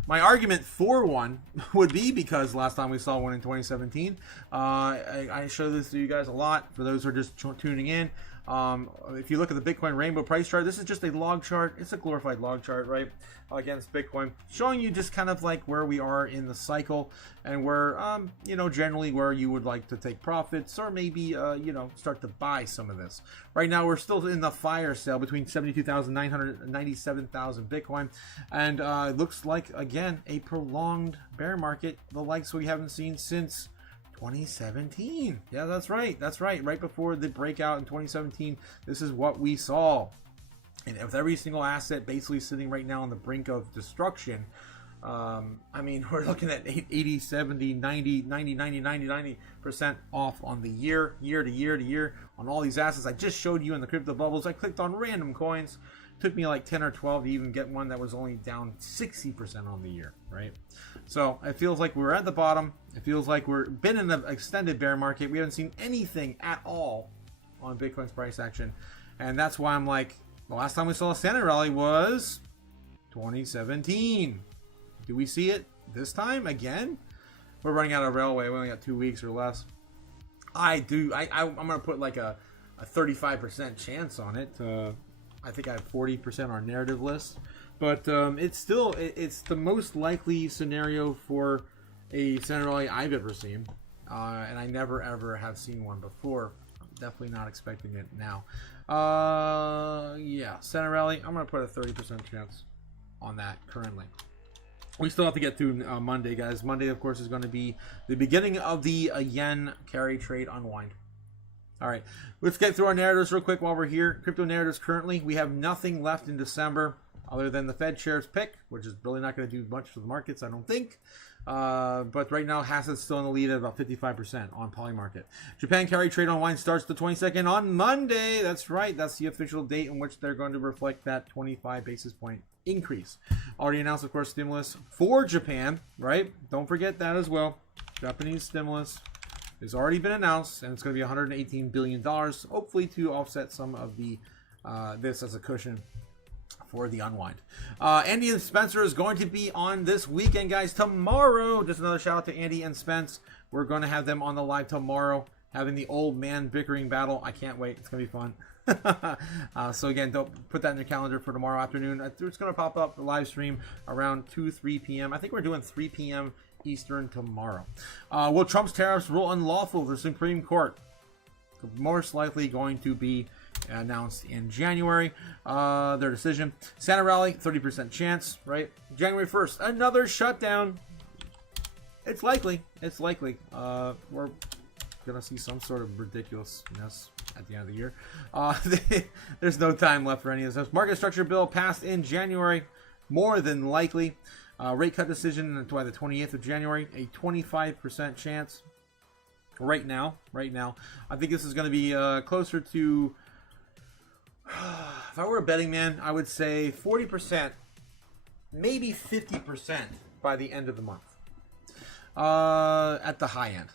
my argument for one would be because last time we saw one in 2017, I show this to you guys a lot. For those who are just tuning in, If you look at the Bitcoin rainbow price chart, this is just a log chart. It's a glorified log chart, right? Against Bitcoin, showing you just kind of like where we are in the cycle and where, you know, generally where you would like to take profits or maybe, you know, start to buy some of this. Right now, we're still in the fire sale between 72,900 and 97,000 Bitcoin. And it looks like, again, a prolonged bear market, the likes we haven't seen since 2017. Yeah, that's right. That's right. Right before the breakout in 2017, this is what we saw. And with every single asset basically sitting right now on the brink of destruction, I mean, we're looking at 80, 70, 90, 90% off on the year to year on all these assets. I just showed you in the crypto bubbles. I clicked on random coins. It took me like 10 or 12 to even get one that was only down 60% on the year, right? So it feels like we're at the bottom. It feels like we've been in an extended bear market. We haven't seen anything at all on Bitcoin's price action. And that's why I'm like, the last time we saw a standard rally was 2017. Do we see it this time again? We're running out of railway. We only got 2 weeks or less. I'm going to put like a 35% chance on it. I think I have 40% on our narrative list. But it's the most likely scenario for a standard rally I've ever seen. And I never ever have seen one before. I'm definitely not expecting it now. Yeah, standard rally. I'm going to put a 30% chance on that currently. We still have to get through Monday, guys. Monday, of course, is going to be the beginning of the yen carry trade unwind. All right, let's get through our narratives real quick while we're here. Crypto narratives currently, we have nothing left in December other than the Fed shares pick, which is really not going to do much for the markets, I don't think. But right now, Hassel's still in the lead at about 55% on Polymarket. Japan carry trade unwind starts the 22nd on Monday. That's right. That's the official date in which they're going to reflect that 25 basis point increase. Already announced, of course, stimulus for Japan, right? Don't forget that as well. Japanese stimulus has already been announced, and it's going to be $118 billion, hopefully to offset some of the this as a cushion for the unwind. Andy and Spencer is going to be on this weekend, guys. Tomorrow, just another shout out to Andy and Spence. We're going to have them on the live tomorrow, having the old man bickering battle. I can't wait. It's going to be fun. So again, don't put that in your calendar for tomorrow afternoon. It's going to pop up the live stream around 2-3 p.m. I think we're doing 3 p.m. Eastern tomorrow. Will Trump's tariffs rule unlawful? The Supreme Court most likely going to be announced in January. Their decision. Santa Rally, 30% chance, right? January 1st, another shutdown. It's likely. It's likely. We're gonna see some sort of ridiculousness at the end of the year. There's no time left for any of this. Market structure bill passed in January, more than likely. Rate cut decision by the 28th of January, a 25% chance. Right now, I think this is going to be closer to. If I were a betting man, I would say 40%, maybe 50% by the end of the month. At the high end.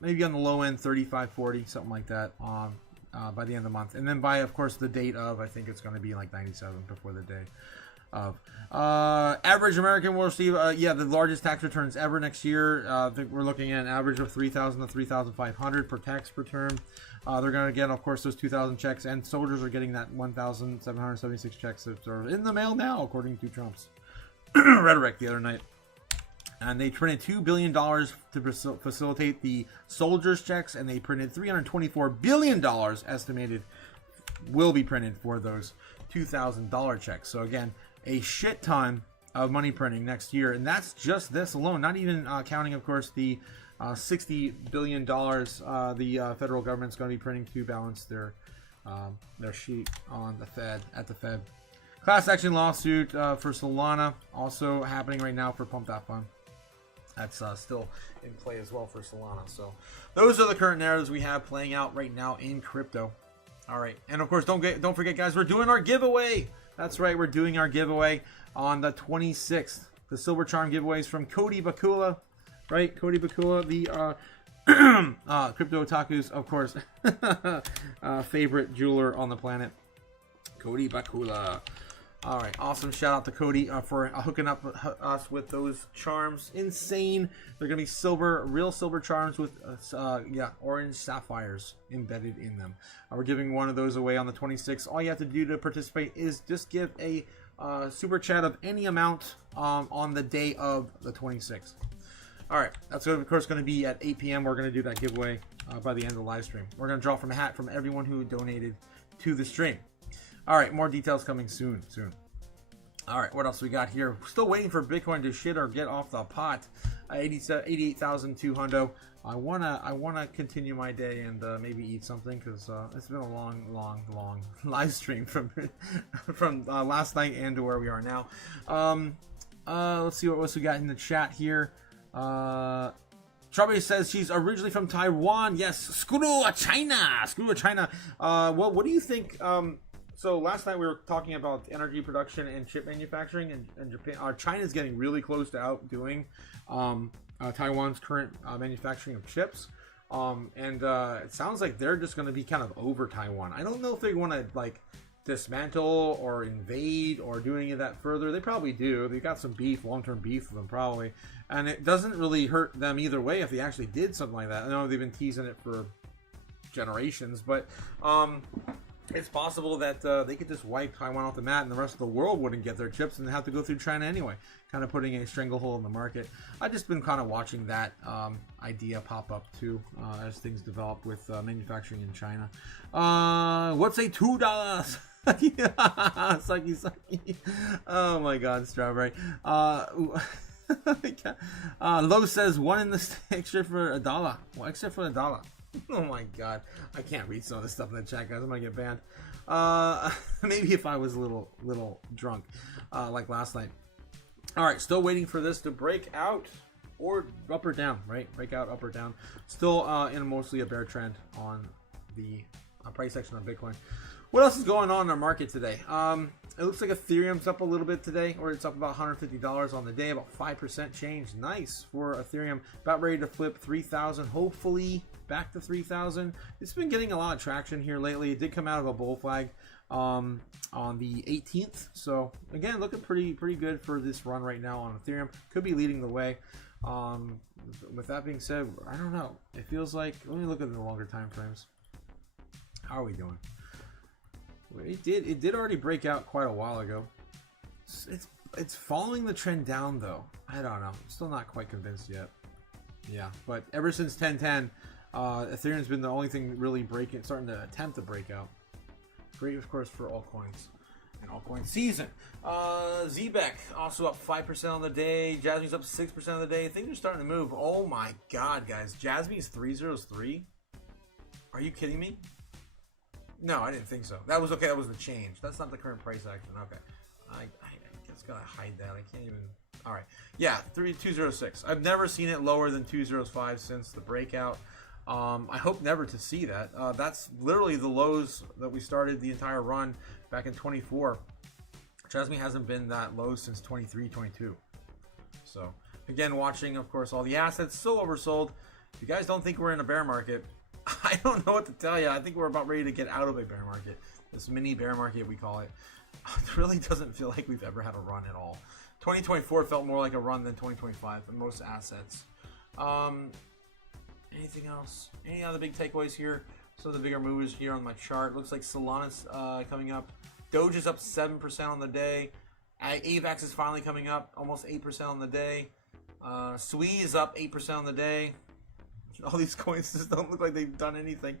Maybe on the low end, 35, 40, something like that by the end of the month. And then by, of course, the date of, I think it's going to be like 97 before the day of. Average American will receive, the largest tax returns ever next year. I think we're looking at an average of $3,000 to $3,500 per tax return. They're going to get, of course, those 2,000 checks, and soldiers are getting that 1,776 checks that are in the mail now, according to Trump's rhetoric the other night. And they printed $2 billion to facilitate the soldiers' checks, and they printed $324 billion estimated will be printed for those $2,000 checks. So again, a shit ton of money printing next year, and that's just this alone, not even counting, of course, the $60 billion the federal government's going to be printing to balance their sheet on the Fed at the Fed. Class action lawsuit for Solana also happening right now for Pump.Fun. That's still in play as well for Solana. So those are the current narratives we have playing out right now in crypto. All right, and of course, don't forget, guys, we're doing our giveaway. That's right, we're doing our giveaway on the 26th. The Silver Charm giveaways from Cody Bakula, right? Cody Bakula, the Crypto Otaku's, of course, favorite jeweler on the planet. Cody Bakula. All right, awesome. Shout out to Cody for hooking up us with those charms. Insane. They're gonna be silver, real silver charms with orange sapphires embedded in them. We're giving one of those away on the 26th. All you have to do to participate is just give a super chat of any amount on the day of the 26th. All right, that's of course going to be at 8 p.m. We're going to do that giveaway by the end of the live stream. We're going to draw from a hat from everyone who donated to the stream. All right, more details coming soon. All right, what else we got here? Still waiting for Bitcoin to shit or get off the pot. 88,200. I wanna continue my day and maybe eat something because it's been a long live stream from last night and to where we are now. Let's see what else we got in the chat here. Strawberry says she's originally from Taiwan. Yes, screw China. Well, what do you think? So last night we were talking about energy production and chip manufacturing, and Japan, China's getting really close to outdoing Taiwan's current manufacturing of chips. And it sounds like they're just going to be kind of over Taiwan. I don't know if they want to like dismantle or invade or do any of that further. They probably do. They've got some beef, long-term beef with them probably. And it doesn't really hurt them either way if they actually did something like that. I know they've been teasing it for generations, but it's possible that they could just wipe Taiwan off the mat and the rest of the world wouldn't get their chips and they have to go through China anyway, kind of putting a stranglehold in the market. I've just been kind of watching that idea pop up too as things develop with manufacturing in China. What's a $2? Sucky. Oh my god, Strawberry. Low says one in the extra for $1. Well, extra for $1. Oh my god, I can't read some of this stuff in the chat, guys. I'm gonna get banned. Maybe if I was a little drunk, like last night. All right, still waiting for this to break out or up or down, right? Break out, up or down. Still in mostly a bear trend on the price section of Bitcoin. What else is going on in our market today? It looks like Ethereum's up a little bit today, or it's up about $150 on the day, about 5% change. Nice for Ethereum. About ready to flip 3,000, hopefully back to 3,000. It's been getting a lot of traction here lately. It did come out of a bull flag on the 18th. So again, looking pretty good for this run right now on Ethereum. Could be leading the way. With that being said, I don't know. It feels like, let me look at the longer time frames. How are we doing? It did already break out quite a while ago. It's following the trend down though. I don't know. I'm still not quite convinced yet. Yeah, but ever since 1010, Ethereum's been the only thing really starting to attempt to break out. Great, of course, for altcoins and altcoin season. Zbeck also up 5% on the day. Jasmy's up 6% on the day. Things are starting to move. Oh my god, guys! Jasmy's 303. Are you kidding me? No, I didn't think so. That was okay. That was the change. That's not the current price action. Okay, I just gotta hide that. I can't even. All right, yeah, 206. I've never seen it lower than 205 since the breakout. I hope never to see that. That's literally the lows that we started the entire run back in 24. Jasmine hasn't been that low since 23, 22. So again, watching, of course, all the assets still oversold. If you guys don't think we're in a bear market, I don't know what to tell you. I think we're about ready to get out of a bear market. This mini bear market, we call it. It really doesn't feel like we've ever had a run at all. 2024 felt more like a run than 2025 for most assets. Anything else? Any other big takeaways here? Some of the bigger movers here on my chart. Looks like Solana's coming up. Doge is up 7% on the day. AVAX is finally coming up, almost 8% on the day. SWI is up 8% on the day. All these coins just don't look like they've done anything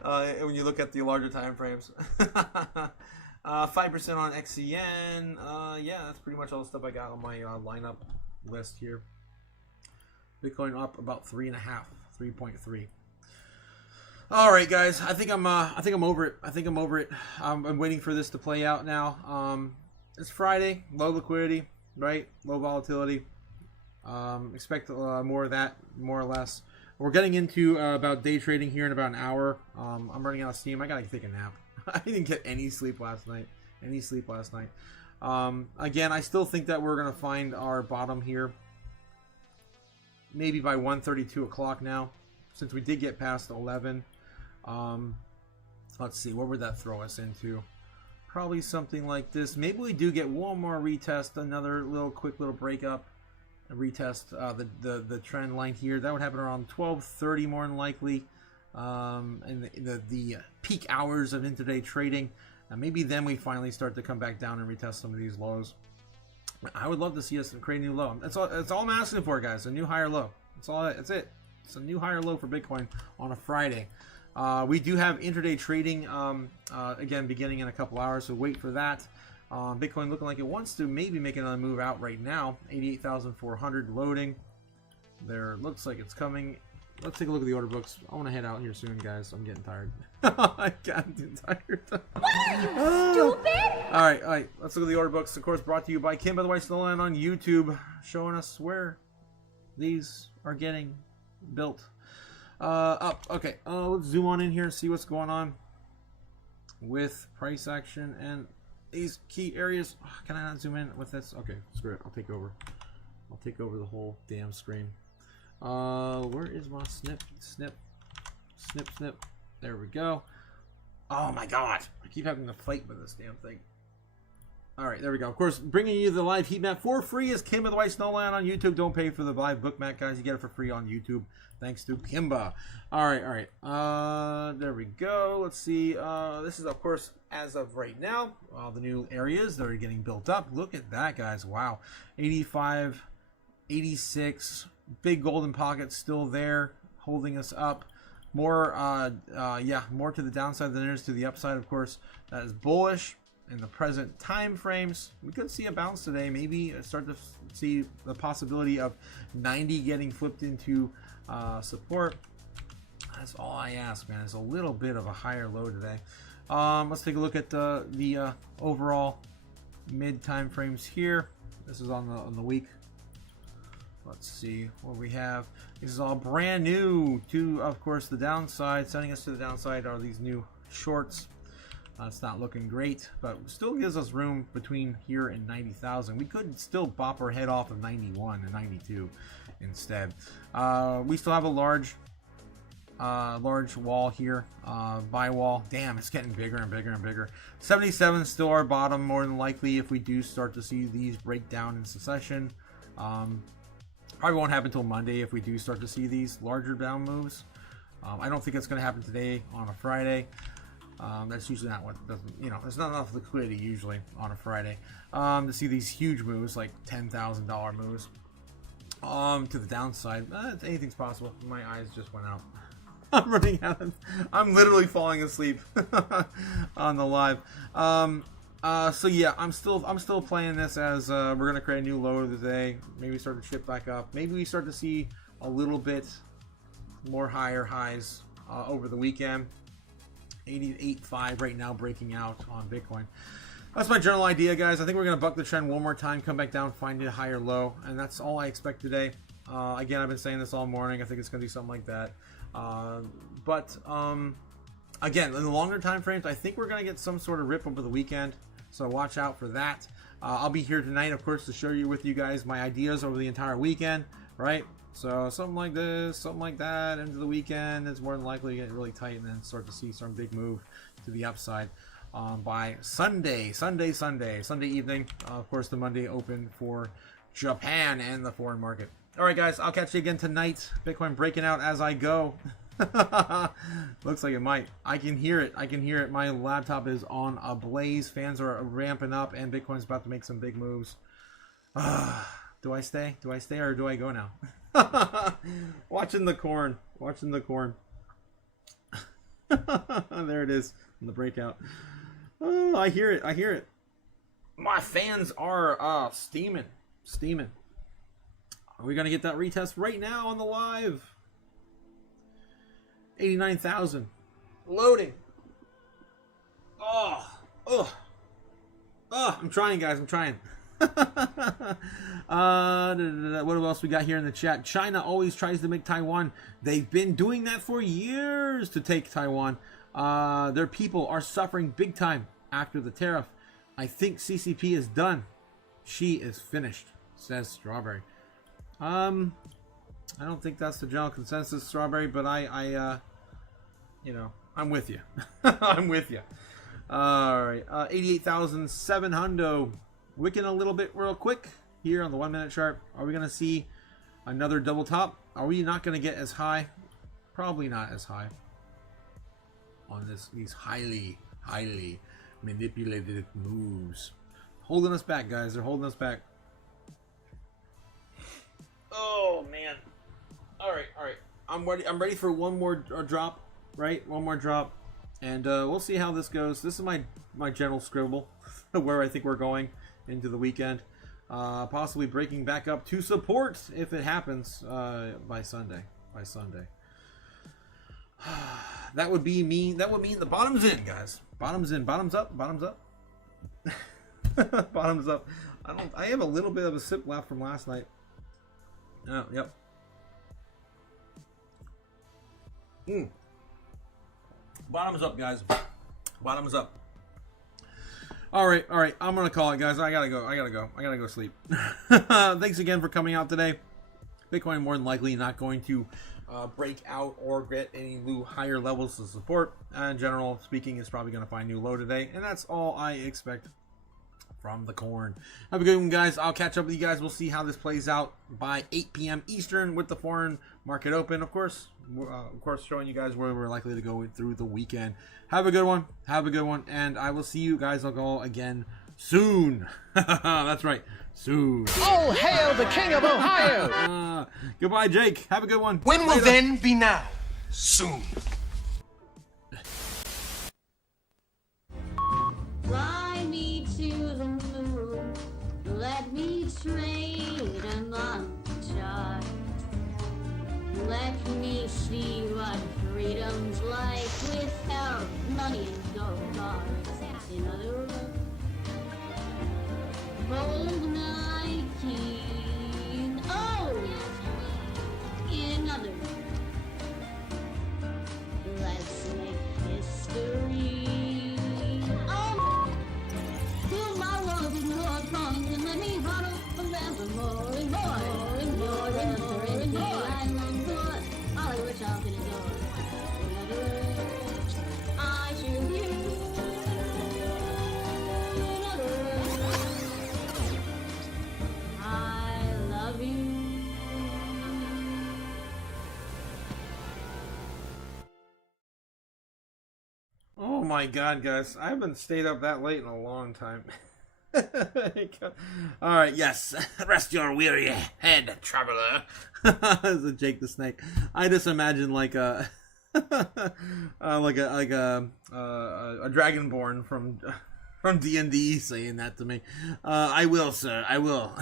when you look at the larger time frames. 5% on XCN. Yeah, that's pretty much all the stuff I got on my lineup list here. Bitcoin up about 3.3. All right, guys. I think I'm over it. I'm waiting for this to play out now. It's Friday. Low liquidity, right? Low volatility. Expect more of that, more or less. We're getting into about day trading here in about an hour. I'm running out of steam. I gotta take a nap. I didn't get any sleep last night. Again, I still think that we're gonna find our bottom here. Maybe by 1:32 o'clock now, since we did get past 11. Let's see, what would that throw us into? Probably something like this. Maybe we do get one more retest, another quick little break up, retest the trend line here. That would happen around 12:30 more than likely, in the peak hours of intraday trading. Maybe then we finally start to come back down and retest some of these lows. I would love to see us create a new low. That's all I'm asking for, guys. A new higher low. That's it. It's a new higher low for Bitcoin on a Friday. We do have intraday trading, again, beginning in a couple hours, so wait for that. Bitcoin looking like it wants to maybe make another move out right now. 88,400 loading. There looks like it's coming. Let's take a look at the order books. I want to head out here soon, guys. I'm getting tired. I'm getting tired. Stupid! All right. Let's look at the order books. Of course, brought to you by Kim by the White Snowland on YouTube, showing us where these are getting built. Up. Okay, let's zoom on in here and see what's going on with price action and these key areas. Can I not zoom in with this? Okay, screw it. I'll take over. I'll take over the whole damn screen. Where is my snip? There we go. Oh my god, I keep having to fight with this damn thing. All right, there we go. Of course, bringing you the live heat map for free is Kimba the White Snowland on YouTube. Don't pay for the live book map, guys. You get it for free on YouTube. Thanks to Kimba. All right. There we go. Let's see. This is, of course, as of right now, the new areas that are getting built up. Look at that, guys. Wow. 85, 86. Big golden pockets still there, holding us up. More, more to the downside than there is to the upside, of course. That is bullish. In the present time frames, we could see a bounce today. Maybe start to see the possibility of 90 getting flipped into support. That's all I ask, man. It's a little bit of a higher low today. Let's take a look at the overall mid time frames here. This is on the week. Let's see what we have. This is all brand new to, of course, the downside. Sending us to the downside are these new shorts. It's not looking great, but still gives us room between here and 90,000. We could still bop our head off of 91 and 92 instead. We still have a large wall here, buy wall. Damn, it's getting bigger and bigger and bigger. 77 is still our bottom, more than likely, if we do start to see these break down in succession. Probably won't happen until Monday if we do start to see these larger down moves. I don't think it's going to happen today on a Friday. That's usually not what doesn't, there's not enough liquidity usually on a Friday to see these huge moves, like $10,000 moves to the downside. Anything's possible. My eyes just went out. I'm running out of, I'm literally falling asleep on the live. So yeah, I'm still playing this as we're gonna create a new low today. Maybe start to shift back up. Maybe we start to see a little bit more higher highs over the weekend. 88.5 right now, breaking out on Bitcoin. That's my general idea, guys. I think we're going to buck the trend one more time, come back down, find a higher low, and that's all I expect today. Again, I've been saying this all morning. I think it's going to be something like that. Again, in the longer time frames, I think we're going to get some sort of rip over the weekend, so watch out for that. I'll be here tonight, of course, to share with you guys my ideas over the entire weekend, right? So something like this, something like that, into the weekend is more than likely to get really tight and then start to see some big move to the upside by Sunday evening. Of course, the Monday open for Japan and the foreign market. All right, guys, I'll catch you again tonight. Bitcoin breaking out as I go. Looks like it might. I can hear it. My laptop is on a blaze. Fans are ramping up, and Bitcoin's about to make some big moves. Do I stay? Or do I go now? Watching the corn. There it is in the breakout. Oh, I hear it. My fans are steaming. Are we gonna get that retest right now on the live? 89,000 loading. I'm trying, guys. What else we got here in the chat? China always tries to make Taiwan. They've been doing that for years to take Taiwan. Their people are suffering big time after the tariff. I think CCP is done. She is finished, says Strawberry. I don't think that's the general consensus, Strawberry, but I'm with you. I'm with you. All right, 88,700. Wicking a little bit real quick here on the 1 minute chart. Are we going to see another double top? Are we not going to get as high? Probably not as high on these highly manipulated moves. Holding us back, guys. They're holding us back. Oh man. All right. I'm ready for one more drop, right? One more drop, and we'll see how this goes. This is my general scribble where I think we're going into the weekend. Possibly breaking back up to support if it happens by Sunday. That would mean the bottom's in, guys. Bottom's in. Bottom's up. Bottoms up. Bottoms up. I have a little bit of a sip left from last night. Oh, yep. Bottoms up, guys. Bottoms up. All right. I'm gonna call it, guys. I gotta go sleep. Thanks again for coming out today. Bitcoin more than likely not going to break out or get any new higher levels of support. In general speaking, it's probably going to find new low today, and that's all I expect from the corn. Have a good one, guys. I'll catch up with you guys. We'll see how this plays out by 8 p.m. Eastern with the foreign market open. Of course, showing you guys where we're likely to go through the weekend. Have a good one. And I will see you guys all again soon. That's right. Soon. Oh, hail the king of Ohio! Goodbye, Jake. Have a good one. When will then be now? Soon. Fly me to the moon. Let me trade among the stars. Let me see what freedom's like without money and gold bars. In other words, gold night king. Oh! In other words, let's make history. Oh! Fill my walls with more songs and let me huddle forevermore and more and more and more and more. I long for Hollywood talking and door. In other words, I choose you. In other words, I love you. Oh my god, guys. I haven't stayed up that late in a long time. Alright, yes. Rest your weary head, traveler. This is Jake the Snake. I just imagine like a a dragonborn from D&D saying that to me. I will, sir. I will,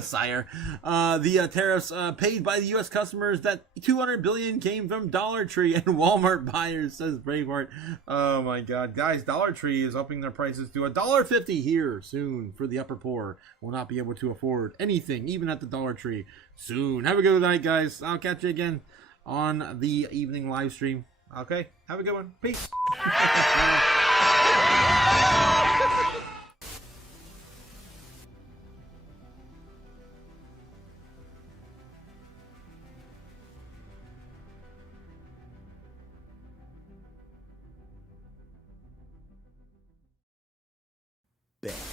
sire. The tariffs paid by the U.S. customers, that $200 billion came from Dollar Tree and Walmart buyers, says Braveheart. Oh my God, guys! Dollar Tree is upping their prices to $1.50 here soon for the upper poor. Will not be able to afford anything, even at the Dollar Tree soon. Have a good night, guys. I'll catch you again on the evening live stream. Okay, have a good one. Peace. Bet.